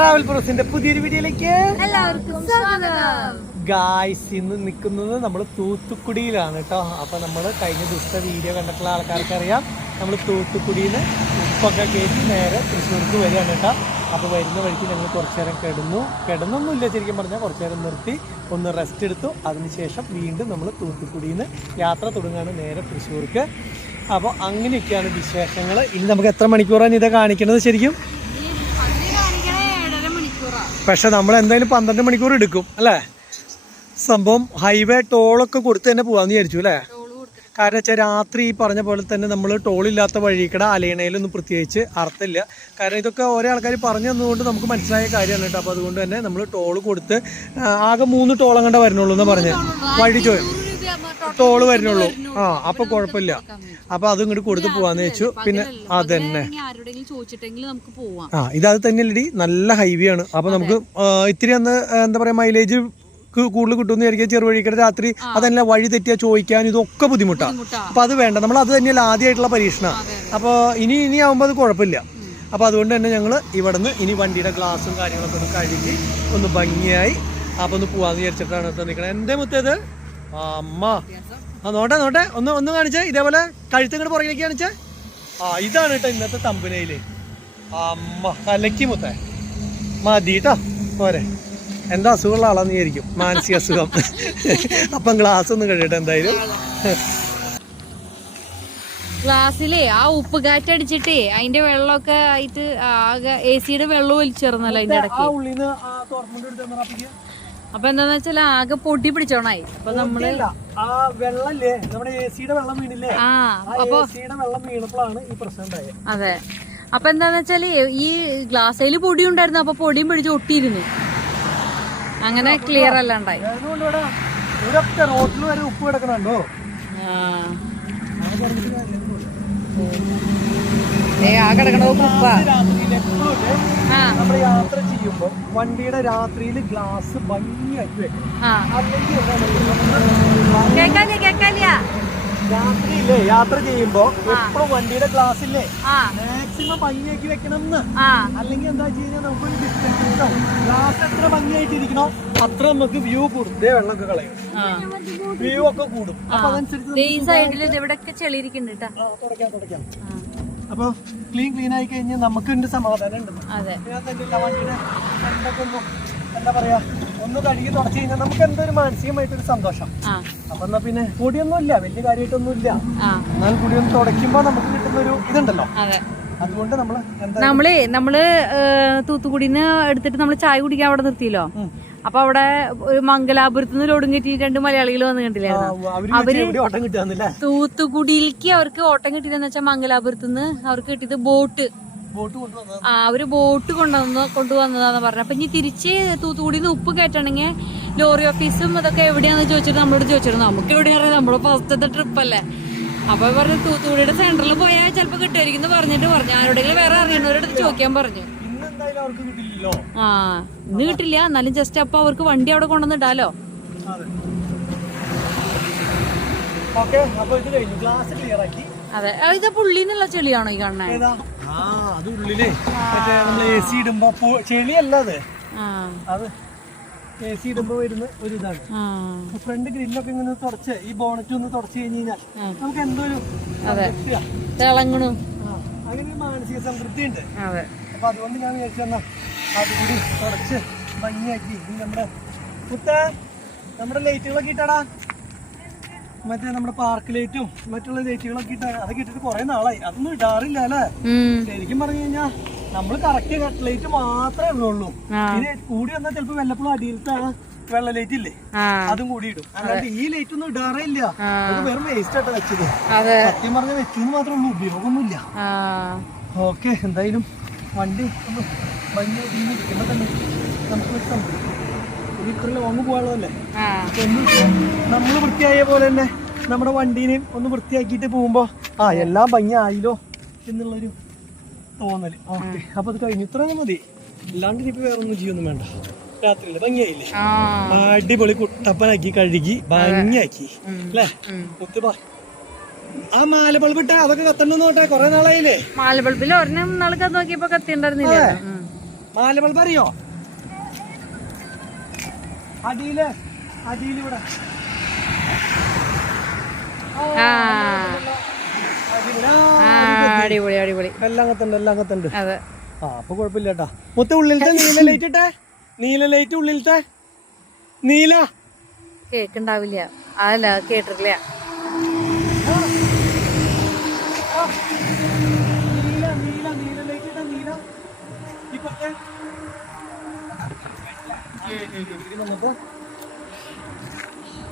Travel പ്രോസിന്റെ പുതിയൊരു വീഡിയോയിലേക്ക് എല്ലാവർക്കും സ്വാഗതം. ഗായ്സ്, ഇന്ന് നിൽക്കുന്നത് നമ്മൾ തൂത്തുക്കുടിയിലാണ് കേട്ടോ. അപ്പൊ നമ്മൾ കഴിഞ്ഞ ദിവസത്തെ വീഡിയോ കണ്ടിട്ടുള്ള ആൾക്കാർക്ക് അറിയാം, നമ്മൾ തൂത്തുക്കുടിയിൽ നിന്ന് ഉപ്പൊക്കെ കയറ്റി നേരെ തൃശ്ശൂർക്ക് വരികയാണ് കേട്ടോ. അപ്പോൾ വരുന്ന വഴിക്ക് ഞങ്ങൾ കുറച്ചു നേരം കിടന്നൊന്നുമില്ല, ശരിക്കും പറഞ്ഞാൽ കുറച്ചു നേരം നിർത്തി ഒന്ന് റെസ്റ്റ് എടുത്തു. അതിനുശേഷം വീണ്ടും നമ്മൾ തൂത്തുക്കുടിയിൽ നിന്ന് യാത്ര തുടങ്ങുകയാണ് നേരെ തൃശ്ശൂർക്ക്. അപ്പോൾ അങ്ങനെയൊക്കെയാണ് വിശേഷങ്ങൾ. ഇനി നമുക്ക് എത്ര മണിക്കൂറാണ് ഇത് കാണിക്കുന്നത് ശരിക്കും? പക്ഷെ നമ്മൾ എന്തായാലും 12 മണിക്കൂർ എടുക്കും അല്ലേ? സംഭവം ഹൈവേ ടോളൊക്കെ കൊടുത്ത് തന്നെ പോകാമെന്ന് വിചാരിച്ചു അല്ലേ? കാരണം വെച്ചാൽ രാത്രി ഈ പറഞ്ഞ പോലെ തന്നെ നമ്മൾ ടോളില്ലാത്ത വഴിക്കട അലയണയിലൊന്നും പ്രത്യേകിച്ച് അർത്ഥമില്ല. കാരണം ഇതൊക്കെ ഓരോ ആൾക്കാർ പറഞ്ഞു തന്നുകൊണ്ട് നമുക്ക് മനസ്സിലായ കാര്യമാണ് കേട്ടോ. അപ്പോൾ അതുകൊണ്ട് തന്നെ നമ്മൾ ടോള് കൊടുത്ത് ആകെ 3 ടോളം കണ്ട വരണുള്ളൂ എന്ന് പറഞ്ഞ് വഴി ടോള് വരുന്നുള്ളൂ. അപ്പൊ കുഴപ്പമില്ല. അപ്പൊ അതും ഇങ്ങോട്ട് കൊടുത്ത് പോവാന്ന് വെച്ചു. പിന്നെ അതന്നെ ഇതത് തന്നെയല്ലടി, നല്ല ഹൈവേ ആണ്. അപ്പൊ നമുക്ക് ഇത്തിരി അന്ന് എന്താ പറയാ മൈലേജ് കൂടുതൽ കിട്ടുമെന്ന് വിചാരിക്കുക. ചെറുവഴിക്കട രാത്രി അതല്ല വഴി തെറ്റിയാൽ ചോദിക്കാൻ ഇതൊക്കെ ബുദ്ധിമുട്ടാണ്. അപ്പൊ അത് വേണ്ട, നമ്മൾ അത് തന്നെയല്ല ആദ്യമായിട്ടുള്ള പരീക്ഷണം. അപ്പോൾ ഇനി ആവുമ്പോൾ അത് കുഴപ്പമില്ല. അപ്പോൾ അതുകൊണ്ട് തന്നെ ഞങ്ങൾ ഇവിടുന്ന് ഇനി വണ്ടിയുടെ ഗ്ലാസും കാര്യങ്ങളൊക്കെ ഒന്ന് കഴുകി ഒന്ന് ഭംഗിയായി അപ്പോൾ ഒന്ന് പോവാന്ന് വിചാരിച്ചിട്ടാണ് നിൽക്കണത്. എൻ്റെ മുത്തേത് അമ്മ നോട്ടെ ഒന്ന് കാണിച്ചേ. ഇതേപോലെ കഴുത്തങ്ങോട്ട് പുറകിലേക്ക് കാണിച്ചേ. ഇതാണ് കേട്ടോ ഇന്നത്തെ തമ്പനയില്. അമ്മ കലക്കി മുത്തേ മതി കേട്ടോ, പോരെ. എന്താ അസുഖമുള്ള ആളാന്ന് വിചാരിക്കും, മാനസിക അസുഖം. അപ്പം ഗ്ലാസ് ഒന്നും കഴിയട്ടെ എന്തായാലും. ഗ്ലാസ്സിലേ ആ ഉപ്പ് കാറ്റടിച്ചിട്ടേ അതിന്റെ വെള്ളമൊക്കെ ആയിട്ട് ആകെ AC-യുടെ വെള്ളം ഒലിച്ചേർന്നല്ലോ അതിന്റെ ഇടയ്ക്ക്. അപ്പൊ എന്താന്ന് വെച്ചാൽ ആകെ പൊടി പിടിച്ചോണായി. അപ്പൊ നമ്മള് വെള്ളല്ലേ നമ്മുടെ AC-യുടെ വെള്ളം വീണില്ലേ, വെള്ളം വീണപ്പോഴാണ് ഈ പ്രശ്നം ഉണ്ടായത്. അതെ. അപ്പൊ എന്താന്ന് വെച്ചാല് ഈ ഗ്ലാസ്സിൽ പൊടി ഉണ്ടായിരുന്നു, അപ്പൊ പൊടിയും പിടിച്ച് ഒട്ടിയിരുന്നു. അങ്ങനെ ക്ലിയർ അല്ല ഉണ്ടായി. റോട്ടിൽ വരെ ഉപ്പ് കിടക്കണോ? നമ്മൾ യാത്ര ചെയ്യുമ്പോ വണ്ടിയുടെ രാത്രിയിൽ ഗ്ലാസ് ഭംഗിയാക്കി വെക്കണം. രാത്രിയില്ലേ യാത്ര ചെയ്യുമ്പോ എപ്പോഴും വണ്ടിയുടെ ഗ്ലാസ് ഇല്ലേ മാക്സിമം ഭംഗിയാക്കി വെക്കണം എന്ന്. അല്ലെങ്കിൽ എന്താ വെച്ച് കഴിഞ്ഞാൽ നമുക്കൊരു ഡിസ്റ്റൻസ് ഉണ്ടാവും. ഗ്ലാസ് എത്ര ഭംഗിയായിട്ടിരിക്കണോ അത്ര നമുക്ക് വ്യൂ കൂടും. വെള്ളമൊക്കെ കളയും, വ്യൂ ഒക്കെ കൂടും. അപ്പൊ അതനുസരിച്ച് തുടയ്ക്കാം. അപ്പൊ ക്ലീൻ ആയി കഴിഞ്ഞാൽ നമുക്ക് ഇതിന്റെ സമാധാനം ഉണ്ട്. വണ്ടിയുടെ എന്തൊക്കെ ഒന്നും എന്താ പറയാ ഒന്ന് കഴുകി തുടച്ചു കഴിഞ്ഞാൽ നമുക്ക് എന്തൊരു മാനസികമായിട്ടൊരു സന്തോഷം. അപ്പൊ എന്നാ പിന്നെ പൊടിയൊന്നും ഇല്ല, വലിയ കാര്യമായിട്ടൊന്നും ഇല്ല. എന്നാൽ കൂടി ഒന്ന് തുടയ്ക്കുമ്പോ നമുക്ക് കിട്ടുന്നൊരു ഇതുണ്ടല്ലോ. അതുകൊണ്ട് നമ്മള് തൂത്തുക്കുടിന്ന് എടുത്തിട്ട് നമ്മള് ചായ കുടിക്കാൻ അവിടെ നിർത്തിയല്ലോ. അപ്പൊ അവിടെ മംഗലാപുരത്ത് നിന്ന് ലോഡും കെട്ടി 2 മലയാളികൾ വന്ന് കണ്ടില്ലായിരുന്നു. അവര് തൂത്തുക്കുടിയിലേക്ക് അവർക്ക് ഓട്ടം കിട്ടിയെന്ന് വെച്ചാൽ മംഗലാപുരത്ത് നിന്ന് അവർക്ക് കിട്ടിയത് ബോട്ട്. അവര് ബോട്ട് കൊണ്ടുവന്നതാന്ന് പറഞ്ഞു. അപ്പൊ ഇനി തിരിച്ച് തൂത്തുക്കുടിന്ന് ഉപ്പ് കയറ്റണമെങ്കിൽ ലോറി ഓഫീസും അതൊക്കെ എവിടെയാന്ന് ചോദിച്ചിട്ട് നമ്മളോട് ചോദിച്ചിരുന്നു. നമുക്ക് എവിടെയാണ്, നമ്മുടെ ഫസ്റ്റത്തെ ട്രിപ്പ് അല്ലേ. അപ്പൊ പറഞ്ഞു തൂത്തുക്കുടിയുടെ സെന്ററിൽ പോയാൽ ചിലപ്പോ കിട്ടുമായിരിക്കും എന്ന് പറഞ്ഞു. ആരോടെങ്കിലും വേറെ അറിയണവരുടെ ചോദിക്കാൻ പറഞ്ഞു. ഇന്ന് കിട്ടില്ല, എന്നാലും ജസ്റ്റ് അപ്പൊ അവർക്ക് വണ്ടി അവിടെ കൊണ്ടുവന്നിടാലോ. അതെ. ഇത് പുള്ളിന്നുള്ള ചെളിയാണോ ഈ കാണുന്നത്? ചെളിയല്ല, അത് AC ഇടുമ്പോ വരുന്ന ഒരു ഇതാണ്. ഫ്രണ്ട് ഗ്രില്ലൊക്കെ ഇങ്ങനെ തുടച്ച് ഈ ബോണറ്റ് ഒന്ന് തുടച്ചു കഴിഞ്ഞാൽ നമുക്ക് എന്തോ ഒരു തിളങ്ങണു, അങ്ങനെ ഒരു മാനസിക സംതൃപ്തി ഉണ്ട്. അപ്പൊ അതുകൊണ്ട് ഞാൻ വിചാരിച്ചു അതുകൂടി തുടച്ച് ഭംഗിയാക്കി. നമ്മുടെ ലൈറ്റുകളൊക്കെ ഇട്ടാടാ, മറ്റേ നമ്മുടെ പാർക്ക് ലൈറ്റും മറ്റുള്ള ലൈറ്റുകളൊക്കെ ഇട്ടാ. അതൊക്കെ ഇട്ടിട്ട് കുറെ നാളായി, അതൊന്നും ഇടാറില്ല അല്ലേ. ശരിക്കും പറഞ്ഞു കഴിഞ്ഞാൽ നമ്മള് കറക്റ്റ് ലൈറ്റ് മാത്രമേ ഇടുള്ളൂ. പിന്നെ കൂടി വന്നാൽ ചിലപ്പോ വല്ലപ്പോഴും അടിയിലത്താണ് വെള്ള ലൈറ്റ് ഇല്ലേ, അതും കൂടി ഇടും. അല്ലാണ്ട് ഈ ലൈറ്റ് ഒന്നും ഇടാറേ ഇല്ല. അത് വെറും വേസ്റ്റ് ആയിട്ട് വെച്ചത്. സത്യം പറഞ്ഞ വെച്ചെന്ന് മാത്രമേ ഉള്ളൂ, ഉപയോഗമൊന്നുമില്ല. ഓക്കെ, എന്തായാലും വണ്ടി ഒന്ന് ഭംഗിയായിരിക്കുമ്പോ തന്നെ നമുക്ക് ഇത്ര ലോങ് പോകാനുള്ളതല്ലേ. നമ്മൾ വൃത്തിയായ പോലെ തന്നെ നമ്മുടെ വണ്ടീനെയും ഒന്ന് വൃത്തിയാക്കിയിട്ട് പോകുമ്പോ എല്ലാം ഭംഗിയായില്ലോ എന്നുള്ളൊരു തോന്നല്. ഓക്കെ, അപ്പൊ അത് കഴിഞ്ഞു, ഇത്രയൊന്നും മതി. അല്ലാണ്ട് ഇനിയിപ്പോ വേറെ ഒന്നും ചെയ്യൊന്നും വേണ്ട. രാത്രിയില് ഭംഗിയായില്ലേ, അടിപൊളി കുട്ടപ്പനാക്കി കഴുകി ഭംഗിയാക്കി അല്ലേ. ഒത്തുപാ ആ മാല ബൾബ് ഇട്ട അതൊക്കെ കത്തണ്ടെന്ന് നോട്ടെ, കൊറേ നാളായില്ലേ. മാല ബൾബിൽ ഒരെണ്ണം നാളെ നോക്കിയപ്പോ കത്തിണ്ടായിരുന്നില്ല. മാല ബൾബ് അറിയോ? അടിയില് ഇവിടെ അടിപൊളി അടിപൊളി. എല്ലാം കത്തുണ്ട്. അതെ. അപ്പൊ കുഴപ്പമില്ല കേട്ടാ. മൊത്തം ഉള്ളിലത്തെ നീല ലൈറ്റ് ഇട്ടെ. നീല ലൈറ്റ് ഉള്ളിലത്തെ നീല കേക്കുണ്ടാവില്ല. അതല്ല കേട്ടിട്ടില്ല.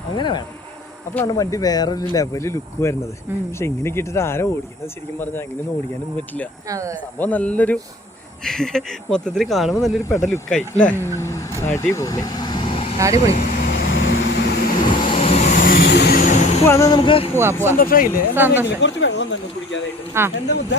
അങ്ങനെ വേണം. അപ്പോഴാണ് വണ്ടി വേറൊരു ലെവല് ലുക്ക് വരുന്നത്. പക്ഷെ ഇങ്ങനെയൊക്കെ ഇട്ടിട്ട് ആരോ ഓടിക്കുന്നത് ശരിക്കും പറഞ്ഞാൽ അങ്ങനെയൊന്നും ഓടിക്കാനൊന്നും പറ്റില്ല. സംഭവം നല്ലൊരു മൊത്തത്തിൽ കാണുമ്പോൾ നല്ലൊരു പെട ലുക്കായി അല്ലേ? അടിപൊളി. നമുക്ക് സന്തോഷമായില്ലേ? കുറച്ച് വെള്ളം തന്നെ കുടിക്കാനായിട്ട്. എന്താ മുദ്ദ?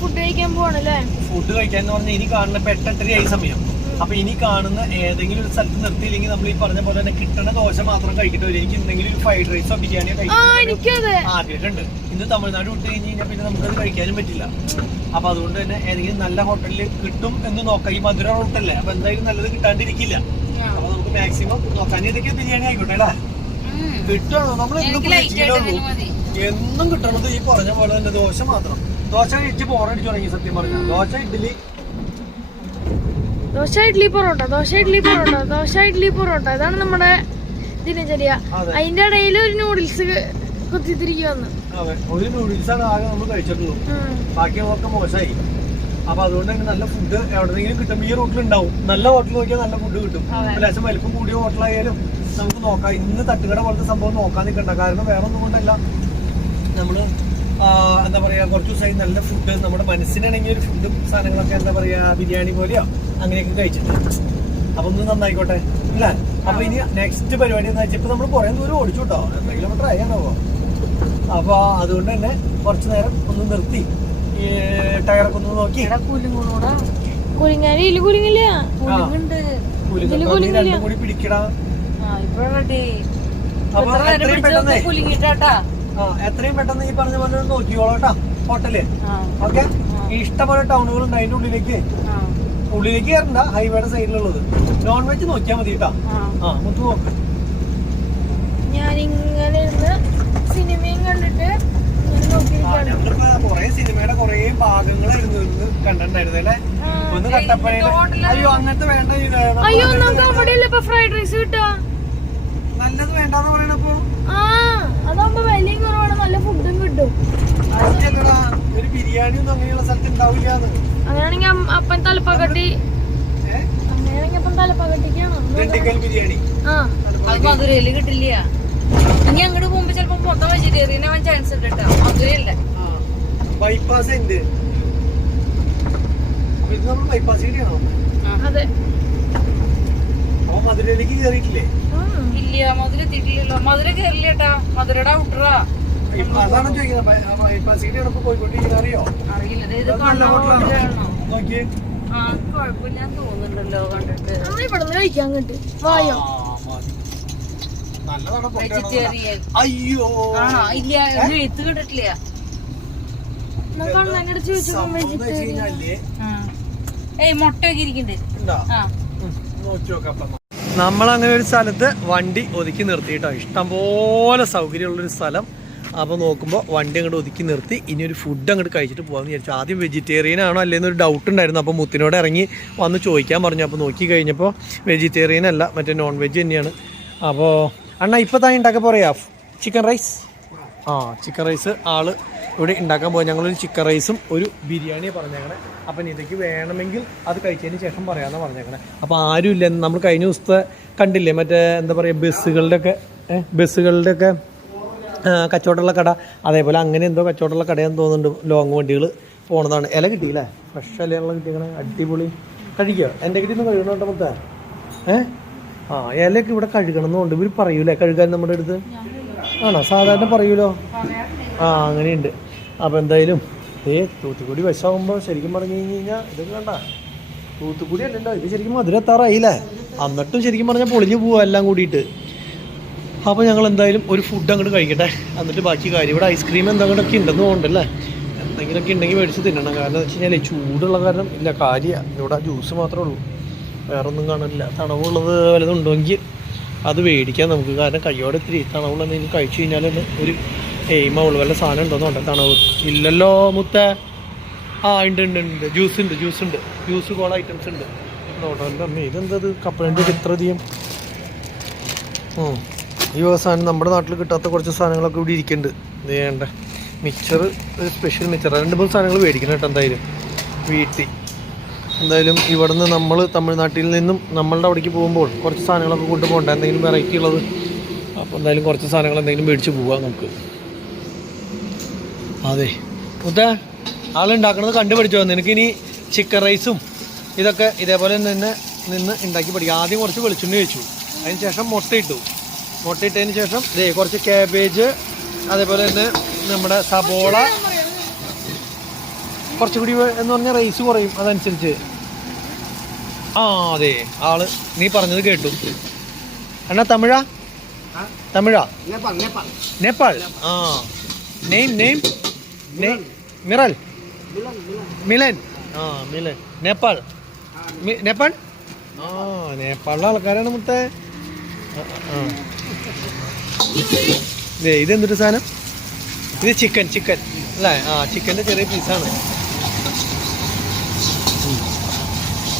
ഫുഡ് കഴിക്കാൻ പോവാണല്ലേ? ഫുഡ് കഴിക്കാന്ന് പറഞ്ഞാൽ ഇനി കാണുന്ന 8:30 സമയം. അപ്പൊ ഇനി കാണുന്ന ഏതെങ്കിലും ഒരു സ്ഥലത്ത് നിർത്തിയില്ലെങ്കിൽ നമ്മൾ ഈ പറഞ്ഞ പോലെ തന്നെ കിട്ടുന്ന ദോശ മാത്രം കഴിക്കേണ്ടി വരും. എനിക്ക് എന്തെങ്കിലും ഒരു ഫ്രൈഡ് റൈസോ ബിരിയാണിയോ കഴിക്കാൻ ആഗ്രഹമുണ്ട്. ഇന്ന് തമിഴ്നാട് വിട്ട് കഴിഞ്ഞ് കഴിഞ്ഞാൽ പിന്നെ നമുക്കത് കഴിക്കാനും പറ്റില്ല. അപ്പൊ അതുകൊണ്ട് തന്നെ ഏതെങ്കിലും നല്ല ഹോട്ടലിൽ കിട്ടും എന്ന് നോക്കാം. ഈ മധുര റൂട്ടല്ലേ, അപ്പൊ എന്തായാലും നല്ലത് കിട്ടാണ്ടിരിക്കില്ല. അപ്പൊ നമുക്ക് മാക്സിമം നോക്കാൻ ഏതൊക്കെ ബിരിയാണി ആയിക്കോട്ടെ അല്ലേ? കിട്ടണോ? നമ്മൾ എന്നും കിട്ടണത് ഈ പറഞ്ഞ പോലെ തന്നെ ദോശ മാത്രം. ദോശ കഴിച്ച് ബോറടിച്ചു തുടങ്ങി സത്യം പറഞ്ഞാൽ. ദോശ ഇഡ്ഡലി പൊറോട്ട ഇതാണ് നമ്മുടെ ദിനചര്യ. അതിന്റെ ഇടയിൽ ഒരു നൂഡിൽസ് കുത്തിത്തിരിക്കുന്നു. അതെ, ഒരു നൂഡിൽസാണ് ആകെ നമ്മൾ കഴിച്ചിട്ടുള്ളൂ. ബാക്കിയൊക്കെ മോശമായി. അപ്പൊ അതുകൊണ്ട് തന്നെ നല്ല ഫുഡ് എവിടെന്നെങ്കിലും കിട്ടും. ഈ റൂട്ടിൽ ഉണ്ടാവും. നല്ല ഹോട്ടൽ നോക്കിയാൽ നല്ല ഫുഡ് കിട്ടും. ലേശം വലിപ്പം കൂടിയ ഹോട്ടലായാലും നമുക്ക് നോക്കാം. ഇന്ന് തട്ടുകട പോലത്തെ സംഭവം നോക്കാൻ നിൽക്കണ്ട. കാരണം വേറെ ഒന്നും കൊണ്ടല്ല, നമ്മള് എന്താ പറയാ, കുറച്ച് ദിവസമായി നല്ല ഫുഡ് നമ്മുടെ മനസ്സിനാണെങ്കിൽ ഒരു ഫുഡും സാധനങ്ങളൊക്കെ എന്താ പറയാ ബിരിയാണി പോലെയോ അങ്ങനെയൊക്കെ കഴിച്ചിട്ടുണ്ട്. അപ്പൊ ഒന്ന് നന്നായിക്കോട്ടെ അല്ല. അപ്പൊ ഇനി നെക്സ്റ്റ് പരിപാടി എന്ന് വെച്ചാൽ ഇപ്പൊ നമ്മൾ കുറെ ദൂരം ഓടിച്ചു കേട്ടോ. എത്ര കിലോമീറ്റർ ആയാണോ? അപ്പൊ അതുകൊണ്ട് തന്നെ കുറച്ചു നേരം ഒന്ന് നിർത്തി ഈ ടയറൊക്കെ ഒന്ന് നോക്കി രണ്ടും കൂടി പിടിക്കടാ. അപ്പൊ എത്രയും പെട്ടെന്ന് ഈ പറഞ്ഞ പോലെ നോക്കിക്കോളാം ഹോട്ടല്. ഓക്കെ, ഇഷ്ടംപോലെ ടൗണുകളുണ്ട് അതിന്റെ ഉള്ളിലേക്ക് കയറണ്ട. ഹൈവേയുടെ സൈഡിലുള്ളത് നോൺ വെജ് നോക്കിയാൽ മതി കേട്ടാ. മുത്ത് നോക്ക്. ഞാനിങ്ങനെ സിനിമയും കണ്ടിട്ട് കൊറേ സിനിമയുടെ കൊറേ ഭാഗങ്ങളായിരുന്നു കണ്ടിട്ടുണ്ടായിരുന്നു അല്ലേ? ഒന്ന് കട്ടപ്പനയില്. അയ്യോ അങ്ങനത്തെ വേണ്ട. ഫ്രൈഡ് റൈസ് കിട്ടാ നല്ലത് വേണ്ടെന്ന് പറയണപ്പോ അതാകുമ്പോ വിലയും കുറവാണ്, നല്ല ഫുഡും കിട്ടും. ഒരു ബിരിയാണി ഒന്നും അങ്ങനെയുള്ള സ്ഥലത്ത് ഉണ്ടാവില്ല. അങ്ങനെയാണെങ്കിൽ അപ്പൻ തലപ്പകട്ടി ബിരിയാണി മധുരയില് കിട്ടില്ല. ഇനി അങ്ങോട്ട് പോകുമ്പോ ചിലപ്പോ മൊത്തം വെജിറ്റേറിയൻ ആവാൻ ചാൻസ് ഉണ്ട് കേട്ടോ. മധുരയല്ല, ബൈപ്പാസ് ഉണ്ട്. ബൈപ്പാസ് കൂടിയാണോ? അതെ. അപ്പൊ മധുരയിലേക്ക് കയറിയിട്ടില്ലേ? ഇല്ല, മധുര എത്തിയിട്ടില്ലല്ലോ. മധുര കയറില്ല കേട്ടാ, മധുരയുടെ ഔട്ടറാ. അതാണ് ചോദിക്കുന്നത്. ബൈപ്പാസ് കൂടിയാണ് പോയിക്കൊണ്ടിരിക്കുന്നത്. അറിയോ? അറിയില്ല. നോക്കിയേ, കുഴപ്പമില്ല തോന്നുന്നുണ്ടല്ലോ കണ്ടിട്ട്. ഇവിടെ കഴിക്കാൻ കിട്ടി. വായോ വെജിറ്റേറിയൻ. അയ്യോ ഇല്ല, എഴുത്ത് കിട്ടിട്ടില്ല. മുട്ടയൊക്കെ ഇരിക്കണ്ട്. നമ്മളങ്ങനെ ഒരു സ്ഥലത്ത് വണ്ടി ഒതുക്കി നിർത്തിയിട്ടോ. ഇഷ്ടംപോലെ സൗകര്യമുള്ളൊരു സ്ഥലം. അപ്പോൾ നോക്കുമ്പോൾ വണ്ടി അങ്ങോട്ട് ഒതുക്കി നിർത്തി. ഇനി ഒരു ഫുഡ് അങ്ങോട്ട് കഴിച്ചിട്ട് പോകാമെന്ന് വിചാരിച്ചു. ആദ്യം വെജിറ്റേറിയൻ ആണോ അല്ലേന്നൊരു ഡൗട്ട് ഉണ്ടായിരുന്നു. അപ്പോൾ മുത്തിനോട് ഇറങ്ങി വന്ന് ചോദിക്കാൻ പറഞ്ഞു. അപ്പോൾ നോക്കി കഴിഞ്ഞപ്പോൾ വെജിറ്റേറിയൻ അല്ല, മറ്റേ നോൺ വെജ് തന്നെയാണ്. അപ്പോൾ അണ്ണാ ഇപ്പോൾ താൻ ഉണ്ടാക്കാൻ പറയാ ചിക്കൻ റൈസ്. ചിക്കൻ റൈസ് ആള് ഇവിടെ ഉണ്ടാക്കാൻ പോയി. ഞങ്ങളൊരു ചിക്കൻ റൈസും ഒരു ബിരിയാണിയാണ് പറഞ്ഞേക്കണേ. അപ്പം ഇതൊക്കെ വേണമെങ്കിൽ അത് കഴിച്ചതിന് ശേഷം പറയാമെന്നാണ് പറഞ്ഞേക്കണേ. അപ്പോൾ ആരും ഇല്ല. നമ്മൾ കഴിഞ്ഞ ദിവസത്തെ കണ്ടില്ലേ മറ്റേ എന്താ പറയുക ബസ്സുകളുടെയൊക്കെ കച്ചവടമുള്ള കട, അതേപോലെ അങ്ങനെ എന്തോ കച്ചവടമുള്ള കടയാന്ന് തോന്നുന്നുണ്ട്. ലോങ് വണ്ടികൾ പോണതാണ്. ഇല കിട്ടിയില്ലേ? ഫ്രഷ് ഇലയുള്ള കിട്ടിയേക്കണേ. അടിപൊളി. കഴിക്കുക. എൻ്റെ കിട്ടിയൊന്നും കഴുകണോട്ടോ മൊത്തം. ഇലയൊക്കെ ഇവിടെ കഴുകണം എന്നുണ്ട്. ഇവർ പറയൂലേ കഴുകാൻ നമ്മുടെ അടുത്ത്? ആണോ? സാധാരണ പറയൂലോ. അങ്ങനെയുണ്ട്. അപ്പോൾ എന്തായാലും തൂത്തുക്കുടി വശമാകുമ്പോൾ ശരിക്കും പറഞ്ഞു കഴിഞ്ഞാൽ ഇതൊക്കെ കണ്ട തൂത്തുക്കുടി അല്ലല്ലോ ഇത്. ശരിക്കും മധുര എത്താറായില്ലേ? എന്നിട്ടും ശരിക്കും പറഞ്ഞാൽ പൊളിഞ്ഞു പോവാ എല്ലാം കൂടിയിട്ട്. അപ്പോൾ ഞങ്ങൾ എന്തായാലും ഒരു ഫുഡ് അങ്ങോട്ട് കഴിക്കട്ടെ, എന്നിട്ട് ബാക്കി കാര്യം. ഇവിടെ ഐസ്ക്രീം എന്തെങ്കിലുമൊക്കെ ഉണ്ടെന്ന് തോന്നുന്നുണ്ടല്ലേ, എന്തെങ്കിലുമൊക്കെ ഉണ്ടെങ്കിൽ മേടിച്ച് തിന്നണം. കാരണം എന്ന് വെച്ച് കഴിഞ്ഞാൽ ചൂടുള്ള കാരണം ഇല്ല കാര്യമാണ്. ഇവിടെ ജ്യൂസ് മാത്രമേ ഉള്ളൂ, വേറൊന്നും കാണില്ല. തണവുള്ളത് വല്ലതുണ്ടെങ്കിൽ അത് മേടിക്കാം നമുക്ക്. കാരണം കയ്യോടെ ഇത്തിരി തണവുള്ള എന്തെങ്കിലും കഴിച്ചു കഴിഞ്ഞാൽ ഒരു എയിമാവുള്ളൂ. വല്ല സാധനം ഉണ്ടോന്നുണ്ട് തണവ്. ഇല്ലല്ലോ മുത്ത. ആ ഉണ്ട് ഉണ്ട് ഉണ്ട്, ജ്യൂസ് ഉണ്ട്, ജ്യൂസ് കോള ഐറ്റംസ് ഉണ്ട്. നോട്ടൻ്റെ അമ്മ ഇതെന്തത് കപ്പലണ്ടി ഇത്രയധികം. ഈ സാധനം നമ്മുടെ നാട്ടിൽ കിട്ടാത്ത കുറച്ച് സാധനങ്ങളൊക്കെ ഇവിടെ ഇരിക്കുന്നുണ്ട്. ഇത് വേണ്ട മിക്സർ, ഒരു സ്പെഷ്യൽ മിക്സർ, 2-3 സാധനങ്ങൾ മേടിക്കണം കേട്ടോ എന്തായാലും വീട്ടിൽ. എന്തായാലും ഇവിടെ നിന്ന് നമ്മൾ തമിഴ്നാട്ടിൽ നിന്നും നമ്മളുടെ അവിടേക്ക് പോകുമ്പോൾ കുറച്ച് സാധനങ്ങളൊക്കെ കൊണ്ടുപോകണ്ട, എന്തെങ്കിലും വെറൈറ്റി ഉള്ളത്. അപ്പോൾ എന്തായാലും കുറച്ച് സാധനങ്ങൾ എന്തെങ്കിലും മേടിച്ച് പോവാം നമുക്ക്. അതെ മുത്ത, ആളുണ്ടാക്കണത് കണ്ടുപിടിച്ചോ. നിനക്കിനി ചിക്കൻ റൈസും ഇതൊക്കെ ഇതേപോലെ തന്നെ നിന്ന് ഉണ്ടാക്കി പഠിക്കാം. ആദ്യം കുറച്ച് വെളിച്ചെണ്ണ വെച്ചു, അതിന് ശേഷം മുട്ടയിട്ടതിന് ശേഷം കുറച്ച് ക്യാബേജ്, അതേപോലെ തന്നെ നമ്മുടെ സബോള, കുറച്ചുകൂടി എന്ന് പറഞ്ഞാൽ റൈസ് കുറയും അതനുസരിച്ച്. ആ അതെ, ആള് നീ പറഞ്ഞത് കേട്ടു. എന്നാ തമിഴാ നേപ്പാൾ. ആ നെയിം മിലൻ. ആ മിലൻ, നേപ്പാൾ. ആ നേപ്പാളിലെ ആൾക്കാരാണ് മുത്തേ. ഇതെന്തൊരു സാധനം? ഇത് ചിക്കൻ അല്ലേ? ആ ചിക്കൻ്റെ ചെറിയ പീസാണ്.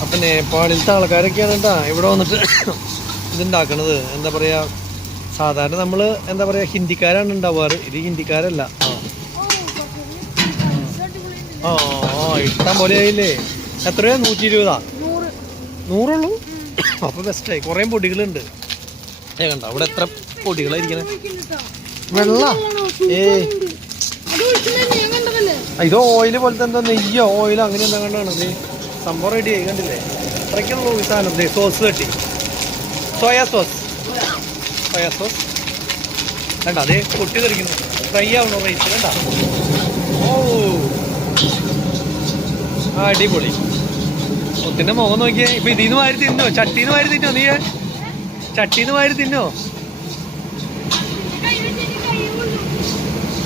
അപ്പം നേപ്പാളിലത്തെ ആൾക്കാരൊക്കെയാണ് കേട്ടോ ഇവിടെ വന്നിട്ട് ഇതുണ്ടാക്കണത്. എന്താ പറയുക, സാധാരണ നമ്മൾ എന്താ പറയുക ഹിന്ദിക്കാരാണ് ഉണ്ടാവാറ്, ഇത് ഹിന്ദിക്കാരല്ല. ആ ഇഷ്ടം പോലെ ആയില്ലേ? എത്രയാ? 120. 100 അപ്പോൾ ബെസ്റ്റായി. കുറേ പൊടികളുണ്ട്. കണ്ട അവിടെ എത്ര പൊടികളായിരിക്കണേ. വെള്ള ഇത് ഓയിൽ പോലത്തെ എന്താ, നെയ്യോ ഓയിലോ അങ്ങനെ എന്താ കണ്ടാണ് സംഭവം റെഡി ആയി. കണ്ടില്ലേ? അത്രയ്ക്കുള്ളൂ ഈ സാധനം. സോസ് തട്ടി, സോയാ സോസ് വേണ്ട. അതേ പൊട്ടി തെറിക്കുന്നു. Fry ആവണോ rice? വേണ്ട. ഓ അടിപൊളി. ഒത്തിൻ്റെ മുഖം നോക്കിയേ. ഇപ്പം ഇതിന്ന് വാരി തിന്നോ? ചട്ടീന്ന് വാരി തിന്നോ? നീ ചട്ടീന്ന് വാരി തിന്നോ?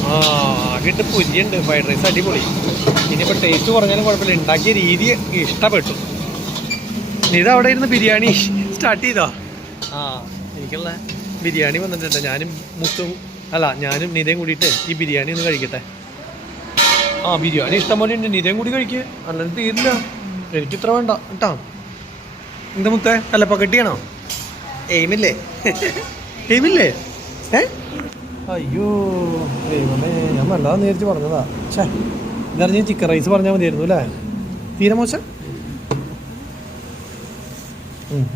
ആ ആകിട്ട് പുരിയുണ്ട്. ഫ്രൈഡ് റൈസ് അടിപൊളി. ഇനിയിപ്പോൾ ടേസ്റ്റ് കുറഞ്ഞാലും കുഴപ്പമില്ല, ഉണ്ടാക്കിയ രീതി ഇഷ്ടപ്പെട്ടു. ഇത് അവിടെ ഇരുന്ന് ബിരിയാണി സ്റ്റാർട്ട് ചെയ്തോ? ആ എനിക്കുള്ള ബിരിയാണി വന്നിട്ടുണ്ട്. ഞാനും നിതയും കൂടിയിട്ട് ഈ ബിരിയാണി ഒന്ന് കഴിക്കട്ടെ. ആ ബിരിയാണി ഇഷ്ടം പോലെ ഉണ്ട്, നിതയും കൂടി കഴിക്കുക, അല്ലാണ്ട് തീരില്ല. എനിക്കിത്ര വേണ്ട കേട്ടോ. എന്താ മുത്തേ, തലപ്പക്കട്ടിയാണോ? എയിമില്ലേ? അയ്യോ ദൈവമേ, ഞാൻ നല്ലതാന്ന് വിചാരിച്ച് പറഞ്ഞതാ. ഇതറിഞ്ഞ് ചിക്കൻ റൈസ് പറഞ്ഞാൽ മതിയായിരുന്നു അല്ലേ? തീരെ മോശം.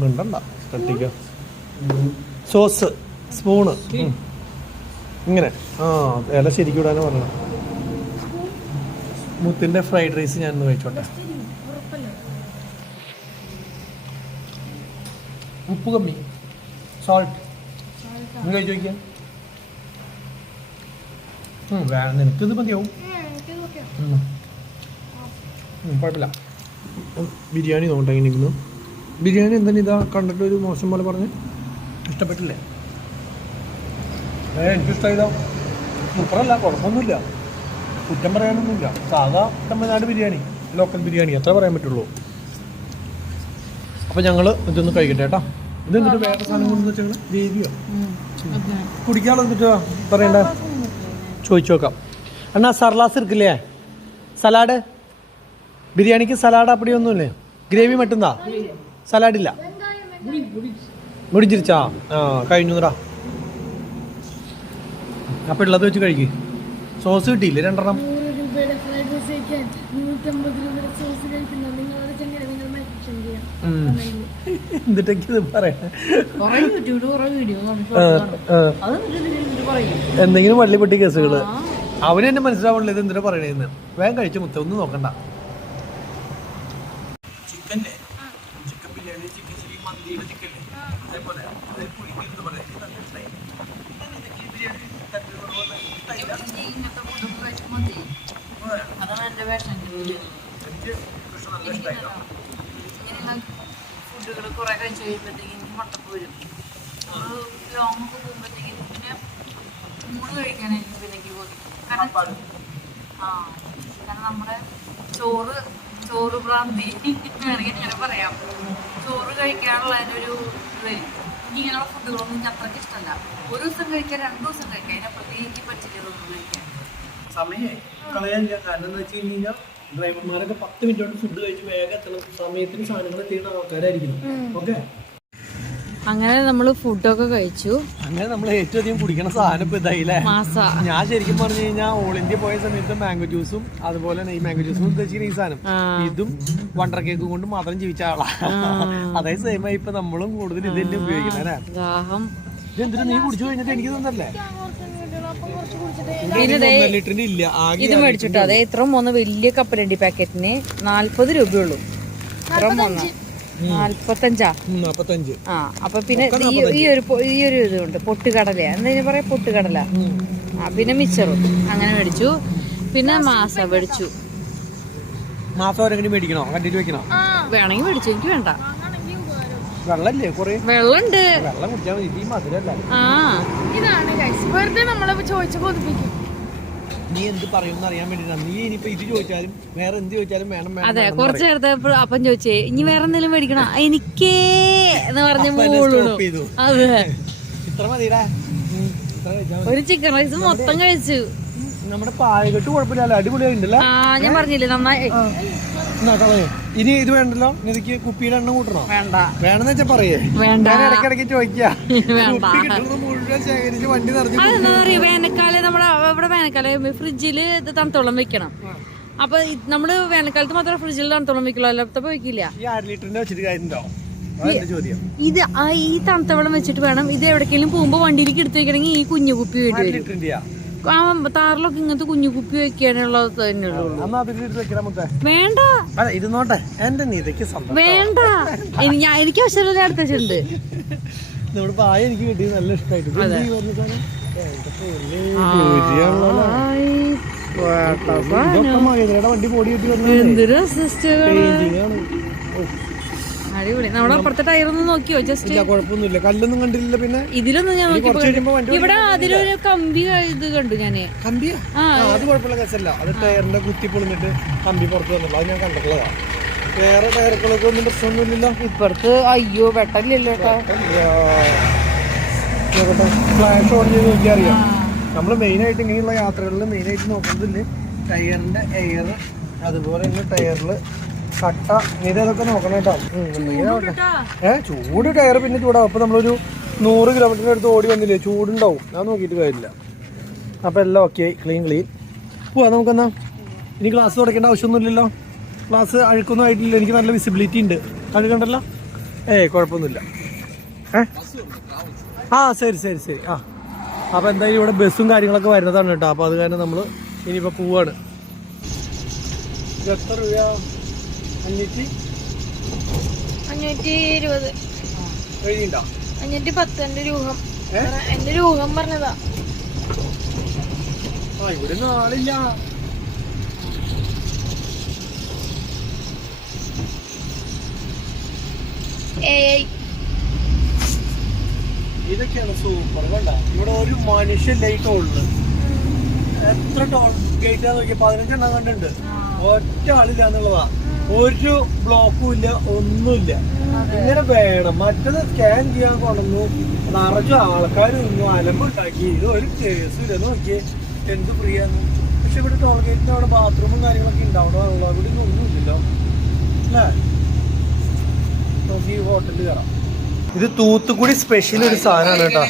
മിണ്ടണ്ട, തട്ടിക്കോ. സോസ് സ്പൂണ് ഇങ്ങനെ. ആ ഇല ശരിക്കും ഇടാനും പറഞ്ഞത്. മുത്തിൻ്റെ ഫ്രൈഡ് റൈസ് ഞാനൊന്ന് കഴിച്ചോട്ടെ. ഉപ്പ് കമ്മി, സോൾട്ട് കഴിച്ചു നോക്കിയാ. നിനക്കിത് മതിയാവും, കുഴപ്പമില്ല. ബിരിയാണി നോക്കട്ടെ എങ്ങനെ ഇരിക്കുന്നു. ബിരിയാണി എന്താണ് ഇതാ കണ്ടിട്ട് ഒരു മോശം പോലെ പറഞ്ഞ് ഇഷ്ടപ്പെട്ടില്ലേ? എനിക്കിഷ്ടമായതോ സൂപ്പറല്ല, കുഴപ്പമൊന്നുമില്ല, കുറ്റം പറയാനൊന്നുമില്ല. സാധാ തമിഴ്നാട് ബിരിയാണി, ലോക്കൽ ബിരിയാണി അത്ര പറയാൻ പറ്റുള്ളൂ. അപ്പോൾ ഞങ്ങൾ ഇതൊന്ന് കഴിക്കട്ടെ കേട്ടോ. ഇതെന്നിട്ട് വേറെ സാധനം കൊണ്ടെന്ന് വെച്ചാൽ ഗ്രേവിയോ കുടിക്കാനുള്ള എന്നിട്ട് പറയണ്ടേ? ചോദിച്ചു നോക്കാം. അണ്ണാ സർലാസ് ഇരിക്കില്ലേ? സലാഡ് ബിരിയാണിക്ക് സലാഡ് അപ്പടിയൊന്നുമില്ലേ? ഗ്രേവി മട്ടുന്നാ? സലാഡില്ല, മുടിച്ചിരിച്ചാ? ആ കഴിഞ്ഞുറാ. അപ്പം ഉള്ളത് വെച്ച് കഴിക്കും. സോസ് കിട്ടിയില്ലേ? 2 എണ്ണം. എന്നിട്ടൊക്കെ പറയണേ എന്തെങ്കിലും വള്ളിപ്പെട്ടി കേസുകള്. അവന് തന്നെ മനസ്സിലാവണില്ല ഇത് എന്തിനാ പറയണേന്ന്. വേഗം കഴിച്ചു മുത്ത, ഒന്നും നോക്കണ്ട. ചിക്കൻ്റെ ചിക്കൻ ബിരിയാണി, ചിക്കൻ ചില്ലി, മന്തിയുടെ ചിക്കൻ അതേപോലെ ഫുഡുകൾ കുറെ കഴിച്ചു കഴിയുമ്പോഴത്തേക്ക് എനിക്ക് മുട്ടപ്പ് വരും. ലോങ്ങൊക്കെ പോകുമ്പോഴത്തേക്കും ഊണ് കഴിക്കാനായിരിക്കും പിന്നെ എനിക്ക് തോന്നി. കാരണം നമ്മുടെ ചോറ് ഭ്രാന്തി വേണമെങ്കിൽ ഇങ്ങനെ പറയാം. ചോറ് കഴിക്കാനുള്ള അതിനൊരു വരും. ഇങ്ങനെയുള്ള ഫുഡുകളൊന്നും എനിക്ക് അത്രയ്ക്ക് ഇഷ്ടമല്ല. ഒരു ദിവസം കഴിക്കാൻ 2 ദിവസം കഴിക്കാൻ അതിനപ്പുറത്തേക്ക് പച്ചക്കറിയൊന്നും കഴിക്കാൻ സമയം കളയാനില്ല. കാരണം എന്താ വെച്ച് കഴിഞ്ഞാൽ ഡ്രൈവർമാരൊക്കെ 10 മിനിറ്റ് കൊണ്ട് ഫുഡ് കഴിച്ച് വേഗം എത്തണം. സമയത്തിന് സാധനങ്ങൾ ചെയ്യുന്ന ആൾക്കാരായിരിക്കണം. ഓക്കെ, അങ്ങനെ നമ്മള് ഫുഡൊക്കെ കഴിച്ചു. അങ്ങനെ നമ്മൾ ഏറ്റവും അധികം കുടിക്കണ സാധനം ഇപ്പൊ ഇതായില്ലേ. ഞാൻ ശരിക്കും പറഞ്ഞു കഴിഞ്ഞാൽ ഓൾ ഇന്ത്യ പോയ സമയത്ത് മാംഗോ ജ്യൂസും അതുപോലെ തന്നെ ഈ മാംഗോ ജ്യൂസും ഉദ്ദേശിക്കുന്ന ഈ സാധനം ഇതും വണ്ടർ കേക്ക് കൊണ്ട് മാത്രം ജീവിച്ച ആളാ. അതേ സെയിം ആയി ഇപ്പൊ നമ്മളും കൂടുതൽ ഇതെല്ലാം ഉപയോഗിക്കുന്നത് അല്ലേ. ഇതെന്തിനാ നീ കുടിച്ചു കഴിഞ്ഞിട്ട് എനിക്ക് തന്നല്ലേ. ലിറ്ററിന് ഇല്ല, ഇത് മേടിച്ചിട്ടോ. അതെ, ഇത്ര മൂന്ന് വലിയ കപ്പലണ്ടി പാക്കറ്റിന് 40 രൂപയുള്ളൂ. 45. ആ, അപ്പൊ പിന്നെ ഈ ഒരു ഇതുണ്ട്, പൊട്ടുകടല എന്താ പറയാ, പൊട്ടുകടല. ആ, പിന്നെ മിച്ചറും അങ്ങനെ മേടിച്ചു. പിന്നെ മാസ മേടിച്ചു. മാസം മേടിക്കണോ, കണ്ടിട്ട് വെക്കണോ? വേണമെങ്കിൽ മേടിച്ചു, എനിക്ക് വേണ്ട. വെള്ളല്ലേ, വെള്ളമുണ്ട്. വെള്ളം കുടിച്ചാൽ മതി, മധുരല്ല. ആ, ഇതാണ് വെറുതെ നമ്മളെ ചോദിച്ചു കൊതിപ്പിക്കും. നീ എന്ത് പറയുമെന്ന് അറിയാൻ വേണ്ടിട്ടാണ്. നീ ഇനിയിപ്പോ ഇത് ചോദിച്ചാലും വേറെ എന്ത് ചോദിച്ചാലും വേണം. അതെ, കുറച്ച് നേരത്തെ അപ്പം ചോദിച്ചേ ഇനി വേറെ എന്തെങ്കിലും മേടിക്കണോ, എനിക്കേ എന്ന് പറഞ്ഞ അതെ. ഇത്ര മതിടാ. ഒരു ചിക്കൻ റൈസ് മൊത്തം കഴിച്ചു. നമ്മുടെ പായകെട്ട് കുഴപ്പമില്ലല്ലോ, അടിപൊളിയായിട്ടുണ്ടല്ലോ. ആ, ഞാൻ പറഞ്ഞില്ലേ നന്നായി. ഇനി ഇത് വേണ്ടല്ലോ, ഇതിക്ക് കുപ്പിയുടെ എണ്ണം കൂട്ടണോ? വേണ്ട. വേണമെന്ന് വെച്ചാ പറയേ. വേണ്ട, ഇടയ്ക്കിടയ്ക്ക് ചോദിക്കാ. മുഴുവൻ ശേഖരിച്ച് വണ്ടി നിറഞ്ഞു. അതെന്താ പറയാ, വേനൽക്കാലം നമ്മുടെ ഇവിടെ വേനൽക്കാലം ഫ്രിഡ്ജില് തണുത്തോളം വെക്കണം. അപ്പൊ നമ്മള് വേനൽക്കാലത്ത് മാത്രമേ ഫ്രിഡ്ജിൽ തണുത്തോളം വെക്കുള്ളൂ, അല്ലാത്തപ്പോ വെക്കില്ല. ഈ 1/2 ലിറ്ററിന്റെ വെച്ചിട്ട് കാര്യമുണ്ടോ? ഇത് ഈ തണുത്ത വെള്ളം വെച്ചിട്ട് വേണം. ഇത് എവിടേക്കെങ്കിലും പോകുമ്പോ വണ്ടിയിലേക്ക് എടുത്തു വെക്കണമെങ്കിൽ ഈ കുഞ്ഞു കുപ്പി വേണ്ടി വരും. താറിലൊക്കെ ഇങ്ങനത്തെ കുഞ്ഞു കുപ്പി വെക്കാനുള്ളത് തന്നെയുള്ളൂ. വേണ്ട, വേണ്ട, എനിക്ക് ആവശ്യമില്ല. അടുത്ത വെച്ചിട്ടുണ്ട്. എനിക്ക് കിട്ടി, നല്ല ഇഷ്ടമായിട്ട്. വണ്ടി പൊടി എന്തൊരു അടിപൊളി. നമ്മുടെ അപ്പുറത്തെ ടയറൊന്നും നോക്കിയോ? ജസ്റ്റ് കുഴപ്പമൊന്നുമില്ല, കല്ലൊന്നും കണ്ടില്ല. പിന്നെ ഇതിലൊന്നും ഞാൻ ഇവിടെ അതിലൊരു കമ്പി ഇത് കണ്ടു ഞാന്. കമ്പിയാ? അത് കുഴപ്പമില്ല, കേസല്ല. അത് ടയറിന്റെ കുത്തി പൊളിഞ്ഞിട്ട് കമ്പി പുറത്ത് വന്നുള്ളൂ. അത് ഞാൻ കണ്ടിട്ടുള്ളതാ. വേറെ ടയറുകളൊക്കെ ഒന്നും പ്രശ്നമൊന്നുമില്ലല്ലോ. ഇപ്പുറത്ത് അയ്യോ വെട്ടലില്ലല്ലോ കേട്ടോ. ഫ്ലാഷ് ഓൺ ചെയ്ത് നോക്കിയാൽ അറിയാം. നമ്മൾ മെയിനായിട്ട് ഇങ്ങനെയുള്ള യാത്രകളിൽ മെയിനായിട്ട് നോക്കുന്നതില് ടയറിന്റെ എയർ, അതുപോലെ തന്നെ ടയറിൽ കട്ട, ഇതൊക്കെ നോക്കണം കേട്ടോ. ചൂട് ടയർ പിന്നെ ചൂടാവും. അപ്പൊ നമ്മളൊരു 100 കിലോമീറ്ററിന് അടുത്ത് ഓടി വന്നില്ലേ, ചൂടുണ്ടാവും. ഞാൻ നോക്കിയിട്ട് കാര്യമില്ല. അപ്പൊ എല്ലാം ഓക്കെ ആയി, ക്ലീൻ പോവാ നമുക്കെന്നാ. ഇനി ഗ്ലാസ് തുടക്കേണ്ട ആവശ്യമൊന്നുമില്ലല്ലോ. ഗ്ലാസ് അഴുക്കൊന്നും ആയിട്ടില്ല. എനിക്ക് നല്ല വിസിബിലിറ്റി ഉണ്ട്. അഴുകണ്ടല്ലോ. കുഴപ്പമൊന്നുമില്ല. ആ, ശരി. ആ, അപ്പൊ എന്തായാലും ഇവിടെ ബസ്സും കാര്യങ്ങളൊക്കെ വരുന്നതാണ് കേട്ടോ. അപ്പൊ അത് കാരണം നമ്മള് ഇനിയിപ്പോ പോവാണ്. എത്ര രൂപ? 520. 510 എന്റെ രൂപം. എന്റെ രൂപം പറഞ്ഞതാ. ഇവിടെ ആളില്ല. ഇതൊക്കെയാണ് സൂപ്പർ. കണ്ട, ഇവിടെ ഒരു മനുഷ്യല്ല ഈ ടോളില്. എത്ര ടോൾ ഗേറ്റാ നോക്കിയ 15 എണ്ണം കണ്ടുണ്ട്. ഒറ്റ ആളില്ല എന്നുള്ളതാ. ഒരു ബ്ലോക്കും ഇല്ല, ഒന്നുമില്ല. ഇങ്ങനെ വേണം. മറ്റത് സ്കാൻ ചെയ്യാൻ കൊണ്ടു നിറച്ചു ആൾക്കാർ നിന്നു അലമ്പുണ്ടാക്കി. ഇത് ഒരു കേസും ഇല്ല. നോക്കിയേ എന്ത് ഫ്രീ ആണ്. പക്ഷെ ഇവിടെ ടോൾ ഗേറ്റിന് അവിടെ ബാത്റൂമും കാര്യങ്ങളൊക്കെ ഉണ്ടാവണോ? അവിടെ ഒന്നുമില്ലല്ലോ അല്ലേ. നോക്കി ഹോട്ടലിൽ കയറാം. ഇത് തൂത്തുക്കുടി സ്പെഷ്യൽ ഒരു സാധനമാണ് കേട്ടോ.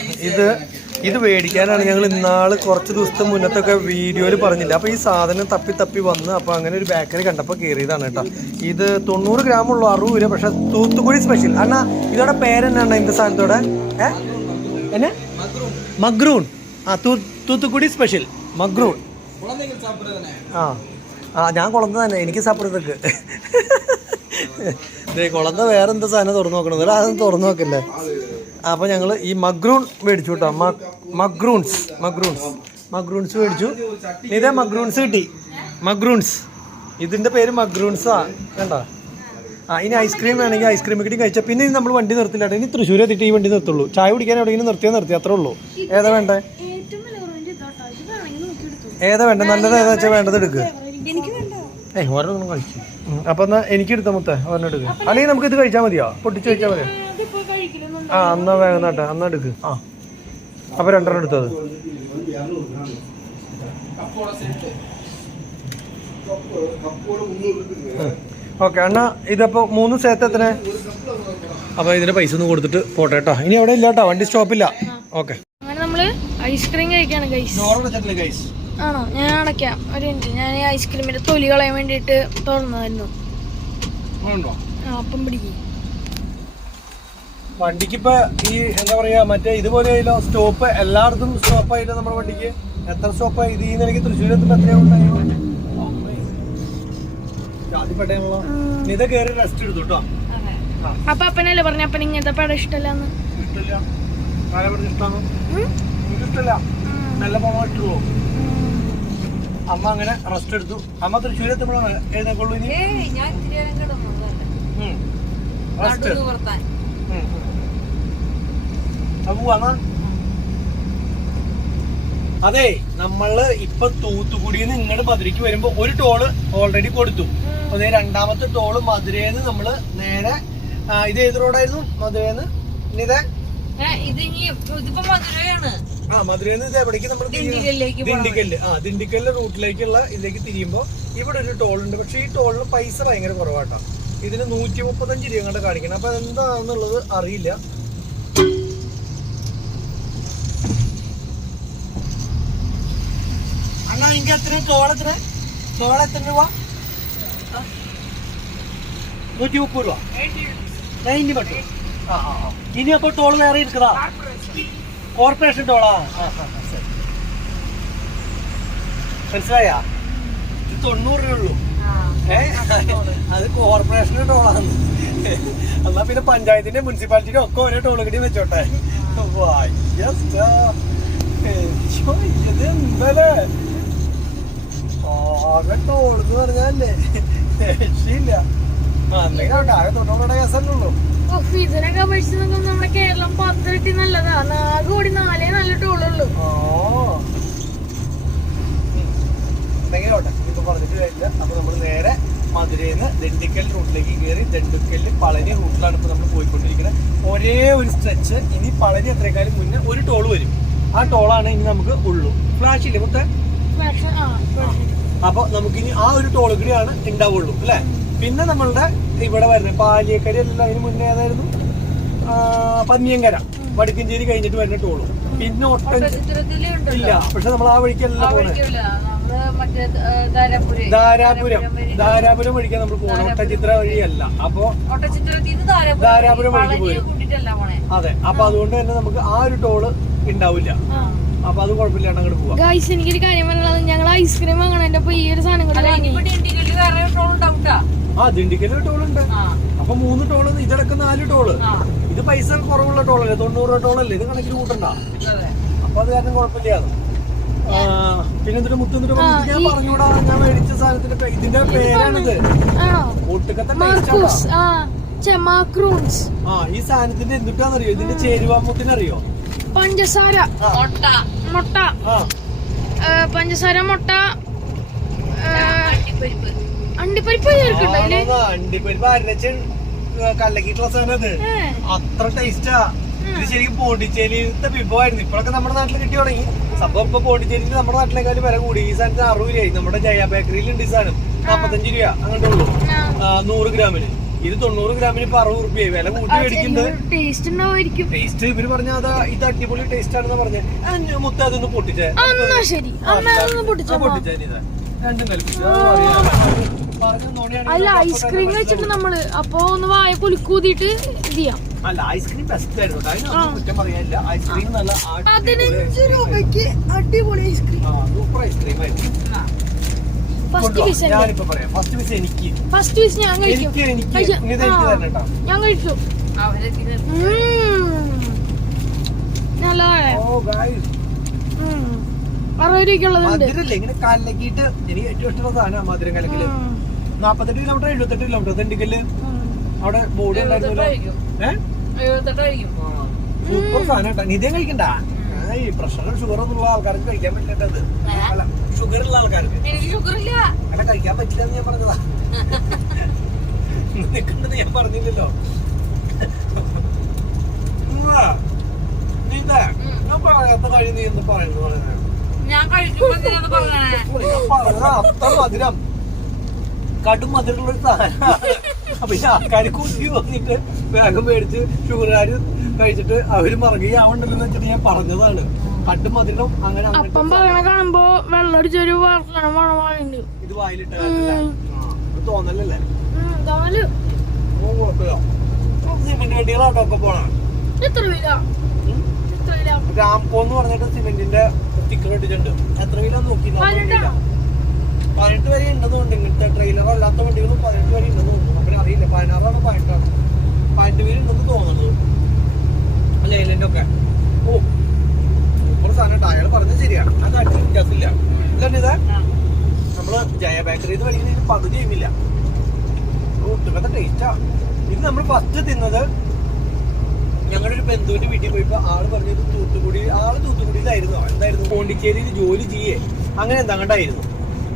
ഇത് മേടിക്കാനാണ് ഞങ്ങൾ ഇന്നാള് കുറച്ച് ദിവസത്തെ മുന്നത്തൊക്കെ വീഡിയോയിൽ പറഞ്ഞില്ല. അപ്പോൾ ഈ സാധനം തപ്പി വന്ന് അപ്പോൾ അങ്ങനെ ഒരു ബേക്കറി കണ്ടപ്പോൾ കയറിയതാണ് കേട്ടോ. ഇത് 90 ഗ്രാമുള്ളൂ, 60 രൂപ. പക്ഷെ തൂത്തുക്കുടി സ്പെഷ്യൽ അണ്ണാ. ഇതോടെ പേരെന്നാണ് இந்த സാധനത്തോടെ? എന്നെ മഗ്രൂൺ. ആ, തൂത്തുക്കുടി സ്പെഷ്യൽ മഗ്രൂൺ. ആ, ഞാൻ കുളന്ത തന്നെ, എനിക്ക് സപ്പുറത്തേക്ക്. കുളന്ത വേറെ എന്താ സാധനം തുറന്നു നോക്കണത്? അതൊന്നും തുറന്നു നോക്കല്ലേ. അപ്പോൾ ഞങ്ങൾ ഈ മഗ്രൂൺ മേടിച്ചു കേട്ടോ. മഗ്രൂൺസ് മേടിച്ചു. ഇതേ മഗ്രൂൺസ് കിട്ടി. ഇതിൻ്റെ പേര് മഗ്രൂൺസാ. കണ്ടോ? ആ, ഇനി ഐസ്ക്രീം വേണമെങ്കിൽ ഐസ്ക്രീം കിട്ടി കഴിച്ചാൽ പിന്നെ നമ്മൾ വണ്ടി നിർത്തില്ല. ഇനി തൃശ്ശൂർ എത്തിയിട്ട് ഈ വണ്ടി നിർത്തുള്ളൂ. ചായ കുടിക്കാൻ എവിടെയെങ്കിലും നിർത്തി അത്രേ ഉള്ളൂ. ഏതാ വേണ്ടേ? ഏതാ വേണ്ട നല്ലത് ഏതാ വെച്ചാൽ വേണ്ടത് എടുക്കുക. എനിക്ക് വേണ്ട. ഏയ് ഓരോന്നും കഴിച്ചു. അപ്പൊ എന്നാ എനിക്ക് എടുത്ത മുത്ത ഒരെണ്ണം എടുക്കുക. അല്ലെങ്കിൽ നമുക്ക് ഇത് കഴിച്ചാൽ മതിയോ? പൊട്ടിച്ച് കഴിച്ചാൽ മതിയോ? അതിപ്പോ കഴിക്കലൊന്നും ആ എന്നാ വേഗം നട്ടെ എന്നാ എടുക്ക്. ആ അപ്പൊ രണ്ടെണ്ണം എടുത്തത്. ഓക്കെ അണ്ണാ ഇതപ്പോ 3 സേത്ത് എത്ര? അപ്പൊ ഇതിന്റെ പൈസ ഒന്ന് കൊടുത്തിട്ട് പോട്ടെ കേട്ടോ. ഇനി അവിടെ ഇല്ല കേട്ടോ, വണ്ടി സ്റ്റോപ്പില്ല. ഓക്കെ അങ്ങനെ നമ്മള് ഐസ്ക്രീം കഴിക്കാണ് ഗൈസ്. ആണോ? ഞാൻ അടയ്ക്കാം ഒരു മിനിറ്റ്. ഞാൻ ഈ ഐസ്ക്രീമിന്റെ തൊലി കളയാൻ വേണ്ടിട്ട് തുറന്നതായിരുന്നു. അപ്പം പിടിക്കും. വണ്ടിക്ക് ഇപ്പൊ ഈ എന്താ പറയാ മറ്റേ ഇതുപോലെ ആയില്ലോ സ്റ്റോപ്പ്, എല്ലായിടത്തും സ്റ്റോപ്പ് ആയില്ലോ നമ്മുടെ വണ്ടിക്ക്. എത്ര സ്റ്റോപ്പായി? ഇത് ഈ നിലയ്ക്ക് തൃശ്ശൂരത്തുമ്പോ എത്രയാ? ഇത് കേറി റെസ്റ്റ് എടുത്തു കേട്ടോ. അപ്പൊ അപ്പനല്ലേ പറഞ്ഞ അപ്പൻ ഇങ്ങനത്തെ പടം ഇഷ്ടമല്ലെന്ന്? ഇഷ്ടല്ല, നല്ല പോണോ. അമ്മ അങ്ങനെ റെസ്റ്റ് എടുത്തു. അമ്മ തൃശ്ശൂരെത്തുമ്പോഴാണ് എഴുന്നേക്കുള്ളൂ. ഇനി റെസ്റ്റ് പോവാ. അതെ, നമ്മള് ഇപ്പൊ തൂത്തുക്കുടിന്ന് ഇങ്ങോട്ട് മധുരയ്ക്ക് വരുമ്പോ ഒരു ടോള് ഓൾറെഡി കൊടുത്തു. അതെ, രണ്ടാമത്തെ ടോള് മധുരേന്ന് നമ്മള് നേരെ ഇത് ഏത് റോഡായിരുന്നു? മധുരേന്ന് മധുരേന്ന് ഇത് എവിടേക്ക് നമ്മൾ ദിണ്ടിക്കല്ല്. ദിണ്ടിക്കല്ല് റൂട്ടിലേക്കുള്ള ഇതിലേക്ക് തിരിയുമ്പോ ഇവിടെ ഒരു ടോൾ ഉണ്ട്. പക്ഷെ ഈ ടോളിന് പൈസ ഭയങ്കര കുറവാട്ടോ. ഇതിന് 135 രൂപ കൊണ്ട് കാണിക്കണം. അപ്പൊ എന്താന്നുള്ളത് അറിയില്ല. അണ്ണാ എനിക്ക് എത്ര ടോൾ എത്ര രൂപ? 130 രൂപ. 90 പറ്റും. ഇനി അപ്പൊ ടോള് വേറെ എടുക്കതാ? കോർപ്പറേഷൻ ടോളാ? മനസ്സിലായ? ഇത് 90 രൂപ ഉള്ളൂ. അത് കോർപ്പറേഷന്റെ ടോളാണ്. എന്നാ പിന്നെ പഞ്ചായത്തിന്റെ മുനിസിപ്പാലിറ്റിന്റെ ഒക്കെ ഓരോ ടോള് കടി വെച്ചോട്ടെ. ഇതെന്തല്ലേ ആകെ ടോളെന്ന് പറഞ്ഞാലേ രക്ഷയില്ല. അല്ലെങ്കിൽ ആകെ 90 രൂപയുടെ കേസല്ലേ ഉള്ളൂ. ഇതിനൊക്കെ അപേക്ഷിച്ച് നമ്മുടെ കേരളം 10 കിട്ടി നല്ലതാ. ആകെ കൂടി 4 നല്ല ടോളുള്ളൂ. എന്തെങ്കിലോട്ടെ ഇപ്പൊ പറഞ്ഞിട്ട് കാര്യമില്ല. അപ്പൊ നമ്മൾ നേരെ മധുരയിൽ നിന്ന് ദിണ്ടിക്കൽ റൂട്ടിലേക്ക് കയറി ദിണ്ടുക്കല് പളനി റൂട്ടിലാണ് ഇപ്പൊ നമ്മൾ പോയിക്കൊണ്ടിരിക്കുന്നത്. ഒരേ ഒരു സ്ട്രെച്ച്. ഇനി പളനി എത്രക്കാലം മുന്നേ ഒരു ടോള് വരും. ആ ടോളാണ് ഇനി നമുക്ക് ഉള്ളൂ. ഫ്ലാഷ് ഇല്ലേ മൊത്തം? അപ്പൊ നമുക്കിനി ആ ഒരു ടോള് കൂടിയാണ് ഉണ്ടാവുള്ളൂ അല്ലെ. പിന്നെ നമ്മളുടെ ഇവിടെ വരുന്നത് പാലിയക്കരി അല്ല, അതിന് മുന്നേ ഏതായിരുന്നു? പന്നിയങ്കര വടക്കഞ്ചേരി കഴിഞ്ഞിട്ട് വരുന്ന ടോള്. പിന്നെ ഇല്ല, പക്ഷെ നമ്മൾ ആ വഴിക്കല്ല പോണേ. ധാരാപുരം വഴിക്കാൻ നമ്മൾ പോകണം, ഒട്ടച്ചിത്ര വഴിയല്ല. അപ്പൊ ധാരാപുരം വഴിക്ക് പോരും. അതെ, അപ്പൊ അതുകൊണ്ട് തന്നെ നമുക്ക് ആ ഒരു ടോള് ഉണ്ടാവില്ല. അപ്പൊ അത് കുഴപ്പമില്ലാണ്ട് അങ്ങോട്ട് പോവാം. ഗൈസ്, എനിക്കൊരു കാര്യം പറയാനുള്ളത്, ഞങ്ങൾ ഐസ്ക്രീം വാങ്ങണതിന്റെ ഒപ്പം ഈ ഒരു സാധനം കൂടെ ദിണ്ടിക്കല് ടോളുണ്ട്. അപ്പൊ 3 ടോള്, ഇതടക്കം 4 ടോള്. ഇത് പൈസ കുറവുള്ള ടോളല്ലേ, 90 രൂപ ടോളല്ലേ. ഇത് കണക്കിന് കൂട്ടണ്ട. അപ്പൊ അത് കാരണം കുഴപ്പമില്ല. പിന്നെ എന്തൊരു മുത്തൊന്നിട്ട് ഞാൻ പറഞ്ഞൂടാ, ഞാൻ മേടിച്ച സാധനത്തിന്റെ ഇതിന്റെ പേരാണിത്. ഒട്ടുക്കത്തെ ഈ സാധനത്തിന്റെ എന്തുട്ടാന്നറിയോ? ഇതിന്റെ ചേരുവാമൂത്തിനറിയോ? പഞ്ചസാര, മുട്ട, പഞ്ചസാര, മുട്ട, അണ്ടിപ്പരിപ്പ് ചേർക്കണ്ടോ? അണ്ടിപ്പരിപ്പ് അരച്ച് കലക്കിയിട്ടുള്ള സാധനം അത്. അത്ര ടേസ്റ്റാ. ഇത് ശരിക്കും പോണ്ടിച്ചേരിയിലത്തെ വിഭവമായിരുന്നു. ഇപ്പോഴൊക്കെ നമ്മുടെ നാട്ടിൽ കിട്ടി തുടങ്ങി സംഭവം. ഇപ്പൊ പോണ്ടിച്ചേരിയിൽ നമ്മുടെ നാട്ടിലേക്കാളും വില കൂടി. ഈ സാധനത്തിന് 60 രൂപയായി. നമ്മുടെ ജയ ബേക്കറിയിലുണ്ട് ഈ സാധനം. 45 രൂപ അങ്ങോട്ടേ ഉള്ളൂ 100 ഗ്രാമിന്. ഇത് 90 ഗ്രാമിന് ഇപ്പൊ 60 രൂപയായി. വില കൂട്ടി മേടിക്കുന്നത്. ടേസ്റ്റ് ഇവര് പറഞ്ഞ അതാ ഇത് അടിപൊളി ടേസ്റ്റ് ആണെന്ന് പറഞ്ഞത്. മുത്ത അതൊന്ന് പൊട്ടിച്ചേ. പൊട്ടിച്ചേനിതാ രണ്ടും കൽപ്പിച്ചു. അല്ല, ഐസ്ക്രീം കഴിച്ചിട്ട് നമ്മള് അപ്പൊ ഒന്ന് വായ കുലുക്കൂതിട്ട് ഇത് ചെയ്യാം. അല്ല, ഐസ്ക്രീം ബെസ്റ്റ് ആയിരുന്നു. അതിനൊന്നും കുറ്റം പറയാനില്ല. ഐസ്ക്രീം നല്ല 15 രൂപയ്ക്ക് അടിപൊളി ഐസ്ക്രീം. സൂപ്പർ ഐസ്ക്രീം ആയിരുന്നു. ഞാനിപ്പോ പറയാം, ഫസ്റ്റ് പീസ് എനിക്ക്. ഫസ്റ്റ് പീസ് ഞാൻ കഴിക്കും. ഞാൻ കഴിക്കും. നല്ലതാണ്. 60 രൂപയ്ക്കുള്ളതുണ്ട്. ഇങ്ങനെ കലക്കിയിട്ട് എനിക്ക് ഏറ്റവും ഇഷ്ടമുള്ള സാധനം മധുരം കലക്കില്. 48 കിലോമീറ്റർ 78 കിലോമീറ്റർ ദിണ്ടിക്കല് അവിടെ ബോർഡ് ഉണ്ടായിരുന്നല്ലോ. സൂപ്പർ സാധനം കേട്ടോ. നിതേ കഴിക്കണ്ട. ഈ പ്രഷറും ഷുഗറും ഉള്ള ആൾക്കാർക്ക് കഴിക്കാൻ പറ്റില്ലത്. അല്ല, ഷുഗർ ഉള്ള ആൾക്കാർക്ക് എനിക്ക് ഷുഗർ ഇല്ല. അല്ല, കഴിക്കാൻ പറ്റില്ല എന്ന് ഞാൻ പറഞ്ഞതാ. നിൽക്കണ്ടെന്ന് ഞാൻ പറഞ്ഞില്ലല്ലോ. ഞാൻ പറയാത്ത കഴി നീ എന്ന് പറയുന്നത് ഞാൻ കഴിക്കുമ്പോ പറഞ്ഞേ അത്ര മധുരം, കടും മധുരമുള്ള ഒരു സാധനമാണ്. അപ്പൊ ഈ ആൾക്കാര് കുത്തി വന്നിട്ട് വേഗം മേടിച്ച് ഷുഗറുകാര് കഴിച്ചിട്ട് അവര് മറകുകയാവണ്ടല്ലോ എന്ന് വെച്ചിട്ട് ഞാൻ പറഞ്ഞതാണ്. കടും മധുരം അങ്ങനെ അപ്പം പറയണ കാണുമ്പോ വെള്ളടിച്ചൊരു മണമുണ്ട്. ഇത് വായിലിട്ട തോന്നലല്ലേ? സിമെന്റ് വണ്ടികളാട്ടൊക്കെ പോണ എത്ര വില? എത്ര വില? രാംകോ എന്ന് പറഞ്ഞിട്ട് സിമെന്റിന്റെ സ്റ്റിക്കർ ഇട്ടിട്ടുണ്ട്. എത്ര കിലോ നോക്കി 18 വരെ ഉണ്ടെന്നുണ്ട്. ഇങ്ങനത്തെ ട്രെയിലർ അല്ലാത്ത വണ്ടികളും 18 വരെ ഉണ്ടെന്ന് തോന്നുന്നു. അങ്ങനെ അറിയില്ല, 16 18 വരെ ഉണ്ടെന്ന് തോന്നുന്നത്. ലേലന്റെ ഒക്കെ ഓ സൂപ്പർ സാധനം. അയാൾ പറഞ്ഞത് ശരിയാണ്, ആ കാര്യത്തിൽ വ്യത്യാസമില്ല. ഇല്ലേ ഇതാ നമ്മള് ജയ ബേക്കറിന്ന് പഠിക്കുന്നതിന് പകുതി ചെയ്യുന്നില്ല. ഒട്ടുമത്തെ ടേസ്റ്റാ ഇത്. നമ്മൾ ഫസ്റ്റ് തിന്നത് ഞങ്ങളുടെ ഒരു ബന്ധുവിന്റെ വീട്ടിൽ പോയപ്പോ ആള് പറഞ്ഞത് തൂത്തുക്കുടിയിലായിരുന്നു. എന്തായിരുന്നു, പോണ്ടിച്ചേരിയിൽ ജോലി ചെയ്യേ അങ്ങനെ എന്താണ്ടായിരുന്നു.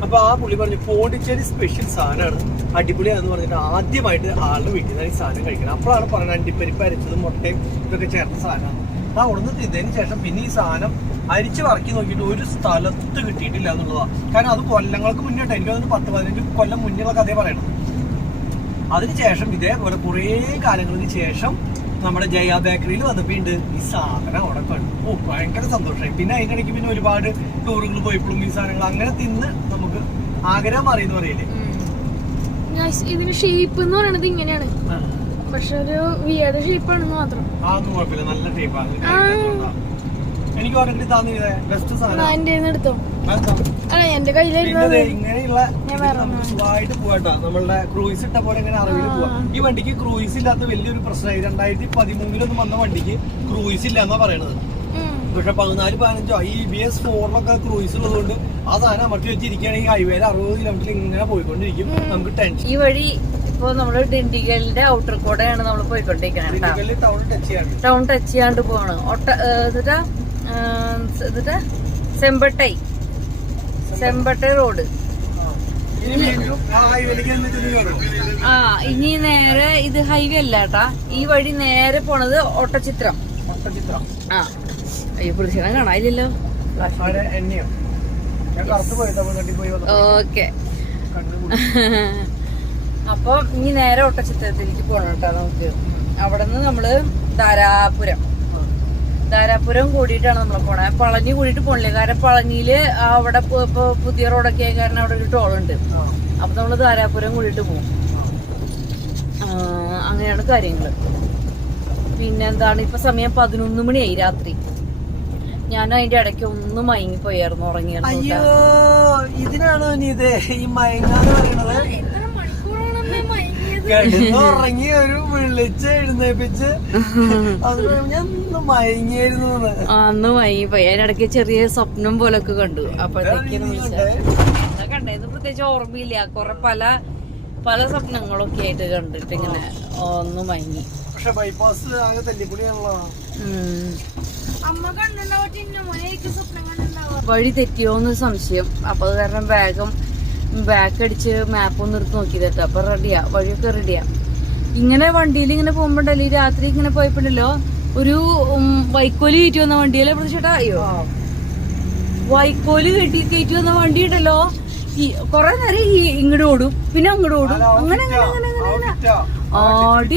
അപ്പൊ ആ പുള്ളി പറഞ്ഞു പോണ്ടിച്ചേരി സ്പെഷ്യൽ സാധനമാണ്, അടിപൊളിയാന്ന് പറഞ്ഞിട്ട് ആദ്യമായിട്ട് ആളുടെ വീട്ടിൽ നിന്നാണ് ഈ സാധനം കഴിക്കണം. അപ്പോഴാണ് പറയുന്നത് അണ്ടിപ്പരിപ്പ് അരിച്ചതും മുട്ടയും ഇതൊക്കെ ചേർത്ത സാധനമാണ്. ആ ഉടനെ തിന്നതിന് ശേഷം പിന്നെ ഈ സാധനം അരിച്ച് വറക്കി നോക്കിയിട്ട് ഒരു സ്ഥലത്ത് കിട്ടിയിട്ടില്ല എന്നുള്ളതാണ്. കാരണം അത് കൊല്ലങ്ങൾക്ക് മുന്നേ എനിക്ക് തോന്നുന്നു 10-15 കൊല്ലം മുന്നുള്ള കഥയെ പറയണം. അതിനുശേഷം ഇതേപോലെ കുറേ കാലങ്ങൾക്ക് ശേഷം നമ്മുടെ ജയ ബേക്കറിയിൽ വന്നപ്പോണ്ട് ഈ സാധനം അവിടെ കണ്ടു. ഓ ഭയങ്കര സന്തോഷമായി. പിന്നെ അതിൻ്റെ ഇടയ്ക്ക് പിന്നെ ഒരുപാട് ടൂറുകൾ പോയപ്പോഴും ഈ സാധനങ്ങൾ അങ്ങനെ തിന്ന് നമുക്ക് ആഗ്രഹം അറിയുന്ന പറയില്ലേ. ഇതിന് ഷേപ്പ് എന്ന് പറയുന്നത് ഇങ്ങനെയാണ്, പക്ഷെ ഒരു വിയർഡ് ഷേപ്പാണെന്ന് മാത്രം. അതൊന്നും കുഴപ്പമില്ല, നല്ല ഷേപ്പാണ്. എനിക്ക് ഓൾറെഡി തന്നില്ലേ ബെസ്റ്റ് സാധനം. എന്റെ എടുത്തോ? അല്ല എന്റെ കയ്യിലായിരുന്നു. ഇങ്ങനെയുള്ള സുഖമായിട്ട് പോവാട്ടോ. നമ്മളുടെ ക്രൂയിസ് ഇട്ട പോലെ ഇങ്ങനെ അറിവിൽ പോവാ. ഈ വണ്ടിക്ക് ക്രൂയിസ് ഇല്ലാത്ത വലിയൊരു പ്രശ്നമായി. 2013 വന്ന വണ്ടിക്ക് ക്രൂയിസ് ഇല്ല എന്നാ പറയണത്. പക്ഷെ 14-15 ഈ EBS 4 ക്രൂയിസ് ഉള്ളതുകൊണ്ട് ആ സാധനം അമർത്തി വെച്ചിരിക്കുകയാണെങ്കിൽ ഹൈവേയിൽ 60 കിലോമീറ്റർ ഇങ്ങനെ പോയിക്കൊണ്ടിരിക്കും. നമുക്ക് ടെൻഷൻ. ഈ വഴി ഇപ്പൊ നമ്മള് ഡിണ്ടിഗലിന്റെ ഔട്ടർ കൂടെയാണ് നമ്മൾ പോയിക്കൊണ്ടിരിക്കുന്നത്. ടൗൺ ടച്ച് ചെയ്യാണ്ട് പോവാണ്. എന്നിട്ട് സെമ്പട്ടൈ റോഡ്. ആ ഇനി നേരെ ഇത് ഹൈവേ അല്ല കേട്ടാ, ഈ വഴി നേരെ പോണത് ഒട്ടച്ചിത്രം. ആ അയ്യോ പ്രദക്ഷിണം കാണാനില്ലല്ലോ. ഓക്കെ അപ്പൊ ഇനി നേരെ ഒട്ടച്ചിത്രത്തിലേക്ക് പോണം കേട്ടോ. നമുക്ക് അവിടെ നിന്ന് നമ്മള് ധാരാപുരം കൂടിയിട്ടാണ് നമ്മൾ പോണേ. പളനി കൂടിയിട്ട് പോണില്ല, കാരണം പളനിയില് അവിടെ ഇപ്പൊ പുതിയ റോഡൊക്കെ ആയ കാരണം അവിടെ ഒരു ടോളുണ്ട്. അപ്പൊ നമ്മള് ധാരാപുരം കൂടിയിട്ട് പോകും. അങ്ങനെയാണ് കാര്യങ്ങള്. പിന്നെന്താണ്, ഇപ്പൊ സമയം 11 മണിയായി രാത്രി. ഞാൻ അതിന്റെ ഇടയ്ക്ക് ഒന്ന് മയങ്ങിപ്പോയായിരുന്നു, ഉറങ്ങിയായിരുന്നു. അയ്യോ ഇതിനാണോ ഇത് ഈ മയങ്ങാന്ന് പറയണത്? ഉറങ്ങി ഒരു വിളിച്ച് എഴുന്നേപ്പിച്ച് ഞാൻ മയങ്ങിയായിരുന്നു. അന്ന് മയങ്ങിപ്പോയി. അതിനിടയ്ക്ക് ചെറിയ സ്വപ്നം പോലൊക്കെ കണ്ടു. അപ്പോഴത്തേക്കും കണ്ടായിരുന്നു, പ്രത്യേകിച്ച് ഓർമ്മയില്ല. കുറെ പല സ്വപ്നങ്ങളൊക്കെ ആയിട്ട് കണ്ടിട്ട് ഇങ്ങനെ ഒന്ന് മയങ്ങി. പക്ഷെ ബൈപ്പാസ് ആകെ തല്ലിപ്പൊളിയാണല്ലോ. വഴി തെറ്റിയോന്ന് സംശയം. അപ്പൊ അത് കാരണം ബാക്ക് അടിച്ച് മാപ്പ് ഒന്ന് എടുത്ത് നോക്കിയതട്ടോ. അപ്പൊ റെഡിയാ, വഴിയൊക്കെ റെഡിയാ. ഇങ്ങനെ വണ്ടിയിൽ ഇങ്ങനെ പോകുമ്പോണ്ടല്ലോ, ഈ രാത്രി ഇങ്ങനെ പോയപ്പോണ്ടല്ലോ ഒരു വൈക്കോല് കയറ്റി വന്ന വണ്ടിയല്ലേ പ്രതീക്ഷേട്ടാ? അയ്യോ വൈക്കോല് കയറ്റി വന്ന വണ്ടി ഉണ്ടല്ലോ, കൊറേ നേരം ഇങ്ങോട്ട് ഓടും പിന്നെ അങ്ങോട്ട് ഓടും. അങ്ങനെ ആടി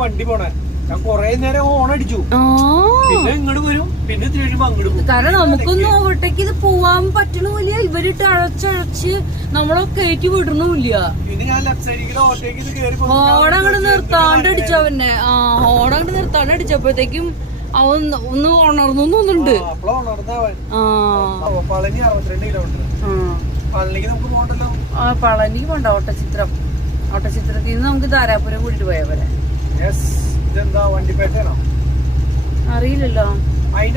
വണ്ടി പോണേ. ഞാൻ കൊറേ നേരം ഹോൺ അടിച്ചു, പിന്നെ ഇങ്ങോട്ട് വരും, പിന്നെ അങ്ങോട്ട് പോകും. കാരണം നമുക്കൊന്നും ഓവർടേക്ക് ഇത് പോവാൻ പറ്റണില്ല. ഇവരിട്ട് അഴച്ചഴച്ച് നമ്മളെ കയറ്റി വിടണില്ല. പിന്നെ ഞാൻ ലെഫ്റ്റ് സൈഡിൽ ഹോണങ്ങോട്ട് നിർത്താണ്ട് അടിച്ചവന്നെ. ഹോണങ്ങോട്ട് നിർത്താണ്ട് അടിച്ചപ്പോഴത്തേക്കും അവൻ ഒന്ന് ഉണർന്നു തോന്നുന്നുണ്ട്. പളനി 62 കിലോമീറ്റർ. പളനിക്ക് നമുക്ക് പോകണ്ടല്ലോ. പളനിക്ക് പോണ്ട. ഓട്ടച്ചിത്രത്തിൽ നിന്ന് നമുക്ക് ധാരാപുരം കൂട്ടിട്ട് പോയാ പോലെ. ഇതെന്താ വണ്ടിപ്പേട്ടാണോ അറിയില്ലല്ലോ.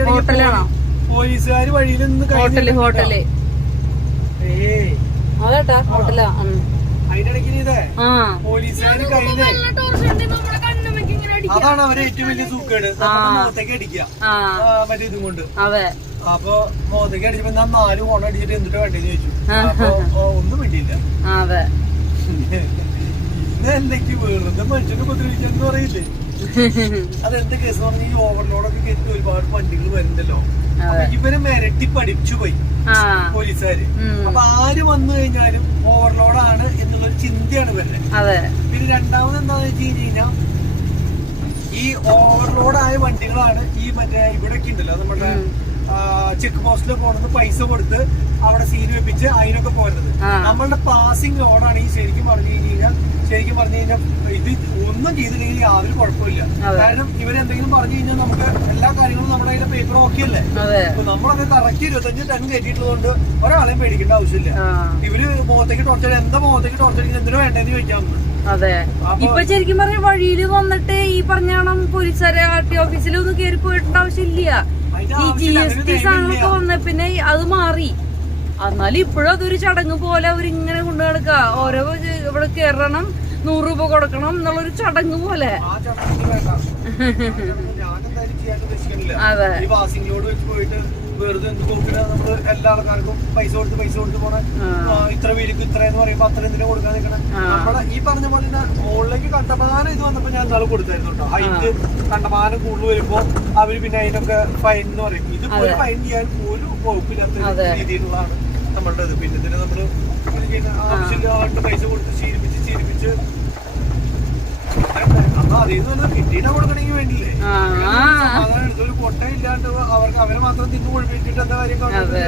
ഹോട്ടലാണോ? പോലീസുകാര് വഴിയിൽ നിന്ന് ഹോട്ടല് അതാട്ടാ ഹോട്ടലാ. അതിന്റെ ഇടയ്ക്ക് പോലീസുകാര് കഴിഞ്ഞ അതാണ് അവരെ ഏറ്റവും വലിയ സൂക്കേട്. മുഖത്തേക്ക് അടിക്കുക മറ്റേ ഇതും കൊണ്ട്. അതെ, അപ്പൊ മുഖത്തേക്ക് അടിച്ചപ്പോ ഞാൻ 4 ഹോൺ അടിച്ചിട്ട് എന്തിട്ട് വേണ്ടേന്ന് ചോദിച്ചു. അപ്പൊ ഒന്നും വേണ്ടിയില്ല. അതെ, ഇന്നെന്തൊക്കെ വെറുതെ മനുഷ്യനെ ഉപദ്രവിക്കാന്ന് പറയില്ലേ. അതെന്താ കേസ് പറഞ്ഞ ഈ ഓവർലോഡൊക്കെ കേട്ടിട്ട് ഒരുപാട് വണ്ടികൾ വരുന്നുണ്ടല്ലോ. ഇവരെ മിരട്ടി പഠിച്ചു പോയി പോലീസുകാര്. അപ്പൊ ആര് വന്നു കഴിഞ്ഞാലും ഓവർലോഡാണ് എന്നുള്ളൊരു ചിന്തയാണ് വരുന്നത്. പിന്നെ രണ്ടാമത് എന്താന്ന് വെച്ച് കഴിഞ്ഞാൽ ഈ ഓവർലോഡായ വണ്ടികളാണ് ഈ മറ്റേ ഇവിടെയൊക്കെ ഉണ്ടല്ലോ നമ്മുടെ ചെക്ക് പോസ്റ്റിൽ പോണത് പൈസ കൊടുത്ത് അവിടെ സീൽ വെപ്പിച്ച് അതിനൊക്കെ പോരുന്നത്. നമ്മളുടെ പാസിംഗ് ലോഡാണ് ഈ ശരിക്കും പറഞ്ഞു കഴിഞ്ഞാൽ ഇത് ഒന്നും ചെയ്തില്ലെങ്കിൽ യാതൊരു കുഴപ്പമില്ല. കാരണം ഇവരെന്തെങ്കിലും പറഞ്ഞു കഴിഞ്ഞാൽ നമുക്ക് എല്ലാ കാര്യങ്ങളും നമ്മുടെ കയ്യിലെ പേപ്പർ ഓക്കെ അല്ലേ. നമ്മളൊക്കെ കറക്റ്റ് 25 ടൺ കയറ്റിയിട്ടുള്ളതുകൊണ്ട് ഒരാളെയും പേടിക്കേണ്ട ആവശ്യമില്ല. ഇവര് മുഖത്തേക്ക് ടോർച്ചർ എന്താ മുഖത്തേക്ക് ടോർച്ചർ എന്തിനു വേണ്ടെന്ന് ചോദിക്കാമെന്ന്. അതെ, ഇപ്പൊ ശരിക്കും പറഞ്ഞ വഴിയില് വന്നിട്ട് ഈ പറഞ്ഞാണം പോലീസുകാരെ RT ഓഫീസിലൊന്നും കയറി പോയിട്ടേണ്ട ആവശ്യമില്ല. ഈ GST സാധനങ്ങളൊക്കെ വന്ന പിന്നെ അത് മാറി. എന്നാലും ഇപ്പോഴും അതൊരു ചടങ്ങ് പോലെ അവരിങ്ങനെ കൊണ്ടു നടക്കുക. ഓരോ ഇവിടെ കയറണം, 100 രൂപ കൊടുക്കണം എന്നുള്ളൊരു ചടങ്ങ് പോലെ. അതെ, വെറുതെ എന്ത് പോക്കില്ല നമ്മള് എല്ലാ ആൾക്കാർക്കും പൈസ കൊടുത്ത് പോണ ഇത്ര പേർക്ക് ഇത്ര എന്ന് പറയുമ്പോ അത്ര എന്തിനാ കൊടുക്കാൻ നിൽക്കണം. നമ്മളെ ഈ പറഞ്ഞ പോലെ തന്നെ മുകളിലേക്ക് കണ്ടമാനം ഇത് വന്നപ്പോ ഞാൻ നാളെ കൊടുത്തായിരുന്നു കേട്ടോ. ഹൈറ്റ് കണ്ടമാനം കൂടുതൽ വരുമ്പോ അവര് പിന്നെ അതിനൊക്കെ ഫൈൻ എന്ന് പറയും. ഇത് ഫൈൻ ചെയ്യാൻ ഒരു വകുപ്പില്ലാത്ത രീതിയിലുള്ളതാണ് നമ്മളുടെ ഇത്. പിന്നെ ഇതിന് നമ്മള് ആവശ്യമില്ലാണ്ട് പൈസ കൊടുത്ത് ശീലിപ്പിച്ച് അപ്പൊ അതിൽ നിന്ന് കിട്ടിയിട്ട് കൊടുക്കണമെങ്കിൽ വേണ്ടിയില്ലേ. ഒരു കൊട്ട ഇല്ലാണ്ട് അവരെ മാത്രം തിന്നു ഒഴിപ്പിച്ചിട്ട് എന്താ കാര്യം അതിന്റെ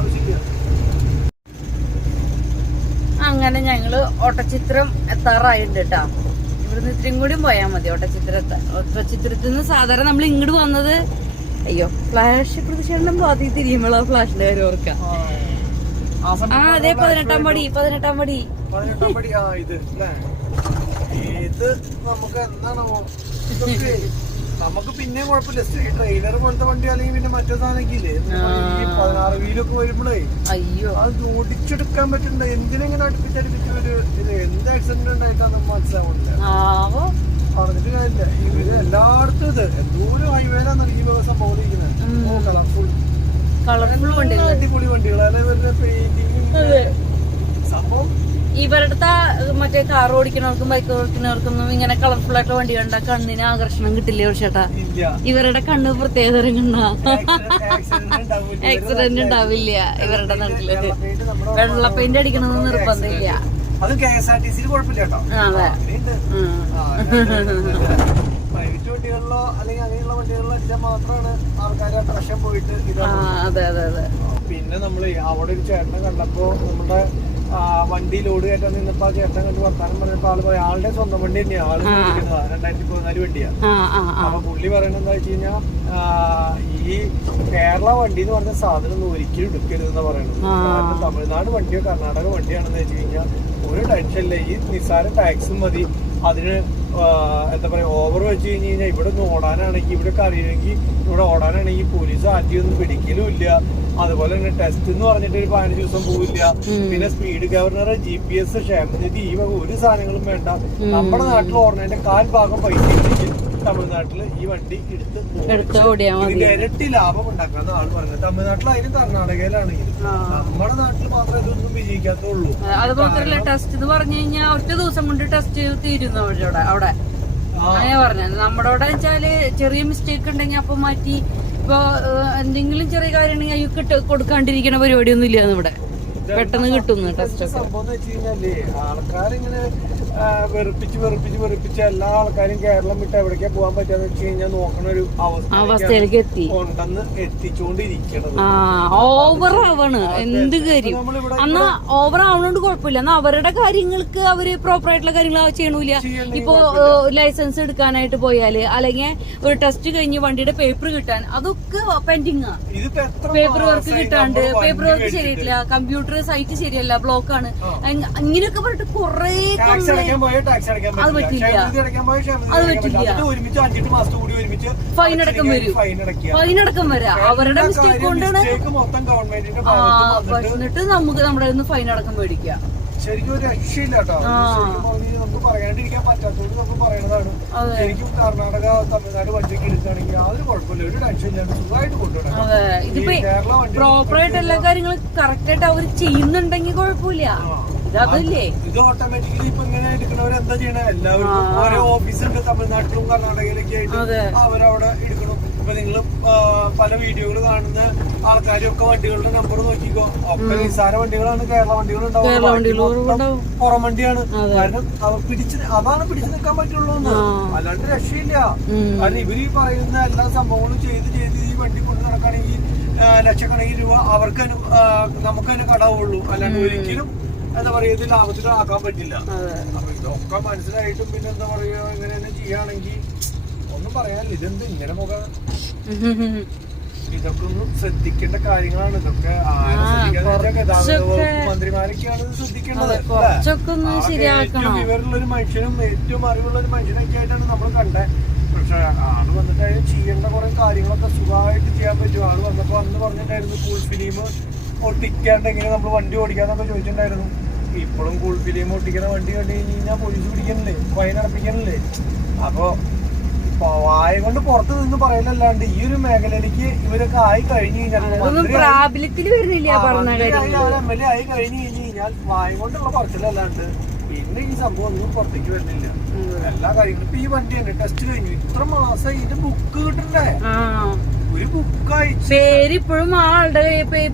ആവശ്യമില്ല. അങ്ങനെ ഞങ്ങള് ഓട്ടച്ചിത്രം എത്താറായിട്ടുണ്ട് കേട്ടാ. ഇവിടുന്ന് ഇത്രയും കൂടി പോയാൽ മതി ഓട്ടച്ചിത്രത്തിൽ നിന്ന്. സാധാരണ നമ്മൾ ഇങ്ങോട്ട് വന്നത് അയ്യോ ഫ്ലാഷ് പ്രതിഷേധം ബാധി തിരിയുമ്പോൾ ഫ്ലാഷിന്റെ കാര്യം ഓർക്കാം. അതെ, 18-ാം പടി. ഇത് നമുക്ക് എന്താണോ നമുക്ക് പിന്നെ കുഴപ്പമില്ല. ട്രെയിലർ പോലത്തെ വണ്ടി അല്ലെങ്കിൽ പിന്നെ മറ്റേ സാധനമൊക്കെ ഇല്ലേ 16 വീലൊക്കെ വരുമ്പോഴേ അയ്യോ അത് ഓടിച്ചെടുക്കാൻ പറ്റുന്നുണ്ട്. എന്തിനെങ്ങനെ അടുപ്പിച്ചടുപ്പിച്ച് ഒരു ഇത് എന്ത് ആക്സിഡന്റ് ഉണ്ടായിട്ടാന്ന് മനസ്സിലാവുന്നില്ല. പറഞ്ഞിട്ട് കാര്യമില്ല. ഇവര് എല്ലായിടത്തും ഇത് എന്തോരം ഹൈവേയിലാണ് ഈ സംഭവം ഇരിക്കുന്നത്. അടിപൊളി വണ്ടികൾ ഇവരുടെ പെയിന്റിങ് സംഭവം. ഇവരുടെ മറ്റേ കാർ ഓടിക്കുന്നവർക്കും ബൈക്ക് ഓടിക്കുന്നവർക്കും ഇങ്ങനെ കളർഫുൾ ആയിട്ട് വണ്ടി കണ്ട കണ്ണിന് ആകർഷണം കിട്ടില്ലേ ചേട്ടാ? ഇവരുടെ കണ്ണ് പ്രത്യേകതരം കണ്ടാ ആക്സിഡന്റ് ഉണ്ടാവില്ല. ഇവരുടെ നാട്ടില് വെള്ള പെയിന്റ് അടിക്കണമെന്ന് നിർബന്ധമില്ല. അത് KSRTC കുഴപ്പമില്ല കേട്ടോ. പ്രൈവറ്റ് വണ്ടികളിലോ അല്ലെങ്കിൽ അങ്ങനെയുള്ള വണ്ടികളിലോ അടിച്ചാൽ മാത്രമാണ് ആൾക്കാർ അട്രാക്ഷൻ പോയിട്ട് ഇതാണ്. പിന്നെ നമ്മള് അവിടെ ഒരു ചേട്ടനെ കണ്ടപ്പോ നമ്മുടെ വണ്ടി ലോഡ് കയറ്റാൻ നിന്നപ്പോ ആ ചേട്ടൻ കണ്ട് വർത്താനം പറഞ്ഞപ്പോ ആള് പറയാം ആളുടെ സ്വന്തം വണ്ടി തന്നെയാണ് ആള് 2014 വണ്ടിയാണ്. അപ്പൊ പുള്ളി പറയണത് എന്താ വെച്ച് കഴിഞ്ഞാൽ ഈ കേരള വണ്ടി എന്ന് പറഞ്ഞ സാധനം ഒന്നും ഒരിക്കലും എടുക്കരുത് എന്നാ പറയണത്. കാരണം തമിഴ്നാട് വണ്ടിയോ കർണാടക വണ്ടിയാണെന്ന് വെച്ച് കഴിഞ്ഞാൽ ഒരു ടെൻഷനില്ല. ഈ നിസ്സാര ടാക്സും മതി. അതിന് എന്താ പറയാ ഓവർ വെച്ച് കഴിഞ്ഞ് കഴിഞ്ഞാൽ ഇവിടെ ഒന്ന് ഓടാനാണെങ്കിൽ ഇവിടെ അറിയുമെങ്കിൽ ഇവിടെ ഓടാനാണെങ്കിൽ പോലീസ് ആറ്റിയൊന്നും പിടിക്കലും ഇല്ല. അതുപോലെ തന്നെ ടെസ്റ്റ് എന്ന് പറഞ്ഞിട്ട് ഒരു 15 ദിവസം പോവില്ല. പിന്നെ സ്പീഡ് ഗവർണർ GPS ക്ഷേമനിധി ഈ വക ഒരു സാധനങ്ങളും വേണ്ട. നമ്മുടെ നാട്ടിൽ ഓടുന്നതിന്റെ 1/4 ഭാഗം പൈസ ഉണ്ടെങ്കിൽ തമിഴ്നാട്ടില് ഈ വണ്ടി ഇതിന്റെ ഇരട്ടി ലാഭം ഉണ്ടാക്കാന്ന് ആള് പറഞ്ഞത്. തമിഴ്നാട്ടിലായാലും കർണാടകയിലാണെങ്കിലും നമ്മുടെ നാട്ടിൽ മാത്രമേ ഇതൊന്നും വിജയിക്കാത്തുള്ളൂ. അത് മാത്രല്ല ടെസ്റ്റ് എന്ന് പറഞ്ഞു കഴിഞ്ഞാൽ ഒറ്റ ദിവസം കൊണ്ട് ടെസ്റ്റ് തീരുന്നു അവിടെ. അങ്ങനെ പറഞ്ഞത് നമ്മുടെ അവിടെ വെച്ചാല് ചെറിയ മിസ്റ്റേക്ക് ഉണ്ടെങ്കിൽ അപ്പൊ മാറ്റി. ഇപ്പൊ എന്തെങ്കിലും ചെറിയ കാര്യം ഉണ്ടെങ്കിൽ അയ്യോ കൊടുക്കാണ്ടിരിക്കണ പരിപാടിയൊന്നും ഇല്ല ഇവിടെ. പെട്ടെന്ന് കിട്ടുന്നു ടെസ്റ്റ്. സംഭവം വെച്ച് കഴിഞ്ഞാല് ആൾക്കാരിങ്ങനെ വെറുപ്പിച്ച് എല്ലാ ആൾക്കാരും കേരളം വിട്ട് എവിടേക്കാ പോകാൻ പറ്റാന്ന് വെച്ച് കഴിഞ്ഞാൽ നോക്കണ ഒരു അവസ്ഥയിലേക്ക് കൊണ്ടെന്ന് എത്തിച്ചോണ്ടിരിക്കണത്. ഓവർ ആവണ് എന്ത് കാര്യം. എന്നാ ഓവർ ആവണോണ്ട് കുഴപ്പമില്ല. എന്നാ അവരുടെ കാര്യങ്ങൾക്ക് അവര് പ്രോപ്പർ ആയിട്ടുള്ള കാര്യങ്ങൾ ചെയ്യണില്ല. ഇപ്പൊ ലൈസൻസ് എടുക്കാനായിട്ട് പോയാല് അല്ലെങ്കിൽ ഒരു ടെസ്റ്റ് കഴിഞ്ഞ് വണ്ടിയുടെ പേപ്പർ കിട്ടാൻ അതൊക്കെ പെൻഡിങ്. പേപ്പർ വർക്ക് കിട്ടാണ്ട് പേപ്പർ വർക്ക് ശരിയായിട്ടില്ല, കമ്പ്യൂട്ടർ സൈറ്റ് ശരിയല്ല, ബ്ലോക്കാണ്, ഇങ്ങനെയൊക്കെ പറഞ്ഞിട്ട് കൊറേ അത് പറ്റില്ല. ഫൈനടക്കം വരും. ഫൈനടക്കം വരാം അവരുടെ മിസ്റ്റേക്ക് കൊണ്ടാണ്. എന്നിട്ട് നമുക്ക് നമ്മുടെ ഫൈനടക്കം മേടിക്കാം. ശരിക്കും ഒരു രക്ഷയില്ല കേട്ടോ. നമുക്ക് പറയാണ്ടിരിക്കാൻ പറ്റാത്തത് നമുക്ക് പറയണതാണ്. ശരിക്കും കർണാടക തമിഴ്നാട് വണ്ടിയൊക്കെ എടുക്കുകയാണെങ്കിൽ യാതൊരു കുഴപ്പമില്ല, ഒരു ടെൻഷൻ ഇല്ലാണ്ട് സുഖമായിട്ട് കൊണ്ടുപോകണം. കേരള വണ്ടി പ്രോപ്പറായിട്ട് എല്ലാ കാര്യങ്ങളും കറക്റ്റ് ആയിട്ട് അവർ ചെയ്യുന്നുണ്ടെങ്കിൽ കുഴപ്പമില്ല. ഇത് ഓട്ടോമാറ്റിക്കലി ഇപ്പൊ ഇങ്ങനെ എടുക്കണവർ എന്താ ചെയ്യണേ, എല്ലാവരും ഓരോ ഓഫീസുണ്ട് തമിഴ്നാട്ടിലും കർണാടകയിലൊക്കെ ആയിട്ട് അവരവിടെ എടുക്കണം. ഇപ്പൊ നിങ്ങൾ പല വീഡിയോകൾ കാണുന്ന ആൾക്കാരും ഒക്കെ വണ്ടികളുടെ നമ്പർ നോക്കിക്കോ, ഒക്കെ നിസ്സാര വണ്ടികളാണ്, കേരള വണ്ടികളുണ്ടാവും, പുറം വണ്ടിയാണ്. കാരണം അവർ അതാണ് പിടിച്ചു നിൽക്കാൻ പറ്റുള്ളൂ, അല്ലാണ്ട് രക്ഷയില്ല. കാരണം ഇവര് പറയുന്ന എല്ലാ സംഭവങ്ങളും ചെയ്ത് ഈ വണ്ടി കൊണ്ട് നടക്കുകയാണെങ്കിൽ ലക്ഷക്കണക്കിന് രൂപ അവർക്ക് നമുക്ക് തന്നെ കടാവുള്ളൂ, അല്ലാണ്ട് ഒരിക്കലും എന്താ പറയാ ഇത് ലാഭത്തിലാക്കാൻ പറ്റില്ല. അപ്പൊ ഇതൊക്കെ മനസ്സിലായിട്ടും പിന്നെ എന്താ പറയാ ഇങ്ങനെ തന്നെ ചെയ്യുകയാണെങ്കിൽ ഒന്നും പറയാനില്ല. ഇതെന്ത് ഇങ്ങനെ മുഖം, ഇതൊക്കെ ഒന്നും ശ്രദ്ധിക്കേണ്ട കാര്യങ്ങളാണ്. ഇതൊക്കെ മന്ത്രിമാരൊക്കെയാണ് ഇത് ശ്രദ്ധിക്കേണ്ടത്. ഏറ്റവും വിവരമുള്ളൊരു മനുഷ്യനും ഏറ്റവും അറിവുള്ള ഒരു മനുഷ്യനൊക്കെ ആയിട്ടാണ് നമ്മൾ കണ്ടത്. പക്ഷെ ആള് വന്നിട്ട് അതിന് ചെയ്യേണ്ട കുറെ കാര്യങ്ങളൊക്കെ സുഖമായിട്ട് ചെയ്യാൻ പറ്റും. ആള് വന്നപ്പോ അന്ന് പറഞ്ഞിട്ടുണ്ടായിരുന്നു കൂൾ ഫിലിം ഒട്ടിക്കാണ്ട് എങ്ങനെ നമ്മൾ വണ്ടി ഓടിക്കാന്നൊക്കെ ചോദിച്ചിട്ടുണ്ടായിരുന്നു. ഇപ്പോഴും കൂൾ ഫിലിം ഒട്ടിക്കുന്ന വണ്ടി കണ്ടു കഴിഞ്ഞാൽ പോലീസ് പിടിക്കണില്ലേ, ഫൈൻ അടപ്പിക്കണില്ലേ. അപ്പൊ വായ കൊണ്ട് പുറത്ത് നിന്ന് പറയലല്ലാണ്ട് ഈ ഒരു മേഖലയിലേക്ക് ഇവരൊക്കെ ആയി കഴിഞ്ഞു കഴിഞ്ഞാൽ MLA ആയി കഴിഞ്ഞു കഴിഞ്ഞാൽ വായ കൊണ്ടുള്ള പറച്ചിലല്ലാണ്ട് പിന്നെ ഈ സംഭവം ഒന്നും പുറത്തേക്ക് വരുന്നില്ല. എല്ലാ കാര്യങ്ങളും ഇപ്പൊ ഈ വണ്ടി തന്നെ ടെസ്റ്റ് കഴിഞ്ഞു, ഇത്ര മാസം ഇതിന്റെ ബുക്ക് കിട്ടണ്ടേ, ഒരു ബുക്കായി പേരിപ്പോഴും ആളുടെ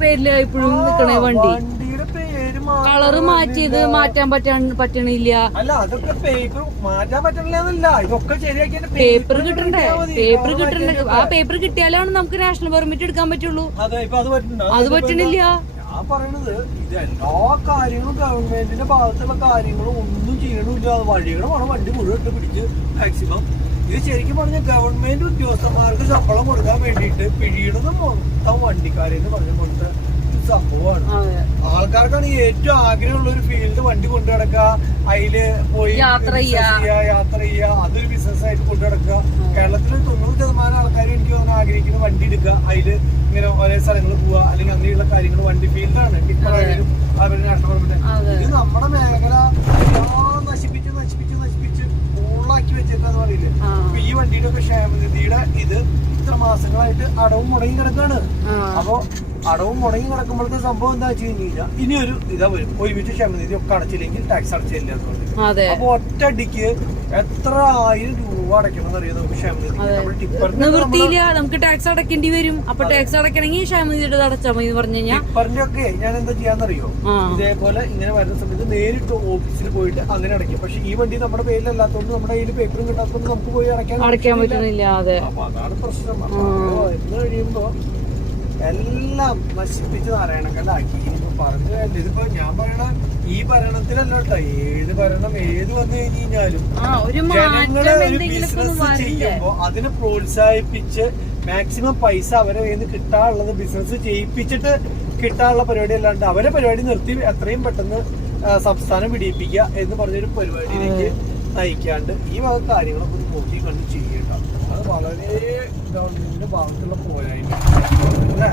പേരില് ഇപ്പോഴും നിക്കണേ വണ്ടി. വണ്ടിയുടെ പേര് കളറ് മാറ്റിയത് മാറ്റാൻ പറ്റണില്ല. അല്ല അതൊക്കെ പേപ്പർ മാറ്റാൻ പറ്റണില്ല, ഇതൊക്കെ ശരിയാക്കി പേപ്പർ കിട്ടണ്ടേ, പേപ്പർ കിട്ടണ്ടേ. ആ പേപ്പർ കിട്ടിയാലാണ് നമുക്ക് നാഷണൽ പെർമിറ്റ് എടുക്കാൻ പറ്റുള്ളൂ. അത് പറ്റണില്ല. ഞാൻ പറയണത് ഇത് എല്ലാ കാര്യങ്ങളും ഗവൺമെന്റിന്റെ ഭാഗത്തുള്ള കാര്യങ്ങളും ഒന്നും ചെയ്യണില്ല. വഴികളുമാണ് വണ്ടി മുഴുവൻ പിടിച്ച് മാക്സിമം. ഇത് ശരിക്കും പറഞ്ഞ ഗവൺമെന്റ് ഉദ്യോഗസ്ഥന്മാർക്ക് ശമ്പളം കൊടുക്കാൻ വേണ്ടിയിട്ട് പിഴിയണത് മൊത്തം വണ്ടിക്കാരെന്ന് പറഞ്ഞ പോലത്തെ സംഭവമാണ്. ആൾക്കാർക്കാണ് ഏറ്റവും ആഗ്രഹമുള്ള ഒരു ഫീൽഡ് വണ്ടി കൊണ്ടു നടക്കുക, അതില് പോയി യാത്ര ചെയ്യുക, അതൊരു ബിസിനസ് ആയിട്ട് കൊണ്ടു നടക്കുക. കേരളത്തില് 90% ആൾക്കാരും എനിക്ക് തോന്നുന്നു ആഗ്രഹിക്കുന്ന വണ്ടി എടുക്കുക, അതില് ഇങ്ങനെ ഓരോ സ്ഥലങ്ങൾ പോവുക, അല്ലെങ്കിൽ അങ്ങനെയുള്ള കാര്യങ്ങൾ വണ്ടി ഫീൽഡാണ്. ഇപ്പോഴായാലും അവരുടെ നാഷണൽ ഇത് നമ്മുടെ മേഖല എല്ലാം നശിപ്പിച്ച് ഫുള്ളാക്കി വെച്ചേക്കാന്ന് പറയില്ലേ. ഇപ്പൊ ഈ വണ്ടിയുടെ ഒക്കെ ക്ഷേമനിധിയുടെ ഇത് ഇത്ര മാസങ്ങളായിട്ട് അടവും മുടങ്ങി കിടക്കാണ്. അപ്പൊ അടവും മുടങ്ങി കിടക്കുമ്പോഴത്തെ സംഭവം എന്താ വെച്ച് കഴിഞ്ഞാൽ ഇനി ഒരു ഇതാ വരും, ഒരുമിച്ച് ക്ഷേമനിധി ഒക്കെ അടച്ചില്ലെങ്കിൽ ടാക്സ് അടച്ചില്ല എന്ന് പറഞ്ഞു. അപ്പൊ ഒറ്റയടിക്ക് എത്ര 1000 രൂപ അടയ്ക്കണം അറിയാം നമുക്ക് ക്ഷേമനിധി. നിവൃത്തിയില്ല, നമുക്ക് ടാക്സ് അടക്കേണ്ടി വരും. അപ്പൊ ടാക്സ് അടക്കണമെങ്കിൽ ക്ഷേമനിധിയുടെ അടച്ചാൽ മതി പറഞ്ഞു കഴിഞ്ഞാൽ. ടിപ്പറിന്റെ ഒക്കെ ഞാൻ എന്താ ചെയ്യാന്നറിയോ, ഇതേപോലെ ഇങ്ങനെ വരുന്ന സമയത്ത് നേരിട്ട് ഓഫീസിൽ പോയിട്ട് അങ്ങനെ അടയ്ക്കും. പക്ഷെ ഈ വണ്ടി നമ്മുടെ പേരിലല്ലാത്തതുകൊണ്ട് നമ്മുടെ കയ്യിൽ പേപ്പറും കിട്ടാത്തതുകൊണ്ട് നമുക്ക് പോയി അടയ്ക്കാൻ പറ്റുന്നില്ല. അപ്പൊ അതാണ് പ്രശ്നം. അപ്പൊ എന്ന് കഴിയുമ്പോ എല്ലാം നശിപ്പിച്ച് നാരായണക്കല്ലാക്കി. ഇനിയിപ്പോ പറഞ്ഞു കഴിഞ്ഞാൽ ഇതിപ്പോ ഞാൻ പറയണ ഈ ഭരണത്തിലല്ല കേട്ടോ, ഏത് ഭരണം ഏത് വന്നു കഴിഞ്ഞാലും ജനങ്ങളെ ഒരു ബിസിനസ് ചെയ്യുമ്പോ അതിനെ പ്രോത്സാഹിപ്പിച്ച് മാക്സിമം പൈസ അവരെ കയ്യിൽ നിന്ന് കിട്ടാനുള്ളത് ബിസിനസ് ചെയ്യിപ്പിച്ചിട്ട് കിട്ടാനുള്ള പരിപാടി അല്ലാണ്ട് അവരെ പരിപാടി നിർത്തി എത്രയും പെട്ടെന്ന് സംസ്ഥാനം പിടിപ്പിക്കുക എന്ന് പറഞ്ഞൊരു പരിപാടിയിലേക്ക് നയിക്കാണ്ട് ഈ വക കാര്യങ്ങളൊക്കെ നോക്കി കണ്ട് ചെയ്യട്ടോ. അത് വളരെ ഗവൺമെന്റിന്റെ ഭാഗത്തുള്ള പോരായ്മ അല്ലേ.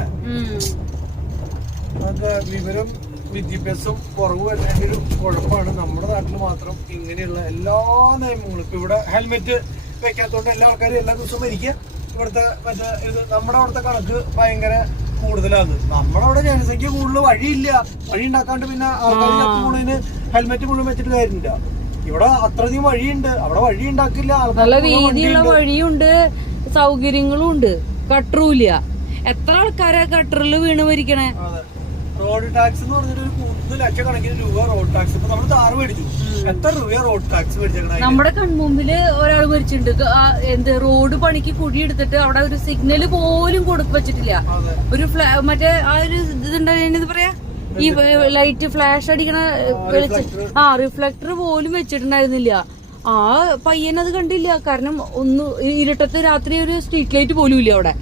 അതൊക്കെ വിവരം വിദ്യാഭ്യാസം കുറവ് വരുന്നതിന്റെ ഒരു കുഴപ്പമാണ്. നമ്മുടെ നാട്ടിൽ മാത്രം ഇങ്ങനെയുള്ള എല്ലാ നിയമങ്ങളും ഇപ്പൊ ഇവിടെ ഹെൽമെറ്റ് വെക്കാത്തോണ്ട് എല്ലാ ആൾക്കാരും എല്ലാ ദിവസവും മരിക്കുക. ഇവിടുത്തെ മറ്റേ ഇത് നമ്മുടെ അവിടുത്തെ കണക്ക് ഭയങ്കര കൂടുതലാണ്. നമ്മുടെ അവിടെ ജനസംഖ്യ കൂടുതൽ വഴിയില്ല, വഴി ഉണ്ടാക്കാണ്ട് പിന്നെ ആൾക്കാർ ചത്തുപോണതിന് ഹെൽമെറ്റ് മുഴുവൻ വെച്ചിട്ട് കാര്യമില്ല. ഇവിടെ അത്രയധികം വഴിയുണ്ട്, അവിടെ വഴി ഉണ്ടാക്കില്ല. നല്ല വീതിയുള്ള വഴിയുണ്ട്, സൗകര്യങ്ങളും ഉണ്ട്, കട്ടറുമില്ല. എത്ര ആൾക്കാരാ കട്ടറിൽ വീണ് മരിക്കണേ. റോഡ് ടാക്സ് എന്ന് പറഞ്ഞിട്ട് ഒരു 3 ലക്ഷക്കണക്കിന് രൂപ റോഡ് ടാക്സ്. ഇപ്പൊ നമ്മൾ താറ് മേടിച്ചു, എത്ര രൂപ റോഡ് ടാക്സ് മേടിച്ചേക്കണേ. നമ്മുടെ കൺമുമ്പില് ഒരാൾ മരിച്ചിട്ടുണ്ട്. എന്ത് റോഡ് പണിക്ക് കുഴിയെടുത്തിട്ട് അവിടെ ഒരു സിഗ്നല് പോലും വെച്ചിട്ടില്ല. ഒരു മറ്റേ ആ ഒരു ഇതുണ്ടായിരുന്നു പറയാ, ഈ ലൈറ്റ് ഫ്ലാഷ് അടിക്കണ റിഫ്ലക്ടർ പോലും വെച്ചിട്ടുണ്ടായിരുന്നില്ല. ആ പയ്യനത് കണ്ടില്ല. കാരണം ഒന്ന് ഇരുട്ടത്ത് രാത്രി ഒരു സ്ട്രീറ്റ് ലൈറ്റ് പോലും ഇല്ല അവിടെ.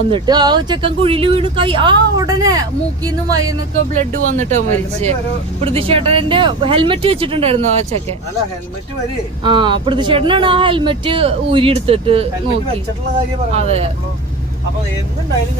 എന്നിട്ട് ആ ചെക്കൻ കുഴിയിൽ വീണ് ഉടനെ മൂക്കിന്ന് വയന്നൊക്കെ ബ്ലഡ് വന്നിട്ട് മരിച്ച്. പ്രതിഷേധന്റെ ഹെൽമെറ്റ് വെച്ചിട്ടുണ്ടായിരുന്നു ആ ചെക്കൻ. പ്രതിഷേധനാണ് ആ ഹെൽമെറ്റ് ഊരിയെടുത്തിട്ട് നോക്കി. അതെ. അപ്പൊ എന്തുണ്ടായാലും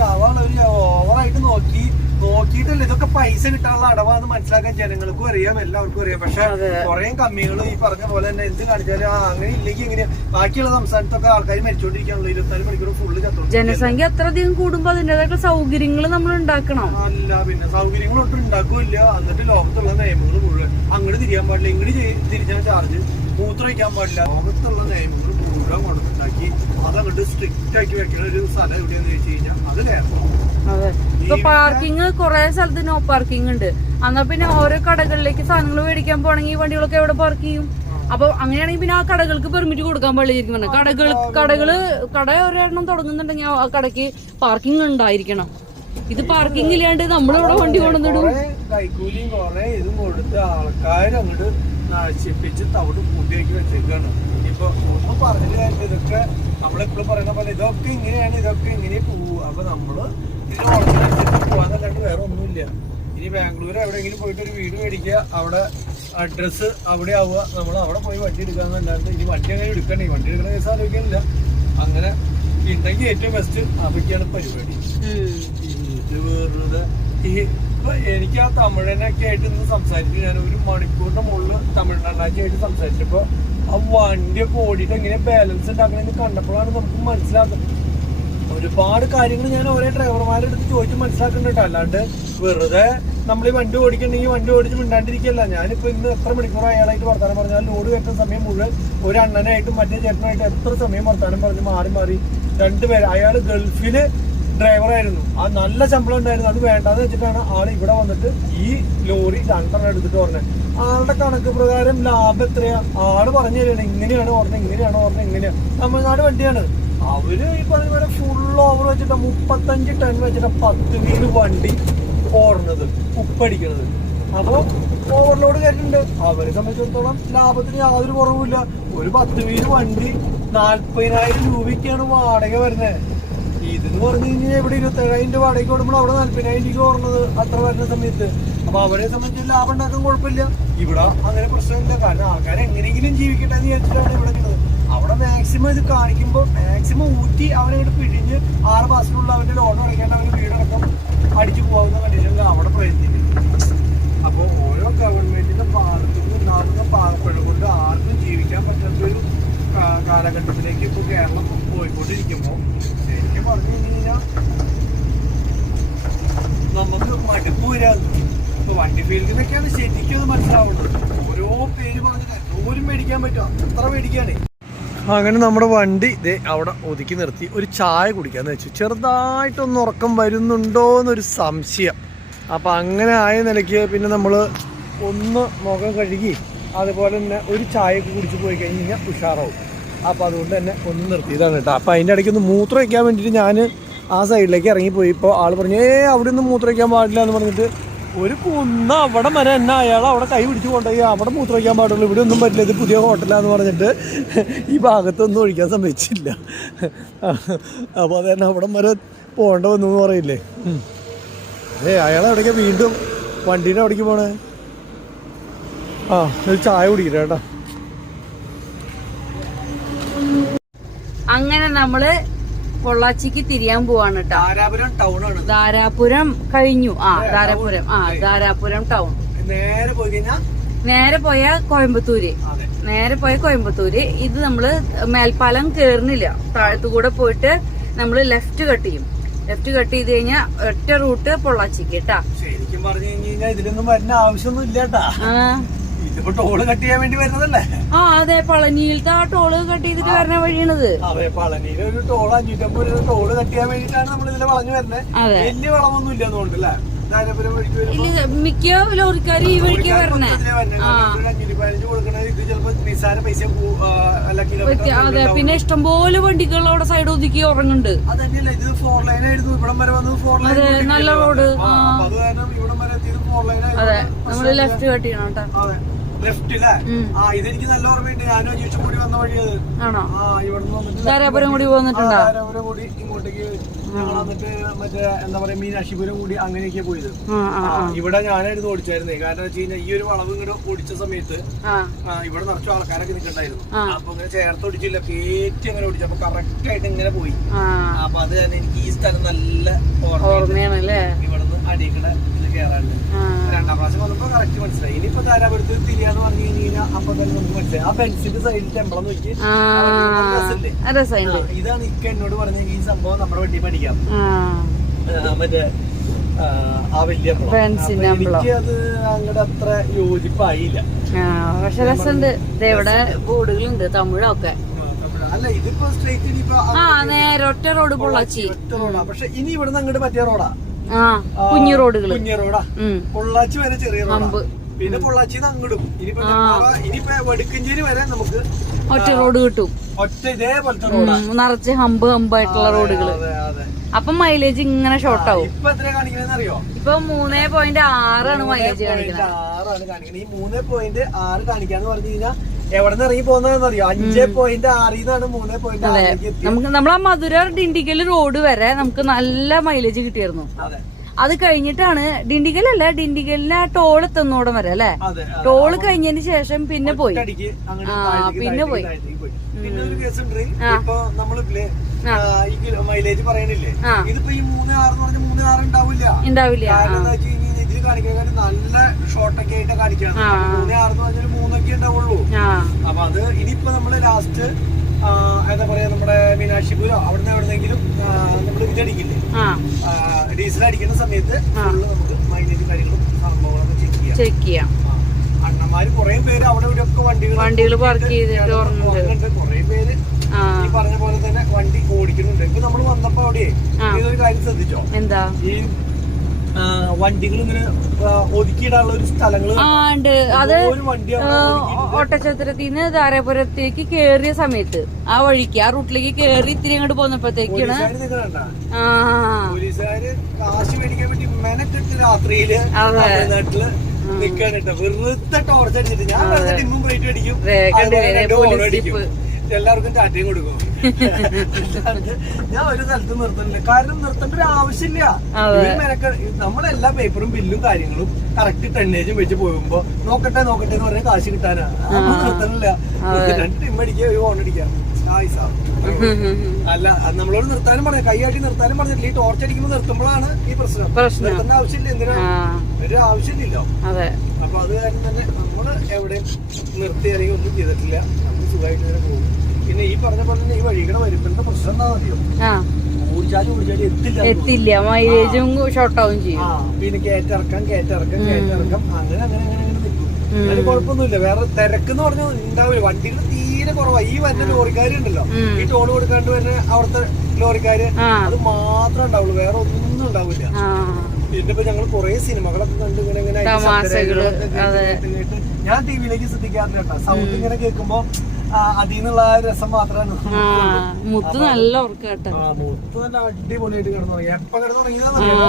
ഓവറായിട്ട് നോക്കി നോക്കിയിട്ടല്ല, ഇതൊക്കെ പൈസ കിട്ടാനുള്ള അടവാന്ന് മനസ്സിലാക്കാൻ ജനങ്ങൾക്കും അറിയാം, എല്ലാവർക്കും അറിയാം. പക്ഷെ കുറെ കമ്മികൾ ഈ പറഞ്ഞ പോലെ തന്നെ എന്ത് കാണിച്ചാലും അങ്ങനെ ഇല്ലെങ്കിൽ എങ്ങനെയാ ബാക്കിയുള്ള സംസ്ഥാനത്തൊക്കെ ആൾക്കാർ മരിച്ചോണ്ടിരിക്കാനുള്ള 24 മണിക്കൂർ ഫുള്ള് ചത്തോണ്ട്. ജനസംഖ്യ അത്രയധികം കൂടുമ്പോ അതിന്റേതായിട്ടുള്ള സൗകര്യങ്ങൾ നമ്മൾ ഉണ്ടാക്കണം. അല്ല പിന്നെ സൗകര്യങ്ങൾ ഒട്ടും ഉണ്ടാക്കൂല്ല. എന്നിട്ട് ലോകത്തുള്ള നിയമങ്ങൾ മുഴുവൻ അങ്ങോട്ട് തിരിയാൻ പാടില്ല, ഇങ്ങോട്ട് തിരിഞ്ഞാൽ ചാർജ്, മൂത്രം വയ്ക്കാൻ പാടില്ല. ലോകത്തുള്ള നിയമങ്ങൾ മുഴുവൻ കൊണ്ടുണ്ടാക്കി അതങ്ങോട്ട് സ്ട്രിക്റ്റ് ആക്കി വെക്കുന്ന ഒരു സ്ഥലം എവിടെയാന്ന് ചോദിച്ചു കഴിഞ്ഞാൽ അത് കേരളം. അതെ, ഇപ്പൊ പാർക്കിംഗ് കുറെ സ്ഥലത്ത് നോ പാർക്കിംഗ് ഉണ്ട്. എന്നാ പിന്നെ ഓരോ കടകളിലേക്ക് സാധനങ്ങൾ മേടിക്കാൻ പോണെങ്കിൽ ഈ വണ്ടികളൊക്കെ എവിടെ പാർക്ക് ചെയ്യും? അപ്പൊ അങ്ങനെയാണെങ്കിൽ പിന്നെ ആ കടകൾക്ക് പെർമിറ്റ് കൊടുക്കാൻ പാടില്ലായിരിക്കും. കട ഒരെണ്ണം തുടങ്ങുന്നുണ്ടെങ്കിൽ ആ കടയ്ക്ക് പാർക്കിംഗ് ഉണ്ടായിരിക്കണം. ഇത് പാർക്കിംഗ് ഇല്ലാണ്ട് നമ്മളിവിടെ വണ്ടി കൊണ്ടുവന്നിടും. കൈക്കൂലിയും കുറെ ഇതും കൊടുത്ത് ആൾക്കാർ അങ്ങോട്ട് നശിപ്പിച്ച് തവിട് കൂട്ടിയാക്കി വെച്ചേക്കാണ്. ഇപ്പൊ ഒന്നും പറഞ്ഞിട്ട് കാര്യം, ഇതൊക്കെ നമ്മളെപ്പോഴും പറയുന്ന പോലെ ഇതൊക്കെ ഇങ്ങനെയാണ്, ഇതൊക്കെ ഇങ്ങനെ പോവുക. അപ്പൊ നമ്മള് ഇതിന് ഓർഡിനൻസരിച്ച് പോകാന്നല്ലാണ്ട് വേറെ ഒന്നുമില്ല. ഇനി ബാംഗ്ലൂർ എവിടെയെങ്കിലും പോയിട്ട് ഒരു വീട് മേടിക്കുക, അവിടെ അഡ്രസ്സ് അവിടെ ആവുക, നമ്മൾ അവിടെ പോയി വണ്ടി എടുക്കാന്നല്ലാണ്ട് ഇനി വണ്ടി അങ്ങനെ എടുക്കണ്ടേ, വണ്ടി എടുക്കുന്ന കേസ് ആലോചിക്കാനില്ല. അങ്ങനെ ഉണ്ടെങ്കിൽ ഏറ്റവും ബെസ്റ്റ് അതൊക്കെയാണ് പരിപാടി. ഇത് വെറുതെ എനിക്ക് ആ തമിഴനൊക്കെ ആയിട്ട് ഇന്ന് സംസാരിച്ചു. ഞാൻ 1 മണിക്കൂറിന്റെ മുകളിൽ തമിഴ്നാട്ടിലായിട്ട് സംസാരിച്ചപ്പോ ആ വണ്ടിയൊക്കെ ഓടിയിട്ട് എങ്ങനെ ബാലൻസ് ഉണ്ടാക്കണമെന്ന് കണ്ടപ്പോഴാണ് നമുക്ക് മനസ്സിലാക്കുന്നത്. ഒരുപാട് കാര്യങ്ങൾ ഞാൻ ഓരോ ഡ്രൈവർമാരുടെ അടുത്ത് ചോദിച്ച് മനസ്സിലാക്കുന്നുണ്ട്. അല്ലാണ്ട് വെറുതെ നമ്മൾ ഈ വണ്ടി ഓടിക്കണമെങ്കിൽ വണ്ടി ഓടിച്ച് മിണ്ടാണ്ടിരിക്കല്ല. ഞാനിപ്പോ ഇന്ന് എത്ര മണിക്കൂർ അയാളായിട്ട് വർത്താനം പറഞ്ഞാൽ ലോഡ് കയറ്റുന്ന സമയം മുഴുവൻ ഒരു അണ്ണനായിട്ടും മറ്റേ ചേട്ടനായിട്ടും എത്ര സമയം വർത്താനം പറഞ്ഞ് മാറി മാറി 2 പേര്. അയാൾ ഗൾഫില് ഡ്രൈവറായിരുന്നു, ആ നല്ല ശമ്പളം ഉണ്ടായിരുന്നു. അത് വേണ്ടാന്ന് വെച്ചിട്ടാണ് ആൾ ഇവിടെ വന്നിട്ട് ഈ ലോറി 2 എടുത്തിട്ട് പറഞ്ഞത്. ആളുടെ കണക്ക് പ്രകാരം ലാഭം എത്രയാ ആള് പറഞ്ഞു തരുന്നത്. ഇങ്ങനെയാണ് ഓർമ്മ, ഇങ്ങനെയാണ് ഓർമ്മ, ഇങ്ങനെയാണ്. തമിഴ്നാട് വണ്ടിയാണ്. അവര് ഈ പറഞ്ഞ പോലെ ഫുൾ ഓവർ വെച്ചിട്ട് 35 ടൺ വെച്ചിട്ട് 10 വീല് വണ്ടി ഓടുന്നത്, ഉപ്പടിക്കണത്. അപ്പൊ ഓവർലോഡ് കയറ്റുന്നുണ്ട്. അവരെ സംബന്ധിച്ചിടത്തോളം ലാഭത്തിന് യാതൊരു കുറവുമില്ല. ഒരു 10 വീല് വണ്ടി 40,000 രൂപയ്ക്കാണ് വാടക വരുന്നത്. ഇതെന്ന് പറഞ്ഞു കഴിഞ്ഞാൽ ഇവിടെ 27,000 രൂപ വാടകയ്ക്ക് കൊടുക്കുമ്പോൾ അവിടെ 40,000 രൂപ ഓടുന്നത് അത്ര വരുന്ന സമയത്ത്. അപ്പൊ അവരെ സംബന്ധിച്ച് ലാഭം ഉണ്ടാക്കാൻ കുഴപ്പമില്ല. ഇവിടെ അങ്ങനെ പ്രശ്നമില്ല. കാരണം ആൾക്കാരെ എങ്ങനെയെങ്കിലും ജീവിക്കട്ടെ എന്ന് വിചാരിച്ചിട്ടാണ് ഇവിടെ നിൽക്കുന്നത്. അവിടെ മാക്സിമം ഇത് കാണിക്കുമ്പോൾ മാക്സിമം ഊറ്റി അവനെ പിഴിഞ്ഞ് 6 മാസത്തിനുള്ള അവന്റെ ലോൺ അടയ്ക്കേണ്ട അവന്റെ വീടടക്കം അടിച്ചു പോകാവുന്ന കണ്ടീഷനിൽ അവിടെ പ്രയത്നിക്കുന്നു. അപ്പോൾ ഓരോ ഗവൺമെന്റിന്റെ ഭാഗത്തു നിന്നുണ്ടാകുന്ന പാകപ്പെടൽ കൊണ്ട് ആർക്കും ജീവിക്കാൻ പറ്റാത്തൊരു കാലഘട്ടത്തിലേക്ക് ഇപ്പോൾ കേരളം പോയിക്കൊണ്ടിരിക്കുമ്പോൾ ശരിക്കും പറഞ്ഞു കഴിഞ്ഞാൽ നമുക്ക് മടുപ്പ് വരാതെ. ഇപ്പൊ വണ്ടി ഫീൽഡിൽ നിന്നൊക്കെയാണ് ശരിക്കും അത് മനസ്സിലാവുന്നത്. ഓരോ പേര് പറഞ്ഞിട്ട് എന്തോരം മേടിക്കാൻ പറ്റും, അത്ര മേടിക്കാനേ. അങ്ങനെ നമ്മുടെ വണ്ടി ഇതേ അവിടെ ഒതുക്കി നിർത്തി ഒരു ചായ കുടിക്കാന്ന് വെച്ചു. ചെറുതായിട്ടൊന്ന് ഉറക്കം വരുന്നുണ്ടോ എന്നൊരു സംശയം. അപ്പം അങ്ങനെ ആയ നിലയ്ക്ക് പിന്നെ നമ്മൾ ഒന്ന് മുഖം കഴുകി അതുപോലെ തന്നെ ഒരു ചായയൊക്കെ കുടിച്ച് പോയി കഴിഞ്ഞ് കഴിഞ്ഞാൽ ഉഷാറാവും. അപ്പോൾ അതുകൊണ്ട് തന്നെ ഒന്ന് നിർത്തിയതാണ് കേട്ടോ. അപ്പോൾ അതിൻ്റെ ഇടയ്ക്ക് ഒന്ന് മൂത്രം വയ്ക്കാൻ വേണ്ടിയിട്ട് ഞാൻ ആ സൈഡിലേക്ക് ഇറങ്ങിപ്പോയി. ഇപ്പോൾ ആൾ പറഞ്ഞു അവിടെ ഒന്നും മൂത്രം വയ്ക്കാൻ പാടില്ല എന്ന് പറഞ്ഞിട്ട് ഒരു കുന്ന അവിടെ വരെ എന്നെ അയാൾ അവിടെ കൈ പിടിച്ച് കൊണ്ടുപോയി അവിടെ മൂത്രം വയ്ക്കാൻ പാടുള്ളൂ, ഇവിടെ ഒന്നും പറ്റില്ല, ഇത് പുതിയ ഹോട്ടലാന്ന് പറഞ്ഞിട്ട് ഈ ഭാഗത്തൊന്നും ഒഴിക്കാൻ സമ്മതിച്ചില്ല. അപ്പോൾ അത് തന്നെ അവിടെ വരെ പോകേണ്ട വന്നു എന്ന് പറയില്ലേ. അയാളെവിടേക്കാ വീണ്ടും വണ്ടീൻ്റെ അവിടേക്ക് പോണേ? ആ ഒരു ചായ കുടിക്കട്ടെ കേട്ടോ. അങ്ങനെ നമ്മള് പൊള്ളാച്ചിക്ക് തിരിയാൻ പോവാണ് കേട്ടോ. ധാരാപുരം ടൗൺ ആണ്. ധാരാപുരം കഴിഞ്ഞു. ധാരാപുരം ടൗൺ. നേരെ പോയ കോയമ്പത്തൂര്. ഇത് നമ്മള് മേൽപ്പാലം കേറുന്നില്ല, താഴത്തുകൂടെ പോയിട്ട് നമ്മള് ലെഫ്റ്റ് കട്ട് ചെയ്യും. ലെഫ്റ്റ് കട്ട് ചെയ്ത് കഴിഞ്ഞാൽ ഒറ്റ റൂട്ട് പൊള്ളാച്ചിക്ക് കേട്ടാ. ശരിക്കും പറഞ്ഞു കഴിഞ്ഞാൽ ഇതിലൊന്നും വരുന്ന ആവശ്യമൊന്നും ഇല്ല കേട്ടാ. ഇതിപ്പോ ടോള് കട്ട് ചെയ്യാൻ വേണ്ടി വരുന്നതല്ലേ? ആ അതെ, പളനിയിലത്തെ ആ ടോള് കട്ട് ചെയ്തിട്ട് വരുന്ന വഴിയാണത്. അതെ, പളനിയിലെ ഒരു ടോള് 550 രൂപ ടോള് കട്ട് ചെയ്യാൻ വേണ്ടിട്ടാണ് നമ്മൾ ഇതിലെ വളഞ്ഞു വരുന്നത്. വലിയ വളമൊന്നും ഇല്ല തോന്നുന്നുണ്ടല്ലേ? മിക്ക ലോറിക്കാര് ഈ വഴിക്ക് വരണേ. അതെ, പിന്നെ ഇഷ്ടംപോലെ വണ്ടികൾ അവിടെ സൈഡ് ഒതുക്കി ഉറങ്ങുന്നുണ്ട്. അതെ, നല്ല റോഡ്. അതെ, നമ്മള് ലെഫ്റ്റ് കട്ട് ചെയ്യണം കേട്ടോ. ലെഫ്റ്റില്ലേ? ഇതെനിക്ക് നല്ല ഓർമ്മയുണ്ട്. ഞാനും അജീഷും കൂടി വന്ന വഴിയത്. ആണോ? ഇവിടുന്ന് വന്നിട്ട് ധാരാപുരം കൂടി വന്നിട്ടുണ്ടോ? ധാരാപുരം കൂടി ഇങ്ങോട്ടേക്ക് ഞങ്ങൾ വന്നിട്ട് മറ്റേ എന്താ പറയാ മീനാക്ഷിപുരം കൂടി അങ്ങനെയൊക്കെ പോയത്. ഇവിടെ ഞാനായിരുന്നു ഓടിച്ചായിരുന്നേ. കാരണം വെച്ച് കഴിഞ്ഞാൽ ഈ ഒരു വളവ് ഇങ്ങോട്ട് ഓടിച്ച സമയത്ത് ഇവിടെ നിറച്ചു ആൾക്കാരൊക്കെ നിൽക്കണ്ടായിരുന്നു. അപ്പൊ ഇങ്ങനെ ചേർത്ത് ഓടിച്ചില്ല, കയറ്റി അങ്ങനെ ഓടിച്ചു. അപ്പൊ കറക്റ്റ് ആയിട്ട് ഇങ്ങനെ പോയി. അപ്പൊ അത് തന്നെ എനിക്ക് ഈ സ്ഥലം നല്ല ഓർമ്മയാണല്ലേ. ഇവിടുന്ന് അടിക്കണ ഇത് കയറാണ്ട്. രണ്ടാം പ്രാവശ്യം വന്നപ്പോ കറക്റ്റ് മനസ്സിലായി. ഇനിയിപ്പോ താരാപുരത്ത് തിരിയാന്ന് പറഞ്ഞു കഴിഞ്ഞാൽ അപ്പൊ തന്നെ നമുക്ക് മനസ്സിലായി. ആ ബെൻസിന്റെ സൈഡിൽ ടെമ്പളം നോക്കി ഇതാണ് ഇക്ക എന്നോട് പറഞ്ഞെങ്കിൽ ഈ സംഭവം നമ്മുടെ വണ്ടി പഠിക്കാം. മറ്റേ ആ വലിയ എനിക്ക് അത് അങ്ങോട്ട് അത്ര യോജിപ്പായില്ല. പക്ഷെ രസമുണ്ട്. ഇവിടെ ബോർഡുകളുണ്ട് തമിഴൊക്കെ. അല്ല ഇതിപ്പോ സ്ട്രേറ്റ് നേരൊറ്റ റോഡ് പൊള്ളാച്ചി റോഡാ. പക്ഷെ ഇനി ഇവിടുന്ന് അങ്ങോട്ട് പറ്റിയ റോഡാ, കുഞ്ഞു റോഡുകൾ. കുഞ്ഞു റോഡാ. പൊള്ളാച്ചി വരെ ചെറിയ റോഡാ. പിന്നെ പൊള്ളാച്ചിന്ന് അങ്ങോട്ടും ഇനിയിപ്പോ വടുക്കഞ്ചേരി വരെ നമുക്ക് ഒറ്റ റോഡ് കിട്ടും. ഒറ്റ ഇതേപോലത്തെ റോഡാ, നിറച്ച് ഹമ്പായിട്ടുള്ള റോഡുകള്. അപ്പൊ മൈലേജ് ഇങ്ങനെ ഷോർട്ട് ആവും. ഇപ്പൊ എത്ര കാണിക്കണെന്ന് അറിയോ? ഇപ്പൊ 3.6 മൈലേജ് കാണിക്കുന്നത്. 6 കാണിക്കുന്നത്. ഈ 3.6 കാണിക്കാന്ന് പറഞ്ഞു കഴിഞ്ഞാൽ എവിടെ നിന്ന് ഇറങ്ങി പോകുന്നതെന്നറിയോ? 5.6 3.6. നമുക്ക് നമ്മളാ മധുര ഡിണ്ടിഗൽ റോഡ് വരെ നമുക്ക് നല്ല മൈലേജ് കിട്ടിയിരുന്നു. അത് കഴിഞ്ഞിട്ടാണ് ഡിണ്ടിഗലല്ല, ഡിണ്ടിഗലിന് ടോൾ എത്തുന്നോടം വരെ അല്ലെ. ടോള് കഴിഞ്ഞതിന് ശേഷം പിന്നെ പോയി. പിന്നെ പോയി. പിന്നെ ഒരു കേസ് ഉണ്ട്. ഇപ്പൊ നമ്മളില്ലേ മൈലേജ് പറയണില്ലേ, ഇതിപ്പോ ഈ 3.6 എന്ന് പറഞ്ഞാൽ 3.6 ഉണ്ടാവില്ല. കാരണം എന്താ വെച്ച് കഴിഞ്ഞാൽ ഇതിൽ കാണിക്കാൻ നല്ല ഷോർട്ടൊക്കെ ആയിട്ട് കാണിക്കണം. 3.6 എന്ന് പറഞ്ഞാൽ 3 ഉണ്ടാവുള്ളൂ. അപ്പൊ അത് ഇനിയിപ്പോ നമ്മള് ലാസ്റ്റ് എന്താ പറയാ, നമ്മുടെ മീനാക്ഷിപുരോ അവിടുന്ന് എവിടെന്നെങ്കിലും നമ്മള് ഇതടിക്കില്ലേ, ഡീസൽ അടിക്കുന്ന സമയത്ത് നമുക്ക് മൈലേജ് കാര്യങ്ങളും സംഭവങ്ങളൊക്കെ ചെക്ക് ചെയ്യാം. അണ്ണന്മാര് കുറെ പേര് അവിടെ ഇവിടെ ഒക്കെ വണ്ടികൾ പാർക്ക് ചെയ്തിട്ടുണ്ട്. കുറെ പേര് ഈ പറഞ്ഞ പോലെ തന്നെ വണ്ടി ഓടിക്കുന്നുണ്ട്. ഇപ്പൊ നമ്മള് വന്നപ്പോ അവിടെ ഇതൊരു കാര്യം ശ്രദ്ധിച്ചോ? എന്താ ഈ വണ്ടികൾ ഇങ്ങനെ ഒതുക്കിയിടാനുള്ള ഒരു സ്ഥലങ്ങള് അത് ഒട്ടച്ചത്രത്തിന്ന് ധാരാപുരത്തേക്ക് കേറിയ സമയത്ത് ആ വഴിക്ക് ആ റൂട്ടിലേക്ക് കേറി ഇത്തിരി അങ്ങോട്ട് പോന്നപ്പോഴത്തേക്കാണ് പോലീസുകാര് കാശ് മേടിക്കാൻ വേണ്ടി മെനക്കെട്ട് രാത്രിയില് തമിഴ്നാട്ടില് നിക്കാനിട്ട് വെറുതെ ടോർച്ച് അടിച്ചിട്ട് ഞാൻ വെറുതെ ഡിമ്മും ബ്രൈറ്റും അടിക്കും, എല്ലാവർക്കും ടാറ്റയും കൊടുക്കും. ഞാൻ ഒരു സ്ഥലത്ത് നിർത്തുന്നില്ല, കാരണം നിർത്തേണ്ട ഒരു ആവശ്യമില്ല. നമ്മളെല്ലാ പേപ്പറും ബില്ലും കാര്യങ്ങളും കറക്റ്റ് ടെന്നേജും വെച്ച് പോകുമ്പോ നോക്കട്ടെ എന്ന് പറഞ്ഞ കാശ് കിട്ടാനാ. നിർത്തണില്ല, 2 ടിം അടിക്കുക, ഒരു ഹോൺ അടിക്കാം. അല്ല നമ്മളോട് നിർത്താനും പറഞ്ഞു, കൈയാട്ടി നിർത്താനും പറഞ്ഞിട്ടില്ല. ഈ ടോർച്ച് അടിക്കുമ്പോ നിർത്തുമ്പോഴാണ് ഈ പ്രശ്നം. നിർത്തേണ്ട ആവശ്യമില്ല, എന്തിനാ ഒരു ആവശ്യമില്ലല്ലോ. അപ്പൊ അത് കാരണം തന്നെ നമ്മള് എവിടെയും നിർത്തി അല്ലെങ്കിൽ ഒന്നും ചെയ്തിട്ടില്ല. നമ്മൾ സുഖമായിട്ട് ഇങ്ങനെ പോകും. പിന്നെ ഈ പറഞ്ഞ പോലെ തന്നെ ഈ വഴികളെ വരുമ്പോഴത്തെ പ്രശ്നം എന്താ അറിയോ? എത്തില്ല, മൈലേജും ഷോർട്ടാവും ചെയ്യും. പിന്നെ കയറ്റിറക്കം അങ്ങനെ നിൽക്കും. അതിന് കുഴപ്പമൊന്നുമില്ല. വേറെ തിരക്കെന്ന് പറഞ്ഞാൽ ഉണ്ടാവില്ല, വണ്ടികൾ തീരെ കുറവാണ്. ഈ വരുന്ന ലോറിക്കാരുണ്ടല്ലോ, ഈ ടോൾ കൊടുക്കാണ്ട് വരുന്ന അവിടുത്തെ ലോറിക്കാര്, അത് മാത്രമേ ഉണ്ടാവുള്ളൂ, വേറെ ഒന്നും ഉണ്ടാവില്ല. പിന്നെ ഇപ്പൊ ഞങ്ങൾ കുറെ സിനിമകളൊക്കെ കണ്ട് ഇങ്ങനെ ഞാൻ ടിവിയിലേക്ക് ശ്രദ്ധിക്കാറില്ല കേട്ടോ. സൗണ്ട് ഇങ്ങനെ കേൾക്കുമ്പോ അതിന്നുള്ള രസം മാത്രമാണ്. മുത്ത് നല്ല ഉറക്കം, മുത്ത് നല്ല അടിപൊളിയായിട്ട് കിടന്നുറങ്ങി. എപ്പോ കിടന്നുറങ്ങിയതാ?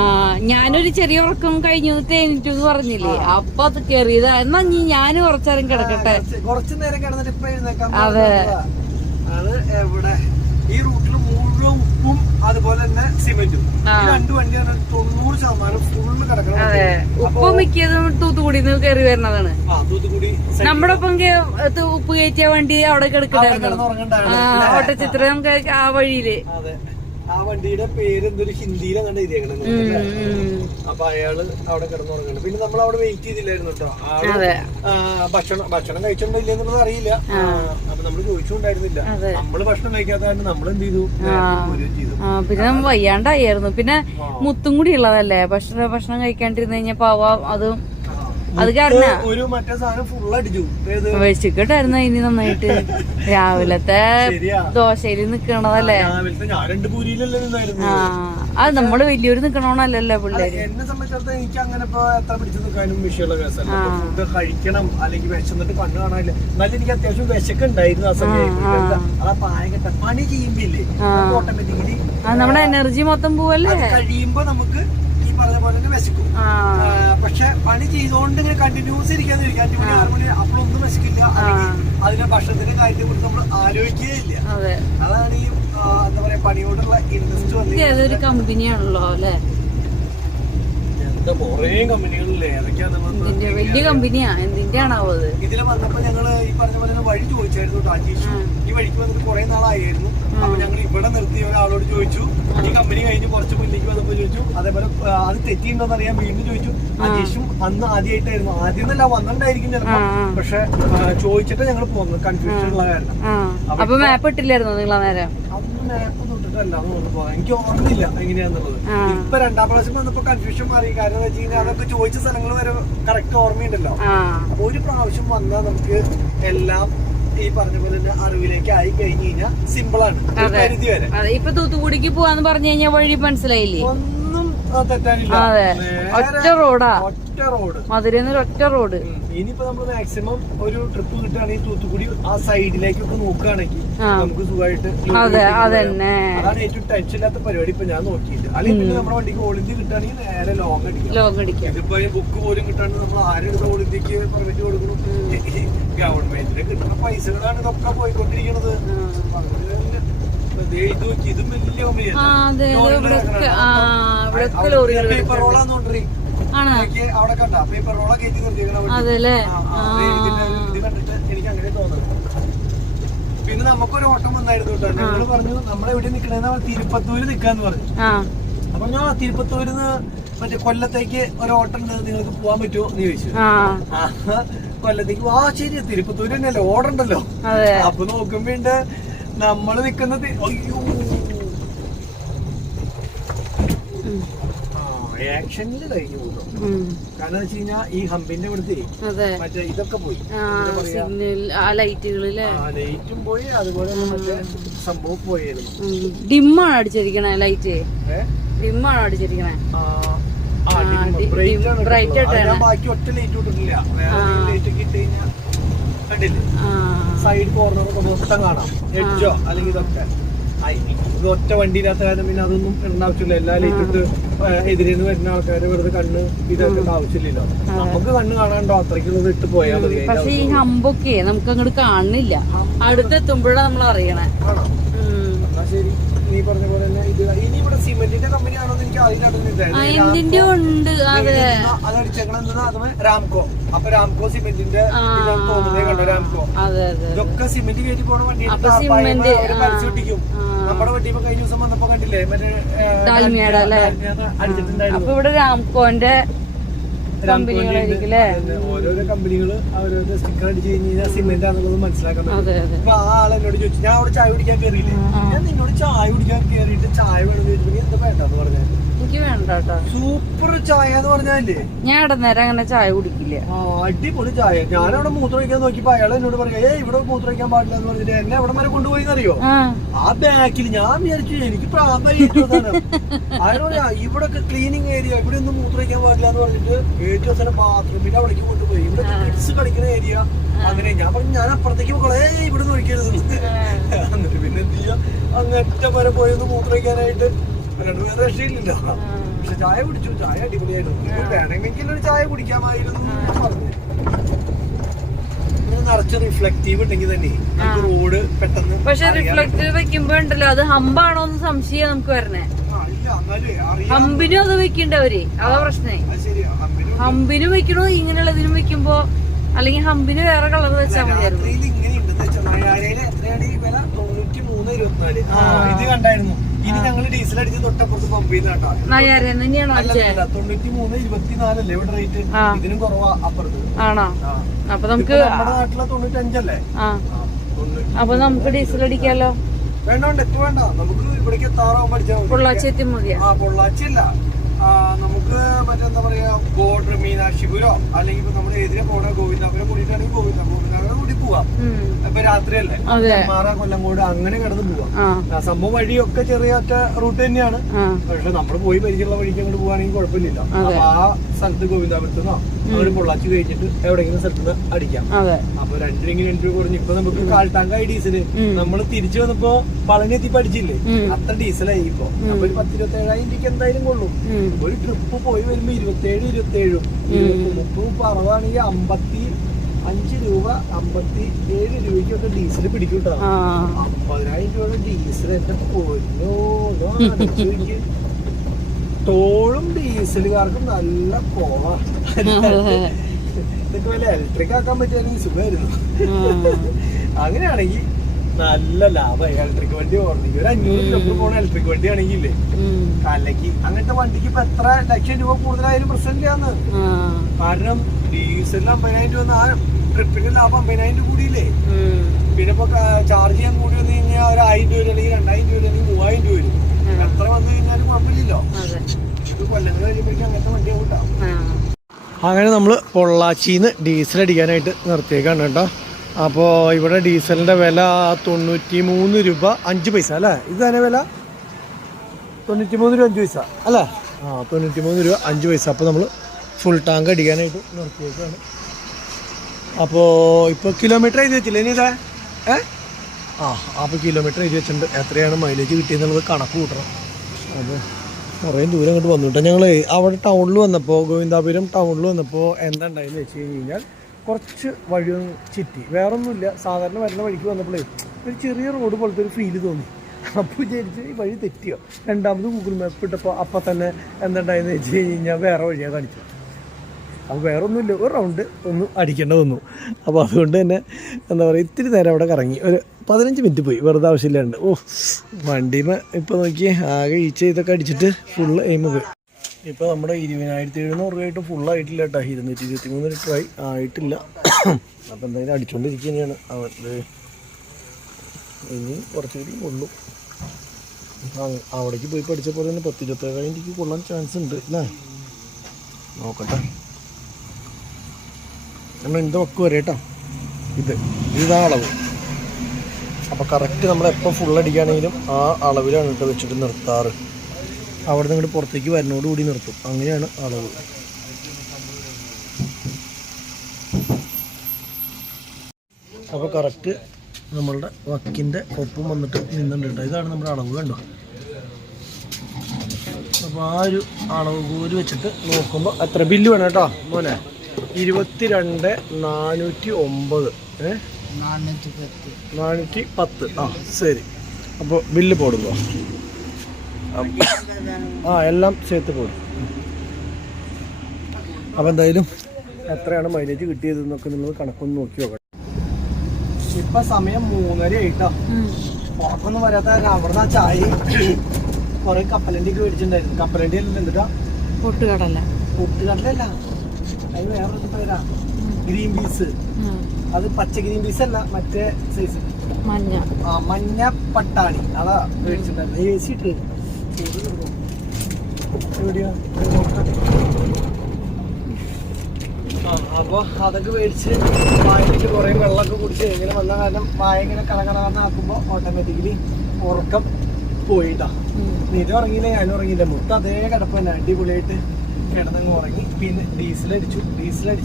ഞാനൊരു ചെറിയ ഉറക്കം കഴിഞ്ഞു തേനിട്ടു എന്ന് പറഞ്ഞില്ലേ, അപ്പൊ അത് കേറിയതാ. എന്നാ ഞാനും കുറച്ചേരം കിടക്കട്ടെ. കുറച്ചു നേരം കിടന്നിട്ട് ഇപ്പൊ എഴുന്നേക്കാൻ. അതെ, അത് എവിടെ ഈ റൂട്ടിൽ മുഴുവൻ ഉപ്പും അതുപോലെ തന്നെ സിമെന്റും. ഈ 2 വണ്ടിയാണ് 90% ഫുള്ള് കിടക്കണം. ഉപ്പ് മിക്കതും തൂത്തുക്കുടിന്ന് കയറി വരുന്നതാണ്. തൂത്തുക്കുടി നമ്മുടെ ഒപ്പം ഉപ്പ് കയറ്റിയ വണ്ടി അവിടെ കിടക്കണ്ടായിരുന്നു. ഓട്ടച്ചിത്രം ആ വഴിയില്. ആ വണ്ടിയുടെ പേര് എന്തൊരു ഹിന്ദിയിലാണ് എഴുതിയേക്കണത്. അപ്പൊ അയാള് അവിടെ കിടന്നുറങ്ങുന്നുണ്ട്. പിന്നെ നമ്മൾ അവിടെ വെയിറ്റ് ചെയ്തില്ലായിരുന്നു കേട്ടോ. ഭക്ഷണം കഴിച്ചിട്ടുണ്ടോ ഇല്ലെന്നുള്ളത് അറിയില്ല. അപ്പൊ നമ്മള് ചോദിച്ചുകൊണ്ടായിരുന്നില്ല. നമ്മള് ഭക്ഷണം കഴിക്കാത്ത നമ്മൾ എന്ത് ചെയ്തു? പിന്നെ വയ്യാണ്ടായിരുന്നു. പിന്നെ മുത്തും കൂടി ഉള്ളതല്ലേ, ഭക്ഷണം കഴിക്കാണ്ടിരുന്ന് കഴിഞ്ഞാ പാവാം. അത് കാരണം ഒരു മറ്റേ സാധനം ഫുൾ അടിച്ചു വെച്ചിട്ടായിരുന്നു ഇനി നന്നായിട്ട്. രാവിലത്തെ ദോശയിൽ നിക്കണതല്ലേ. അത് നമ്മള് വലിയൊരു നിക്കണോന്നല്ലല്ലോ പിള്ളേര്. എന്നെ സംബന്ധിച്ചിടത്തോളം എനിക്ക് അങ്ങനെ ഇപ്പൊ എത്ര പിടിച്ചു നിൽക്കാനും വിഷയമുള്ള കേസല്ല. ഫുഡ് കഴിക്കണം, അല്ലെങ്കിൽ വിശന്നിട്ട് കണ്ണു കാണാനില്ല. എന്നാലും എനിക്ക് അത്യാവശ്യം വിശക്ക് ഉണ്ടായിരുന്നു ആ സമയത്ത്. ആ പായകട്ട പണി ചെയ്യുമ്പില്ലേ ഓട്ടോമാറ്റിക്കലി നമ്മുടെ എനർജി മൊത്തം പോവല്ലേ. കഴിയുമ്പോ നമുക്ക് പറഞ്ഞ പോലെ തന്നെ വിശക്കും. പക്ഷെ പണി ചെയ്തോണ്ട് ഇങ്ങനെ കണ്ടിന്യൂസ് ഇരിക്കാന്ന് 5 മണി 6 മണി അപ്പോഴൊന്നും വിശക്കില്ല. അല്ലെങ്കിൽ അതിന്റെ ഭക്ഷണത്തിന്റെ കാര്യത്തെ കുറിച്ച് നമ്മൾ ആലോചിക്കുകയില്ല. അതാണ് ഈ എന്താ പറയാ പണിയോടുള്ള ഇൻട്രസ്റ്റ് വന്നത്. അതൊരു കമ്പനിയാണല്ലോ അല്ലെ. കൊറേ കമ്പനികളില്ലേ, ഏതൊക്കെയാ വലിയ കമ്പനിയാ, എന്തിന്റെ ആണോ അത്? ഇതില് വന്നപ്പോ ഞങ്ങള് ഈ പറഞ്ഞ പോലെ വഴി ചോദിച്ചായിരുന്നു രാജേഷ്. ഈ വഴിക്ക് വന്നിട്ട് കുറെ നാളായിരുന്നു. അപ്പൊ ഞങ്ങൾ ഇവിടെ നിർത്തിയ ഒരാളോട് ചോദിച്ചു, ഈ കമ്പനി കഴിഞ്ഞ് കുറച്ച് മുന്നിലേക്ക് വന്നപ്പോ ചോദിച്ചു, അതേപോലെ അത് തെറ്റിയുണ്ടോന്ന് അറിയാൻ വീണ്ടും ചോദിച്ചു. അജീഷും അന്ന് ആദ്യമായിട്ടായിരുന്നു, ആദ്യം എന്നല്ല വന്നിട്ടുണ്ടായിരിക്കും ചിലപ്പോ, പക്ഷെ ചോദിച്ചിട്ട് ഞങ്ങൾ പോകുന്നത് കൺഫ്യൂഷൻ ഉള്ള കാരണം. അപ്പൊ മാപ്പ് ഇട്ടില്ലായിരുന്നു നിങ്ങൾ നേരം? അന്ന് മാപ്പ് തൊട്ടിട്ടല്ലാന്ന് തോന്നുന്നു, എനിക്ക് ഓർമ്മയില്ല എങ്ങനെയാന്നുള്ളത്. ഇപ്പൊ രണ്ടാം പ്രാവശ്യം വന്നപ്പോ കൺഫ്യൂഷൻ മാറി. കാരണം എന്താ വെച്ച് കഴിഞ്ഞാൽ അതൊക്കെ ചോദിച്ച സ്ഥലങ്ങൾ വരെ കറക്റ്റ് ഓർമ്മയുണ്ടല്ലോ. അപ്പൊ ഒരു പ്രാവശ്യം വന്നാൽ നമുക്ക് എല്ലാം ഈ പറഞ്ഞ പോലെ തന്നെ അറിവിലേക്ക് ആയി കഴിഞ്ഞു കഴിഞ്ഞാൽ സിമ്പിൾ ആണ് പരിധി വരെ. ഇപ്പൊ തൂത്തുക്കുടിക്ക് പോവാന്ന് പറഞ്ഞു കഴിഞ്ഞാൽ വഴി മനസ്സിലായില്ലേ? ഒന്നും തെറ്റാനില്ല, ഒറ്റ റോഡാ, ഒറ്റ റോഡ്, മധുരയിൽ ഒറ്റ റോഡ്. ഇനിയിപ്പോ നമ്മൾ മാക്സിമം ഒരു ട്രിപ്പ് കിട്ടുകയാണെങ്കിൽ തൂത്തുക്കുടി ആ സൈഡിലേക്കൊക്കെ നോക്കുകയാണെങ്കിൽ നമുക്ക് സുഖമായിട്ട് അതന്നെ അതാണ് ഏറ്റവും ടെൻഷൻ ഇല്ലാത്ത പരിപാടി. ഇപ്പൊ ഞാൻ നോക്കിയിട്ട് അല്ലെങ്കിൽ പിന്നെ നമ്മുടെ വണ്ടിക്ക് ഓൾ ഇന്ത്യ കിട്ടുകയാണെങ്കിൽ നേരെ ലോങ് അടിക്കാം. ഇതിപ്പോ ബുക്ക് പോലും കിട്ടാണ്ട് നമ്മൾ ആരെടുത്ത ഓൾ ഇന്ത്യക്ക് പെർമിറ്റ് കൊടുക്കുന്നു. ഗവൺമെന്റിന് കിട്ടുന്ന പൈസകളാണ് ഇതൊക്കെ പോയിക്കൊണ്ടിരിക്കുന്നത്. ഇതും വലിയ പേപ്പർ റോളാന്ന് കൊണ്ടുവരും. അവിടെ കണ്ട പേപ്പർ റോള കയറ്റി നിർത്തിയേക്കണ ഇത് കണ്ടിട്ട് എനിക്ക് അങ്ങനെ തോന്നുന്നു. പിന്നെ നമുക്കൊരു ഓട്ടം വന്നായിരുന്നു കേട്ടോ. ഞങ്ങള് പറഞ്ഞു നമ്മളെവിടെ നിക്കണേന്ന് തിരുപ്പത്തൂര് നിക്കാന്ന് പറഞ്ഞു. അപ്പൊ ഞാൻ തിരുപ്പത്തൂരിന്ന് മറ്റേ കൊല്ലത്തേക്ക് ഒരു ഓട്ടം ഉണ്ട്, നിങ്ങൾക്ക് പോവാൻ പറ്റുമോ എന്ന് ചോദിച്ചു. കൊല്ലത്തേക്ക് ശരി തിരുപ്പത്തൂര് തന്നെയല്ലേ ഓടണ്ടല്ലോ. അപ്പൊ നോക്കുമ്പോണ്ട് നമ്മള് നിക്കുന്നത് അയ്യോ ആക്ഷനില് കഴിഞ്ഞു പോകുന്നു. കാരണം വെച്ച് കഴിഞ്ഞാൽ ഈ ഹമ്പിന്റെ ഇവിടുത്തെ മറ്റേ ഇതൊക്കെ പോയി, ലൈറ്റും പോയി, അതുപോലെ മറ്റേ സംഭവം പോയായിരുന്നു. ഡിമ്മാണ് അടിച്ചിരിക്കണേ, ലൈറ്റ് ഡിമ്മാണ് അടിച്ചിരിക്കണേ. ബാക്കി ഒറ്റ ലൈറ്റ് ഇട്ടിട്ടില്ല, വേറെ ലൈറ്റ് ഒക്കെ ഇട്ട് കഴിഞ്ഞാൽ കണ്ടില്ലേ സൈഡ് കോർണറൊക്കെ മൊത്തം കാണാം, എഡ്ജോ അല്ലെങ്കിൽ ഇതൊക്കെ. ഒറ്റ വണ്ടിയില്ലാത്ത കാരണം പിന്നെ അതൊന്നും ഇടേണ്ട ആവശ്യമില്ല. എല്ലാ ലൈറ്റിട്ട് എതിരെന്ന് വരുന്ന ആൾക്കാര് വെറുതെ കണ്ണ് ഇതൊക്കെ ആവശ്യമില്ലല്ലോ. നമുക്ക് കണ്ണ് കാണാണ്ടോ അത്രയ്ക്കുള്ളത് ഇട്ട് പോയാൽ മതി. പക്ഷെ ഈ ഹമ്പൊക്കെ നമുക്ക് അങ്ങോട്ട് കാണുന്നില്ല, അടുത്തെത്തുമ്പോഴാണ് നമ്മൾ അറിയണേ. എന്നാ ശരി, നീ പറഞ്ഞ പോലെ തന്നെ ഇത് ഇനി ഇവിടെ സിമെന്റിന്റെ കമ്പനിയാണോ എന്ന് എനിക്ക് അതടിച്ചേക്കണെന്ന് രാംകോ. അപ്പൊ രാംകോ സിമെന്റിന്റെ തോന്നുന്നേ കണ്ടോ, രാംകോ ഇതൊക്കെ സിമെന്റ് കയറ്റി പോണ വണ്ടിയാണ്. പരസ്യം ഒട്ടിക്കും. നമ്മുടെ വണ്ടി ഇപ്പൊ കഴിഞ്ഞ ദിവസം വന്നപ്പോ കണ്ടില്ലേ മറ്റേ അടിച്ചിട്ടുണ്ടായിരുന്നു. ഇവിടെ രാംകോന്റെ ഓരോരോ കമ്പനികള് അവരോരോ സ്റ്റിക്കർ അടിച്ചു കഴിഞ്ഞാൽ സിമെന്റ് ആണെന്നുള്ളത് മനസ്സിലാക്കാൻ പറ്റും. ഇപ്പൊ ആ ആളെന്നോട് ചോദിച്ചു, ഞാൻ അവിടെ ചായ കുടിക്കാൻ കയറിയില്ലേ, ഞാൻ നിന്നോട് ചായ കുടിക്കാൻ കയറിയിട്ട് ചായ വേണമെന്ന് ചോദിച്ചു, എന്താ വേണ്ടെന്ന് പറഞ്ഞാൽ എനിക്ക് വേണ്ട സൂപ്പർ ചായ എന്ന് പറഞ്ഞാലേ ഞാൻ ഇടനേരം അങ്ങനെ ചായ കുടിക്കില്ല. അടിപൊളി ചായ. ഞാനവിടെ മൂത്രമൊഴിക്കാൻ നോക്കിയപ്പോ അയാൾ എന്നോട് പറയാ ഇവിടെ മൂത്രമൊഴിക്കാൻ പാടില്ല എന്ന് പറഞ്ഞിട്ട് എന്നെ അവിടെ വരെ കൊണ്ടുപോയി എന്നറിയോ. ആ ബാക്കിൽ ഞാൻ വിചാരിച്ചു എനിക്ക് പ്രാധാന്യതാണ്. അയാൾ പറയാ ഇവിടൊക്കെ ക്ലീനിങ് ഏരിയ, ഇവിടെ ഒന്നും മൂത്രമൊഴിക്കാൻ പാടില്ല എന്ന് പറഞ്ഞിട്ട് ഏറ്റവും അവസാനം ബാത്റൂമിന്റെ അവിടേക്ക് കൊണ്ടുപോയി. ഇവിടെ കിഡ്സ് കളിക്കുന്ന ഏരിയ അങ്ങനെ. ഞാൻ പറഞ്ഞു ഞാൻ അപ്പുറത്തേക്ക് പോകളേ ഇവിടെ നിന്ന് ഒഴിക്കരുത്. എന്നിട്ട് പിന്നെ എന്ത് ചെയ്യാ, അങ്ങറ്റം വരെ പോയൊന്ന് മൂത്രമൊഴിക്കാനായിട്ട് വേറെ രക്ഷയില്ലല്ലോ. പക്ഷെ ചായ കുടിച്ചു, ചായ അടിപൊളിയായിരുന്നു. വേണമെങ്കിൽ ഒരു ചായ കുടിക്കാമായിരുന്നു ഞാൻ പറഞ്ഞു. നിറച്ച് റിഫ്ലക്റ്റീവ് ഉണ്ടെങ്കിൽ തന്നെ റോഡ് പെട്ടെന്ന്. പക്ഷെ റിഫ്ലക്റ്റീവ് വെക്കുമ്പോ ഉണ്ടല്ലോ അത് ഹമ്പാണോ എന്ന് സംശയം നമുക്ക് വരണേ. ഹമ്പിനും അത് വെക്കണ്ടവര്, അതാ പ്രശ്നേ. ഹമ്പിനും വെക്കണോ ഇങ്ങനെയുള്ളതിനും വെക്കുമ്പോ, അല്ലെങ്കിൽ ഹമ്പിന് വേറെ കളർ വെച്ചാൽ മതിയായിരുന്നു. ഇത് കണ്ടായിരുന്നു. ഇനി ഞങ്ങള് ഡീസൽ അടിച്ച് തൊട്ടപ്പുറത്ത് പമ്പ് ചെയ്യുന്ന 93-24 ഇവിടെ റേറ്റ്. ഇതിനും കുറവാ അപ്പുറത്ത്. ആണോ? അപ്പൊ നമുക്ക് നമ്മുടെ നാട്ടിലെ 95 അല്ലേ? അപ്പൊ നമുക്ക് ഡീസൽ അടിക്കാലോ. വേണ്ട ഇപ്പൊ വേണ്ട, നമുക്ക് ഇവിടേക്ക് എത്താറാവുമ്പോ അടിച്ചാൽ മതി. പൊള്ളാച്ചി എത്തി മതിയാ. പൊള്ളാച്ചി അല്ല, നമുക്ക് മറ്റെന്താ പറയാ ബോർഡർ മീനാക്ഷിപുരോ അല്ലെങ്കിൽ ഇപ്പൊ നമ്മുടെ എതിരെ പോണ ഗോവിന്ദാപുരം കൂടിയിട്ടാണെങ്കിൽ ഗോവിന്ദാപുരം കൂടി പോവാം. ഇപ്പൊ രാത്രിയല്ലേ, കൊല്ലംകോട് അങ്ങനെ കിടന്ന് പോവാം. സംഭവം വഴിയൊക്കെ ചെറിയ ഒറ്റ റൂട്ട് തന്നെയാണ്. പക്ഷെ നമ്മള് പോയി പരിചയമുള്ള വഴിക്ക് അങ്ങോട്ട് പോവാണെങ്കിൽ കുഴപ്പമില്ലല്ലോ. അപ്പൊ ആ സ്ഥലത്ത് ഗോവിന്ദാപുരത്തുനിന്നോ അവര് പൊള്ളാച്ചി കഴിഞ്ഞിട്ട് എവിടെയെങ്കിലും സ്ഥലത്ത് അടിക്കാം. അപ്പൊ 2 രൂപ 2 രൂപ കുറഞ്ഞു. ഇപ്പൊ നമുക്ക് കാൽട്ടാങ്കായി ഡീസല്. നമ്മള് തിരിച്ചു വന്നപ്പോ പളനി എത്തിപ്പോ അടിച്ചില്ലേ, അത്ര ഡീസലായി ഇപ്പൊ. അപ്പൊ ഒരു 10-27,000 രൂപയ്ക്ക് എന്തായാലും കൊള്ളും. ഒരു ട്രിപ്പ് പോയി വരുമ്പോ 27 30 60 55 രൂപ 57 രൂപയ്ക്കൊക്കെ ഡീസൽ പിടിക്കൂട്ടോ. 50,000 രൂപയുടെ ഡീസൽ എന്റെ പോരോ. പെട്രോളും ഡീസലുകാർക്കും നല്ല പോവാ. ഇതൊക്കെ വല്ല ഇലക്ട്രിക് ആക്കാൻ പറ്റുമായിരുന്നെങ്കിൽ സുഖമായിരുന്നു. അങ്ങനെയാണെങ്കിൽ നല്ല ലാഭം. ഇലക്ട്രിക് വണ്ടി ഓർമ്മിക്കും. ഒരു 500 കിലോമീറ്റർ പോണ ഇലക്ട്രിക് വണ്ടി ആണെങ്കിലേ കലക്ക്. അങ്ങനത്തെ വണ്ടിക്ക് ഇപ്പൊ എത്ര ലക്ഷം രൂപ കൂടുതലായാലും പ്രശ്നമില്ലാന്ന്. കാരണം ഡീസലിന് 50,000 രൂപ, ആ ട്രിപ്പിന്റെ ലാഭം 50,000 രൂപ കൂടിയില്ലേ. പിന്നെ ഇപ്പൊ ചാർജ് ചെയ്യാൻ കൂടി വന്നു കഴിഞ്ഞാൽ ഒരു 1,000 രൂപ അല്ലെങ്കിൽ 2,000 രൂപ അല്ലെങ്കിൽ 3,000 രൂപ വരും. എത്ര വന്നു കഴിഞ്ഞാലും കുഴപ്പമില്ലല്ലോ. ഇത് കൊല്ലങ്ങൾ കഴിയുമ്പോഴേക്കും അങ്ങനത്തെ വണ്ടി കൂട്ടാം. അങ്ങനെ നമ്മൾ പൊള്ളാച്ചിന്ന് ഡീസൽ അടിക്കാനായിട്ട് നിർത്തിയേക്കാണ് കേട്ടോ. അപ്പോൾ ഇവിടെ ഡീസലിൻ്റെ വില 93 രൂപ 5 പൈസ അല്ലേ? ഇത് തന്നെ വില 93 രൂപ 5 പൈസ അല്ലേ? 93 രൂപ 5 പൈസ. അപ്പോൾ നമ്മൾ ഫുൾ ടാങ്ക് അടിക്കാനായിട്ട് നിർത്തിയേക്കാണ്. അപ്പോൾ ഇപ്പോൾ കിലോമീറ്റർ എഴുതി വെച്ചില്ലേ ഇനി ഇതേ? അപ്പോൾ കിലോമീറ്റർ എഴുതി വെച്ചിട്ടുണ്ട്. എത്രയാണ് മൈലേജ് കിട്ടിയെന്നുള്ളത് കണക്ക് കൂട്ടണം. അപ്പോൾ കുറേ ദൂരം അങ്ങോട്ട് വന്നിട്ട് ഞങ്ങൾ അവിടെ ടൗണിൽ വന്നപ്പോൾ, ഗോവിന്ദാപുരം ടൗണിൽ വന്നപ്പോൾ എന്താ ഉണ്ടായെന്ന് വെച്ച് കഴിഞ്ഞാൽ കുറച്ച് വഴിയൊന്നും ചുറ്റി, വേറൊന്നുമില്ല. സാധാരണ വരുന്ന വഴിക്ക് വന്നപ്പോഴേ ഒരു ചെറിയ റോഡ് പോലത്തെ ഒരു ഫീല് തോന്നി. അപ്പോൾ വിചാരിച്ച് ഈ വഴി തെറ്റിയോ. രണ്ടാമത് ഗൂഗിൾ മാപ്പ് ഇട്ടപ്പോൾ അപ്പം തന്നെ എന്താ ഉണ്ടായെന്ന് വെച്ച് കഴിഞ്ഞാൽ വേറെ വഴിയാണ് കാണിച്ചു. അപ്പോൾ വേറെ ഒന്നുമില്ല, ഒരു റൗണ്ട് ഒന്ന് അടിക്കേണ്ട വന്നു. അപ്പോൾ അതുകൊണ്ട് തന്നെ എന്താ പറയുക, ഇത്തിരി നേരം അവിടെ കറങ്ങി ഒരു 15 മിനിറ്റ് പോയി, വെറുതെ ആവശ്യമില്ലാണ്ട്. വണ്ടിമേ ഇപ്പോൾ നോക്കി ആകെ ഈച്ച ഇതൊക്കെ അടിച്ചിട്ട് ഫുള്ള് എയിമ് പോയി. ഇപ്പോൾ നമ്മുടെ 20,700 രൂപയായിട്ട് ഫുള്ളായിട്ടില്ല കേട്ടോ. 223 ലിറ്ററായി ആയിട്ടില്ല. അപ്പോൾ എന്തായാലും അടിച്ചുകൊണ്ടിരിക്കുകയാണ് അവൻ. ഇനി കുറച്ചുകൂടി കൊള്ളും. അവിടേക്ക് പോയി പഠിച്ച പോലെ തന്നെ 10-27 രൂപയ്ക്ക് കൊള്ളാൻ ചാൻസ് ഉണ്ട് അല്ലേ? നോക്കട്ടെ. നമ്മൾ എന്ത് വക്ക് വരെ കേട്ടോ. ഇതാ അളവ്. അപ്പോൾ കറക്റ്റ് നമ്മളെപ്പോൾ ഫുള്ളടിക്കുകയാണെങ്കിലും ആ അളവിലാണ് കേട്ടോ വെച്ചിട്ട് നിർത്താറ്. അവിടെ നിന്ന് ഇങ്ങോട്ട് പുറത്തേക്ക് വരുന്നതോടുകൂടി നിർത്തും. അങ്ങനെയാണ് അളവ്. അപ്പോൾ കറക്റ്റ് നമ്മളുടെ വക്കിൻ്റെ ഒപ്പം വന്നിട്ട് നിന്നുണ്ട് കേട്ടോ. ഇതാണ് നമ്മുടെ അളവ് കണ്ടോ. അപ്പോൾ ആ ഒരു അളവ് കൂടി വെച്ചിട്ട് നോക്കുമ്പോൾ എത്ര ബില്ല് വേണം കേട്ടോ മോനെ? 22,409 410. ശരി. അപ്പോൾ ബില്ല് പോടുമ്പോൾ എല്ലാം ചേർത്ത് പോടും. അപ്പോൾ എന്തായാലും എത്രയാണ് മൈലേജ് കിട്ടിയതെന്നൊക്കെ നിങ്ങൾ കണക്കൊന്ന് നോക്കി നോക്കണം. ഇപ്പം സമയം 3:30 ആയിട്ടോ. ഉറപ്പൊന്നും വരാത്ത അവിടുന്ന് ആ ചായ കുറേ കപ്പലണ്ടിയൊക്കെ മേടിച്ചിട്ടുണ്ടായിരുന്നു. കപ്പലണ്ടി അല്ല എന്തിട്ടാ? പൊട്ടുകടല. പൊട്ടുകടലല്ല, അത് വേറെ പേരാ. Green peas. അത് പച്ച ഗ്രീൻ പീസ് അല്ല, മറ്റേ സൈസ് മഞ്ഞ പട്ടാണി. അതാ മേടിച്ചിട്ടുണ്ടായിരുന്നു. AC ഇട്ട് എവിടെയാ? അപ്പോൾ അതൊക്കെ മേടിച്ച് വായിലിട്ട് കുറേ വെള്ളമൊക്കെ കുടിച്ച് ഇങ്ങനെ വന്ന കാരണം വായ ഇങ്ങനെ കടകടന്നാക്കുമ്പോൾ ഓട്ടോമാറ്റിക്കലി ഉറക്കം പോയിട്ടാ. ഇത് ഉറങ്ങിയില്ല, ഞാനും ഉറങ്ങിയില്ല. മൊത്തം അതേ കിടപ്പ് തന്നെ അടിപൊളിയായിട്ട് കിടന്നങ്ങ് ഉറങ്ങി. പിന്നെ ഡീസലടിച്ചു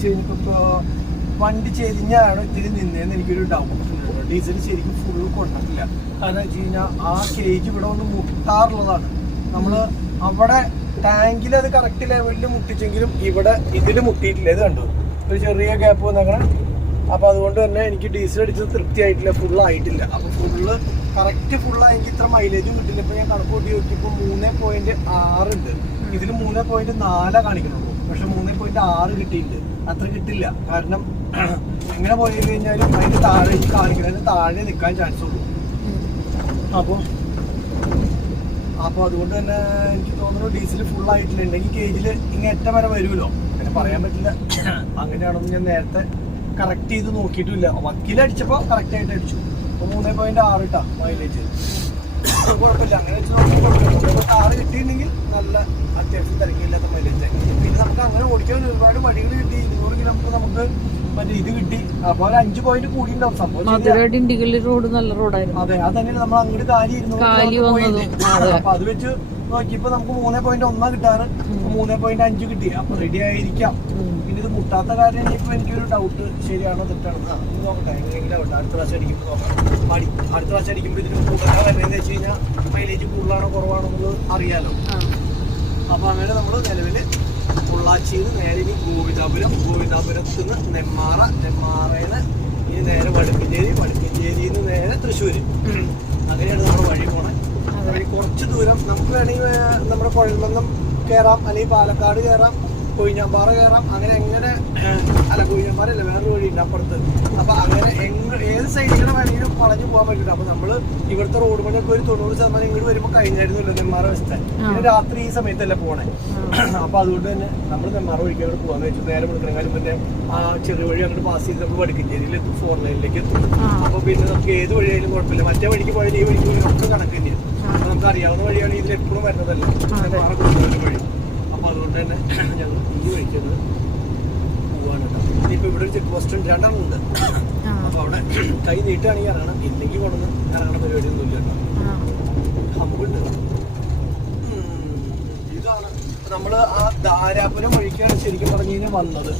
കഴിഞ്ഞപ്പോൾ ഇപ്പോൾ വണ്ടി ചെരിഞ്ഞാണ് ഇത്തിരി നിന്നേന്ന് എനിക്കൊരു ഡൗട്ട്. ഡീസൽ ശരിക്കും ഫുള്ള് കൊണ്ടിട്ടില്ല. കാരണം വെച്ച് കഴിഞ്ഞാൽ ആ കേജ് ഇവിടെ ഒന്ന് മുട്ടാറുള്ളതാണ്. നമ്മൾ അവിടെ ടാങ്കിൽ അത് കറക്റ്റ് ലെവലിൽ മുട്ടിച്ചെങ്കിലും ഇവിടെ ഇതിൽ മുട്ടിയിട്ടില്ല. ഇത് കണ്ടു, ഒരു ചെറിയ ഗ്യാപ്പ് വന്നേക്കണം. അപ്പോൾ അതുകൊണ്ട് തന്നെ എനിക്ക് ഡീസൽ അടിച്ചത് തൃപ്തിയായിട്ടില്ല, ഫുള്ളായിട്ടില്ല. അപ്പോൾ ഫുള്ള് കറക്റ്റ് ഫുള്ളായെങ്കിൽ ഇത്ര മൈലേജും കിട്ടില്ല. ഇപ്പോൾ ഞാൻ കണക്ക് കൂട്ടി നോക്കിയപ്പോൾ 3.6 ഉണ്ട്. ഇതിൽ 3.4 കാണിക്കുന്നുള്ളൂ. പക്ഷെ 3.6 കിട്ടിയിട്ടുണ്ട്. അത്ര കിട്ടില്ല. കാരണം എങ്ങനെ പോയി കഴിഞ്ഞാലും അതിന് താഴെ കാണിക്കുന്നതിന് താഴെ നിൽക്കാൻ ചാൻസ് ഉള്ളൂ. അപ്പോൾ അതുകൊണ്ട് തന്നെ എനിക്ക് തോന്നുന്നു ഡീസൽ ഫുള്ളായിട്ടില്ല. ഉണ്ടെങ്കിൽ കേജിൽ ഇങ്ങേറ്റം വരെ വരുമല്ലോ, അങ്ങനെ പറയാൻ പറ്റില്ല. അങ്ങനെയാണെന്ന് ഞാൻ നേരത്തെ കറക്റ്റ് ചെയ്ത് നോക്കിയിട്ടില്ല. വക്കീലടിച്ചപ്പോൾ കറക്റ്റായിട്ട് അടിച്ചു. അപ്പോൾ 3.6 ഇട്ടാ മൈലേജ്. കുഴപ്പമില്ല. അങ്ങനെ വെച്ച് നോക്കുമ്പോൾ 6 കിട്ടിയിട്ടുണ്ടെങ്കിൽ നല്ല അത്യാവശ്യം തിരക്കില്ലാത്ത മൈലേജ്. പിന്നെ നമുക്ക് അങ്ങനെ ഓടിക്കാൻ ഒരുപാട് വഴികൾ കിട്ടി. 200 കിലോമീറ്റർ നമുക്ക് മറ്റേ ഇത് കിട്ടി. അപ്പോൾ ഒരു 5 പോയിന്റ് കൂടി ഉണ്ടാവും സംഭവം. റോഡ് നല്ല റോഡായിരുന്നു. അതെ, അത് തന്നെയാണ് നമ്മൾ അങ്ങോട്ട് കാലിയിരുന്നു. അപ്പൊ അത് വെച്ച് നോക്കിയപ്പോ നമുക്ക് 3.1 കിട്ടാറ്. 3.5 കിട്ടി. അപ്പൊ റെഡി ആയിരിക്കാം. പിന്നെ ഇത് മുട്ടാത്ത കാര്യം ഇപ്പൊ എനിക്കൊരു ഡൗട്ട്, ശരിയാണോ തെറ്റാണെന്ന് നോക്കട്ടെ. എങ്ങനെയെങ്കിലും ആവട്ടെ. അടുത്ത പ്രാവശ്യം അടിക്കുമ്പോൾ നോക്കാം. അടുത്ത പ്രാവശ്യം അടിക്കുമ്പോൾ ഇതിന് കൂടുതൽ വരുന്നതെന്ന് വെച്ച് കഴിഞ്ഞാൽ മൈലേജ് കൂടുതലാണോ കുറവാണോ എന്നുള്ളത് അറിയാലോ. അപ്പൊ അങ്ങനെ നമ്മൾ നിലവില് പൊള്ളാച്ചിയിൽ നിന്ന് നേരെ ഇനി ഗോവിന്ദാപുരത്ത് നിന്ന് നെന്മാറയിൽ ഇനി നേരെ വടക്കഞ്ചേരിയിൽ നിന്ന് നേരെ തൃശ്ശൂര്. അങ്ങനെയാണ് നമ്മുടെ വഴി പോണേ. വഴി കുറച്ച് ദൂരം നമുക്ക് വേണമെങ്കിൽ നമ്മുടെ കുഴൽമന്നം കയറാം, അല്ലെങ്കിൽ പാലക്കാട് കയറാം, കൊഴിഞ്ഞാമ്പാറ കയറാം, അങ്ങനെ എങ്ങനെ അല്ല കൊഴിഞ്ഞാമ്പാറല്ല വേറൊരു വഴിയുണ്ട് അപ്പുറത്ത്. അപ്പൊ അങ്ങനെ ഏത് സൈഡിലൂടെ വേണമെങ്കിലും വളഞ്ഞു പോകാൻ പറ്റില്ല. അപ്പൊ നമ്മള് ഇവിടുത്തെ റോഡ് പണിയൊക്കെ ഒരു 90% ഇങ്ങോട്ട് വരുമ്പോൾ കഴിഞ്ഞായിരുന്നല്ലോ നെന്മാറ വശത്തെ. പിന്നെ രാത്രി ഈ സമയത്തല്ല പോണേ. അപ്പൊ അതുകൊണ്ട് തന്നെ നമ്മൾ നെന്മാറ വഴിക്ക് അങ്ങോട്ട് പോകാന്ന് വെച്ചു. നേരെ കൊടുക്കണമെങ്കിലും പിന്നെ ആ ചെറിയ വഴി അങ്ങോട്ട് പാസ് ചെയ്ത് നമ്മൾ വടക്കഞ്ചേരിയിൽ എത്തും, 4 ലൈനിലേക്ക് എത്തും. അപ്പൊ പിന്നെ നമുക്ക് ഏത് വഴിയായാലും കുഴപ്പമില്ല. മറ്റേ വഴിക്ക് പോയാലും ഈ വഴിക്ക് പോയാലും ഒക്കെ കണക്ക് തന്നെയാണ്. നമുക്ക് അറിയാവുന്ന വഴിയാണ്, ഇതിൽ എപ്പോഴും വരുന്നതല്ല നെന്മാറ കൊടുക്കുന്ന വഴി. അപ്പൊ അതുകൊണ്ട് തന്നെ ഞങ്ങൾ ഈ വഴിക്കത് പോവാണ് കേട്ടോ. ഇനിയിപ്പോ ഇവിടെ ഒരു ചെക്ക് പോസ്റ്റ് ഉണ്ട്, 2 ഉണ്ട്. അപ്പൊ അവിടെ കൈ നീട്ടുകയാണെങ്കിൽ ഇറങ്ങണം, ഇല്ലെങ്കിൽ കൊണ്ടൊന്ന് ഇറങ്ങണ പരിപാടിയൊന്നും ഇല്ല കേട്ടോ. ഹമ്പുണ്ട്. ഇതാണ് നമ്മള് ആ ധാരാപുരം വഴിക്കാണ് ശരിക്കും പറഞ്ഞു കഴിഞ്ഞാൽ വന്നത്.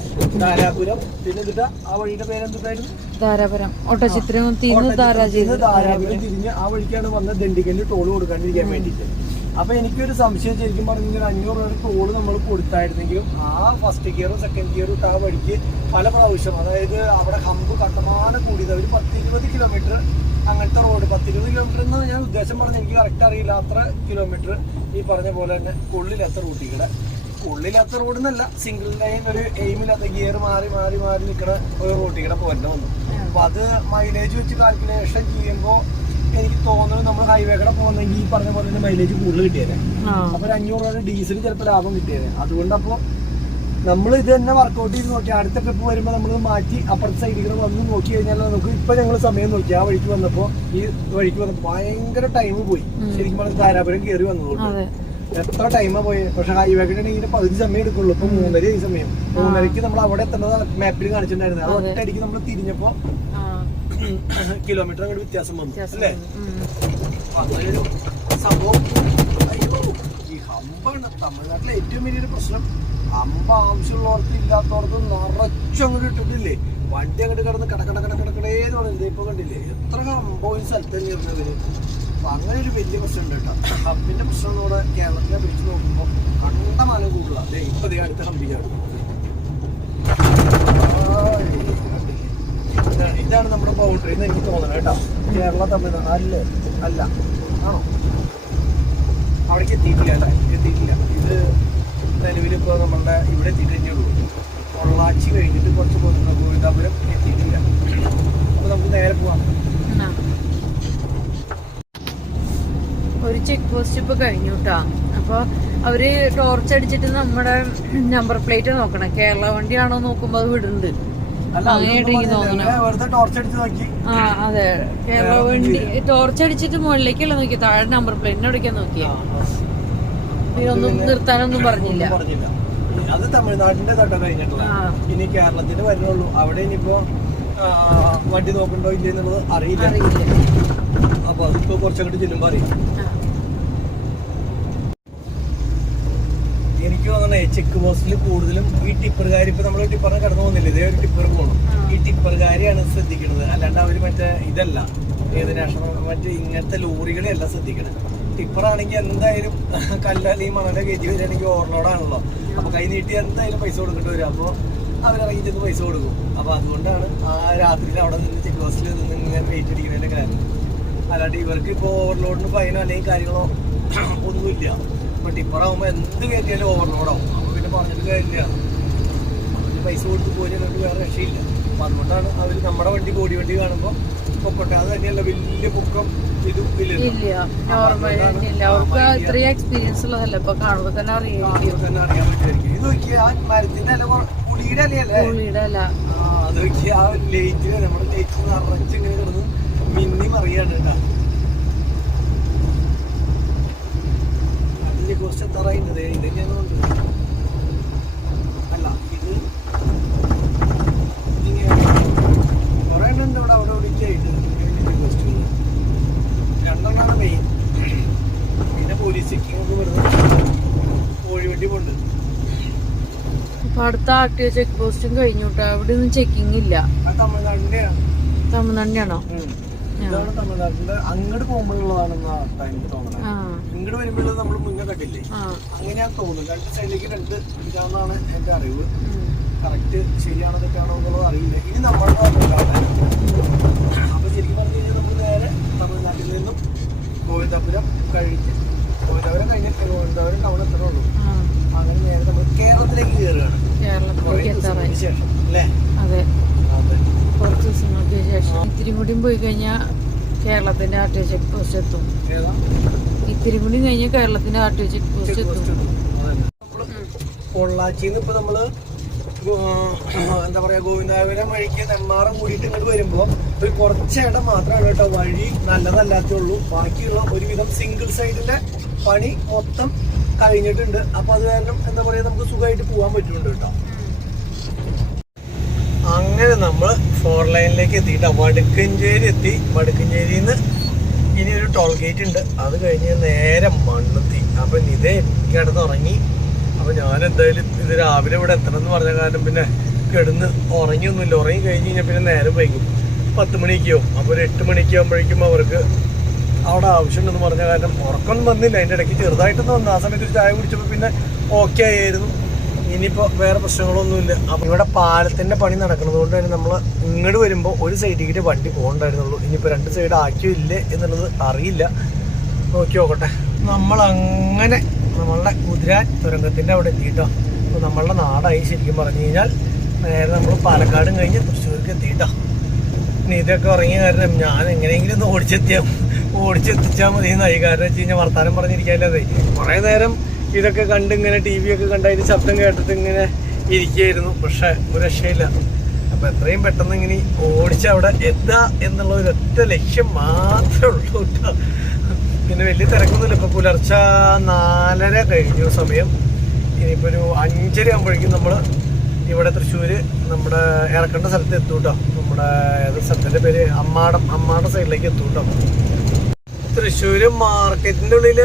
ധാരാപുരം പിന്നെ എന്നിട്ട് ആ വഴിയുടെ പേരെന്തായിരുന്നു? ധാരാപുരം. ധാരാപുരം തിരിഞ്ഞ് ആ വഴിക്കാണ് വന്നത്, ദണ്ഡിക്കലിൽ ടോള് കൊടുക്കാണ്ടിരിക്കാൻ വേണ്ടിയിട്ട്. അപ്പൊ എനിക്കൊരു സംശയം, ശരിക്കും പറഞ്ഞാൽ 500 രൂപ ടോള് നമ്മൾ കൊടുത്തായിരുന്നെങ്കിലും ആ ഫസ്റ്റ് ഗിയറും സെക്കൻഡ് ഗിയറും ഇട്ട് ആ വഴിക്ക് പല പ്രാവശ്യം, അതായത് അവിടെ ഹമ്പ് കട്ടമാനം കൂടിയത് ഒരു 10-20 കിലോമീറ്റർ അങ്ങനത്തെ റോഡ്, 10-20 കിലോമീറ്റർ എന്ന് ഞാൻ ഉദ്ദേശം പറഞ്ഞത് എനിക്ക് കറക്റ്റ് അറിയില്ല. അത്ര കിലോമീറ്റർ ഈ പറഞ്ഞ പോലെ തന്നെ കൊള്ളില്ലാത്ത റൂട്ടിൽ കൊള്ളില്ലാത്ത റോഡ് എന്നല്ല, സിംഗിൾ ലൈൻ ഒരു എയിമില്ലാത്ത ഗിയർ മാറി മാറി മാറി നിൽക്കുന്ന ഒരു റോട്ടിൽ പോരേണ്ട വന്നു. അപ്പൊ അത് മൈലേജ് വെച്ച് കാൽക്കുലേഷൻ ചെയ്യുമ്പോൾ എനിക്ക് തോന്നുന്നത് നമ്മൾ ഹൈവേ കൂടെ പോകുന്നെങ്കിൽ ഈ പറഞ്ഞ പോലെ തന്നെ മൈലേജ് കൂടുതൽ കിട്ടിയത്. അപ്പൊ 500 രൂപ ഡീസൽ ചിലപ്പോൾ ലാഭം കിട്ടിയത്. അതുകൊണ്ട് അപ്പോൾ നമ്മൾ ഇത് തന്നെ വർക്കൗട്ട് ചെയ്ത് നോക്കി അടുത്ത ട്രിപ്പ് വരുമ്പോൾ നമ്മൾ മാറ്റി അപ്പുറത്തെ സൈഡിൽ കൂടെ വന്ന് നോക്കി കഴിഞ്ഞാൽ നമുക്ക് ഇപ്പൊ ഞങ്ങൾ സമയം നോക്കി ആ വഴിക്ക് വന്നപ്പോൾ ഈ വഴിക്ക് വന്നപ്പോൾ ഭയങ്കര ടൈം പോയി. ശരിക്കും പറഞ്ഞാൽ ധാരാപുരം കയറി വന്നതുകൊണ്ട് എത്ര ടൈമാ പോയത്. പക്ഷെ ഹൈവേ കൂടെ പകുതി സമയം എടുക്കുള്ളൂ. ഇപ്പൊ 3:30 സമയം. 3:30 നമ്മൾ അവിടെ എത്തുന്നത് മാപ്പിൽ കാണിച്ചിട്ടുണ്ടായിരുന്നു. അത് ഒറ്റയടിക്ക് നമ്മൾ തിരിഞ്ഞപ്പോ കിലോമീറ്റർ അങ്ങോട്ട് വ്യത്യാസം വന്നു അല്ലേ. അങ്ങനെയൊരു സംഭവം. അയ്യോ, ഈ ഹമ്പാണ് തമിഴ്നാട്ടിലെ ഏറ്റവും വലിയൊരു പ്രശ്നം. ഹമ്പ് ആവശ്യമുള്ളവർക്ക് ഇല്ലാത്തവർക്ക് നിറച്ചങ്ങോട്ട് ഇട്ടിട്ടില്ലേ, വണ്ടി അങ്ങോട്ട് കിടന്ന് കടക്കടേന്ന് പറയുന്നത്. ഇപ്പൊ കണ്ടില്ലേ എത്ര ഹമ്പോ ഈ സ്ഥലത്ത് തന്നെ ഇരുന്നവര്. അപ്പൊ അങ്ങനെ ഒരു വലിയ പ്രശ്നം ഉണ്ട് കേട്ടോ. ഹമ്പിന്റെ പ്രശ്നം നമ്മുടെ കേരളത്തിലെ വെച്ച് നോക്കുമ്പോൾ കണ്ടമാനം കൂടുതലാണ്. ഇപ്പൊ അടുത്ത ഹമ്പിക്കാണ്. ഇതാണ് നമ്മുടെ ബൗണ്ടറി എന്ന് എനിക്ക് തോന്നുന്നത് കേട്ടോ. കേരള തമിഴ്നാട് അല്ലേ? അല്ല, ആണോ? അവിടേക്ക് എത്തിയിട്ടില്ല അല്ലേ? എത്തിയിട്ടില്ല. ഇത് നിലവിലിപ്പോൾ നമ്മളുടെ ഇവിടെ എത്തിക്കഴിഞ്ഞുള്ളൂ. പൊള്ളാച്ചി കഴിഞ്ഞിട്ട് കുറച്ച് ഗോവിന്ദാപുരം എത്തിയിട്ടില്ല. അപ്പൊ നമുക്ക് നേരെ പോവാം. ഒരു ചെക്ക് പോസ്റ്റ് ഇപ്പൊ കഴിഞ്ഞു കേട്ടോ. അപ്പൊ അവര് ടോർച്ച് അടിച്ചിട്ട് നമ്മുടെ നമ്പർ പ്ലേറ്റ് നോക്കണം. കേരള വണ്ടിയാണോ നോക്കുമ്പോ അത് വിടുന്നുണ്ട്. അതെ, കേരള വണ്ടി ടോർച്ച് അടിച്ചിട്ട് മുകളിലേക്കല്ല നോക്കിയ, താഴെ നമ്പർ പ്ലേറ്റിനെ അടിക്കാൻ നോക്കിയ. ഇതൊന്നും നിർത്താനൊന്നും പറഞ്ഞില്ല. അത് തമിഴ്നാടിന്റെ തൊട്ട കഴിഞ്ഞിട്ടുള്ള. ഇനി കേരളത്തിന്റെ വരുന്നുള്ളൂ. അവിടെ ഇനിയിപ്പോ വണ്ടി നോക്കണ്ടോ ഇല്ല എന്നുള്ളത് അറിയില്ല. അപ്പൊ അതിപ്പോ കുറച്ചങ്ങോട്ട് ചെല്ലുമ്പോ അറിയാം. എനിക്ക് തോന്നണേ ചെക്ക് പോസ്റ്റിൽ കൂടുതലും ഈ ടിപ്പറുകാർ, ഇപ്പൊ നമ്മള് ടിപ്പറിനെ കടന്നു പോകുന്നില്ല, ഇതേ ഒരു ടിപ്പർ പോകണം. ഈ ടിപ്പറുകാരെയാണ് ശ്രദ്ധിക്കുന്നത്, അല്ലാണ്ട് അവര് മറ്റേ ഇതല്ല, ഏത് നാഷണൽ മറ്റേ ഇങ്ങനത്തെ ലോറികളെയല്ല ശ്രദ്ധിക്കണത്. ടിപ്പറാണെങ്കിൽ എന്തായാലും കല്ലല്ലെങ്കിൽ മണല കയറ്റി വരികയാണെങ്കിൽ ഓവർലോഡാണല്ലോ. അപ്പൊ കൈ നീട്ടി എന്തായാലും പൈസ കൊടുക്കേണ്ടി വരും. അപ്പൊ അവരിറങ്ങി ചെന്ന് പൈസ കൊടുക്കും. അപ്പൊ അതുകൊണ്ടാണ് ആ രാത്രിയിൽ അവിടെ നിന്ന് ചെക്ക് പോസ്റ്റിൽ നിന്ന് ഇങ്ങനെ വെയിറ്റ് അടിക്കുന്നതിന്റെ കാര്യം. അല്ലാണ്ട് ഇവർക്ക് ഇപ്പൊ ഓവർലോഡിന് ഫൈനോ അല്ലെങ്കിൽ കാര്യങ്ങളോ ഒന്നുമില്ല. ഇപ്പൊ ടിപ്പറാകുമ്പോ എന്ത് കയറ്റിയാലും ഓവർലോഡാവും. അപ്പൊ പിന്നെ പറഞ്ഞിട്ട് കാര്യമില്ല, പൈസ കൊടുത്ത് പോയി വേറെ രക്ഷയില്ല. അപ്പൊ അതുകൊണ്ടാണ് അവര് നമ്മുടെ വണ്ടി ബോഡി വണ്ടി കാണുമ്പോ പൊക്കോട്ടെ, അത് തന്നെയല്ല വലിയ പൊക്കം ഇതും ഇല്ല. അവർക്ക് ഇത്രയും എക്സ്പീരിയൻസ് ഉള്ളതല്ല, ഇപ്പൊ കാണുമ്പോ തന്നെ അറിയാൻ പറ്റുമായിരിക്കും. ഇത് നോക്കിയ ആ മരത്തിന്റെ അല്ല, പുളിയുടെ അല്ലേ? പുളിയുടെ അല്ല. അത് നോക്കിയ ആ ലേറ്റില് നമ്മുടെ ലേറ്റ് നിറച്ച് ഇങ്ങനെ കിടന്ന് മിന്നി മറിയാണ് കേട്ടാ. അതിന്റെ കുറച്ച് എത്താറായിട്ടുണ്ട്. ഇത് തന്നെയാണ് അല്ല, ഇത് കുറെ എണ്ണുണ്ട് ഇവിടെ. അവിടെ ഒടിച്ചായിട്ട് 2 എണ്ണമാണ് മെയിൻ. പിന്നെ പോലീസ് ചെക്കിംഗ് ഒക്കെ വരുന്നത് കോഴിവണ്ടി കൊണ്ട്. ഇപ്പൊ അടുത്ത ആർടിഒ ചെക്ക് പോസ്റ്റും കഴിഞ്ഞു കേട്ടോ. അവിടെ ഒന്നും ചെക്കിംഗ് ഇല്ല. തമിഴ്നാടിന്റെയാണോ? ഇതാണ് തമിഴ്നാട്ടിന്റെ. അങ്ങോട്ട് പോകുമ്പോഴുള്ളതാണെന്നാ എനിക്ക് തോന്നുന്നത്. ഇങ്ങോട്ട് വരുമ്പോഴുള്ളത് നമ്മൾ മുന്നേ കണ്ടില്ലേ, അങ്ങനെയാണ് തോന്നുന്നത്. 2 സൈഡിലേക്ക് 2 ഇതാണെന്നാണ് എന്റെ അറിവ്. കറക്റ്റ് ശരിയാണോ തെറ്റാണോ എന്നുള്ളത് അറിയില്ല. ഇനി നമ്മുടെ അപ്പൊ ശരിക്കും പറഞ്ഞു കഴിഞ്ഞാൽ നമ്മൾ നേരെ തമിഴ്നാട്ടിൽ നിന്നും ഗോവിന്ദാപുരം കഴിഞ്ഞിട്ട് ഗോവിന്ദാപുരം ടൗൺ എത്തണുള്ളൂ. നേരെ നമ്മൾ കേരളത്തിലേക്ക് കയറുകയാണ്. കേരളത്തിലേക്ക് എത്താറായി. ശേഷം അല്ലേ? അതെ, അതെ. കുറച്ച് ദിവസങ്ങൾക്ക് ശേഷം ഇത്തിരി കൂടിയും പോയി കഴിഞ്ഞാൽ കേരളത്തിന്റെ ആർട്ടിഒ ചെക്ക് പോസ്റ്റ് എത്തും. ഇത്തിരി കൂടി കഴിഞ്ഞ് കേരളത്തിന്റെ ആർട്ടിഒ ചെക്ക് പോസ്റ്റ് എത്തും. പൊള്ളാച്ചിന്ന് ഇപ്പൊ നമ്മള് എന്താ പറയാ ഗോവിന്ദാപുരം വഴിക്ക് നെന്മാറം കൂടിയിട്ട് ഇങ്ങോട്ട് വരുമ്പോ ഒരു കുറച്ചേട്ടം മാത്രമാണ് കേട്ടോ വഴി നല്ലതല്ലാത്തുള്ളൂ. ബാക്കിയുള്ള ഒരുവിധം സിംഗിൾ സൈഡിന്റെ പണി മൊത്തം കഴിഞ്ഞിട്ടുണ്ട്. അപ്പൊ അത് കാരണം എന്താ പറയാ നമുക്ക് സുഖമായിട്ട് പോകാൻ പറ്റുന്നുണ്ട് കേട്ടോ. അങ്ങനെ നമ്മൾ 4 ലൈനിലേക്ക് എത്തിയിട്ടോ. വടുക്കഞ്ചേരി എത്തി. വടുക്കഞ്ചേരിന്ന് ഇനി ഒരു ടോൾ ഗേറ്റ് ഉണ്ട്, അത് കഴിഞ്ഞ് നേരെ മണ്ണുത്തി. അപ്പൊ ഇതേ കിടന്നുറങ്ങി. അപ്പൊ ഞാൻ എന്തായാലും ഇത് രാവിലെ ഇവിടെ എത്തണം എന്ന് പറഞ്ഞ കാരണം പിന്നെ കിടന്ന് ഉറങ്ങിയൊന്നുമില്ല. ഉറങ്ങി കഴിഞ്ഞ് കഴിഞ്ഞാൽ പിന്നെ നേരം വൈകും, 10 മണിക്കാവും. അപ്പോൾ ഒരു 8 മണിക്കാകുമ്പോഴേക്കും അവർക്ക് അവിടെ ആവശ്യമുണ്ടെന്ന് പറഞ്ഞ കാരണം ഉറക്കമൊന്നും വന്നില്ല. അതിൻ്റെ ഇടയ്ക്ക് ചെറുതായിട്ടൊന്നും വന്നു. ആ സമയത്ത് ഒരു ചായ കുടിച്ചപ്പോൾ പിന്നെ ഓക്കെ ആയിരുന്നു. ഇനിയിപ്പോൾ വേറെ പ്രശ്നങ്ങളൊന്നുമില്ല. അപ്പോൾ ഇവിടെ പാലത്തിൻ്റെ പണി നടക്കുന്നത് കൊണ്ട് തന്നെ നമ്മൾ ഇങ്ങോട്ട് വരുമ്പോൾ ഒരു സൈഡിലേക്ക് വണ്ടി പോകണ്ടായിരുന്നുള്ളൂ. ഇനിയിപ്പോൾ 2 സൈഡ് ആക്കിയോ ഇല്ലേ എന്നുള്ളത് അറിയില്ല. നോക്കി നോക്കട്ടെ. നമ്മളങ്ങനെ നമ്മളുടെ കുതിരാൻ തുരങ്കത്തിൻ്റെ അവിടെ എത്തിയിട്ടോ. അപ്പോൾ നമ്മളുടെ നാടായി ശരിക്കും പറഞ്ഞു കഴിഞ്ഞാൽ. നേരെ നമ്മൾ പാലക്കാടും കഴിഞ്ഞ് തൃശ്ശൂർക്ക് എത്തിയിട്ടോ. ഇനി ഇതൊക്കെ ഇറങ്ങിയ കാരണം ഞാൻ എങ്ങനെയെങ്കിലും ഒന്ന് ഓടിച്ചെത്തിച്ചാൽ മതി എന്നായി. കാരണം വെച്ച് കഴിഞ്ഞാൽ വർത്താനം പറഞ്ഞിരിക്കാതെ കുറേ നേരം ഇതൊക്കെ കണ്ട് ഇങ്ങനെ TV ഒക്കെ കണ്ട് അതിൻ്റെ ശബ്ദം കേട്ടിട്ട് ഇങ്ങനെ ഇരിക്കുകയായിരുന്നു. പക്ഷെ ഒരു രക്ഷയില്ല. അപ്പം എത്രയും പെട്ടെന്ന് ഇങ്ങനെ ഓടിച്ച് അവിടെ എത്തുക എന്നുള്ള ഒരൊറ്റ ലക്ഷ്യം മാത്രമേ ഉള്ളൂ കേട്ടോ. പിന്നെ വലിയ തിരക്കൊന്നുമില്ല. ഇപ്പോൾ പുലർച്ചെ 4:30 കഴിഞ്ഞു സമയം. ഇനിയിപ്പോൾ ഒരു 5:30 ആകുമ്പോഴേക്കും നമ്മൾ ഇവിടെ തൃശ്ശൂർ നമ്മുടെ ഇറക്കേണ്ട സ്ഥലത്ത് എത്തും കേട്ടോ. നമ്മുടെ ഏത് സ്ഥലത്തിൻ്റെ പേര് അമ്മാടം സൈഡിലേക്ക് എത്തും കേട്ടോ. തൃശ്ശൂർ മാർക്കറ്റിൻ്റെ ഉള്ളിൽ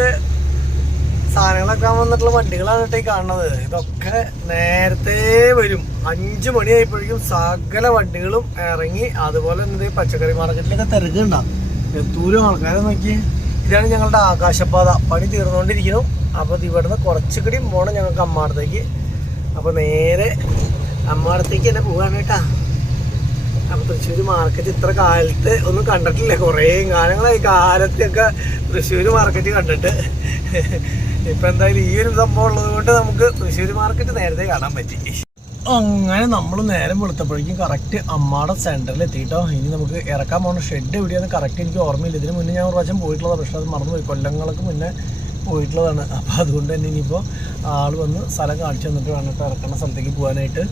സാധനങ്ങളൊക്കെ വന്നിട്ടുള്ള വണ്ടികളാണ് കേട്ടോ ഈ കാണുന്നത്. ഇതൊക്കെ നേരത്തെ വരും. 5 മണിയായപ്പോഴേക്കും സകല വണ്ടികളും ഇറങ്ങി. അതുപോലെ തന്നെ പച്ചക്കറി മാർക്കറ്റിലൊക്കെ തിരക്കുണ്ടാവും. എത്തൂരും ആൾക്കാരെ നോക്കി. ഇതാണ് ഞങ്ങളുടെ ആകാശപാത. പണി തീർന്നുകൊണ്ടിരിക്കുന്നു. അപ്പോൾ ഇവിടുന്ന് കുറച്ചുകൂടി പോകണം ഞങ്ങൾക്ക് അമ്മാടത്തേക്ക്. അപ്പോൾ നേരെ അമ്മാടത്തേക്ക് തന്നെ പോവാണ് കേട്ടാ. അപ്പോൾ തൃശ്ശൂർ മാർക്കറ്റ് ഇത്ര കാലത്ത് ഒന്നും കണ്ടിട്ടില്ല. കുറേ കാലങ്ങളായി കാലത്തൊക്കെ തൃശ്ശൂർ മാർക്കറ്റ് കണ്ടിട്ട്. ഇപ്പം എന്തായാലും ഈ ഒരു സംഭവം ഉള്ളത് കൊണ്ട് നമുക്ക് തൃശ്ശൂർ മാർക്കറ്റ് നേരത്തെ കാണാൻ പറ്റി. അങ്ങനെ നമ്മൾ നേരം വെളുത്തപ്പോഴേക്കും കറക്റ്റ് അമ്മാടം സെൻറ്ററിൽ എത്തിയിട്ടോ. ഇനി നമുക്ക് ഇറക്കാൻ പോകുന്ന ഷെഡ് എവിടെയാണെന്ന് കറക്റ്റ് എനിക്ക് ഓർമ്മയില്ല. ഇതിന് മുന്നേ ഞാൻ ഒരു പ്രാവശ്യം പോയിട്ടുള്ളതാണ്. പക്ഷേ അത് മറന്നുപോയി. കൊല്ലങ്ങൾക്ക് മുന്നേ പോയിട്ടുള്ളതാണ്. അപ്പോൾ അതുകൊണ്ട് തന്നെ ഇനിയിപ്പോൾ ആൾ വന്ന് സ്ഥലം കാണിച്ചു തന്നിട്ട് വേണം ഇറക്കുന്ന സ്ഥലത്തേക്ക് പോകാനായിട്ട്.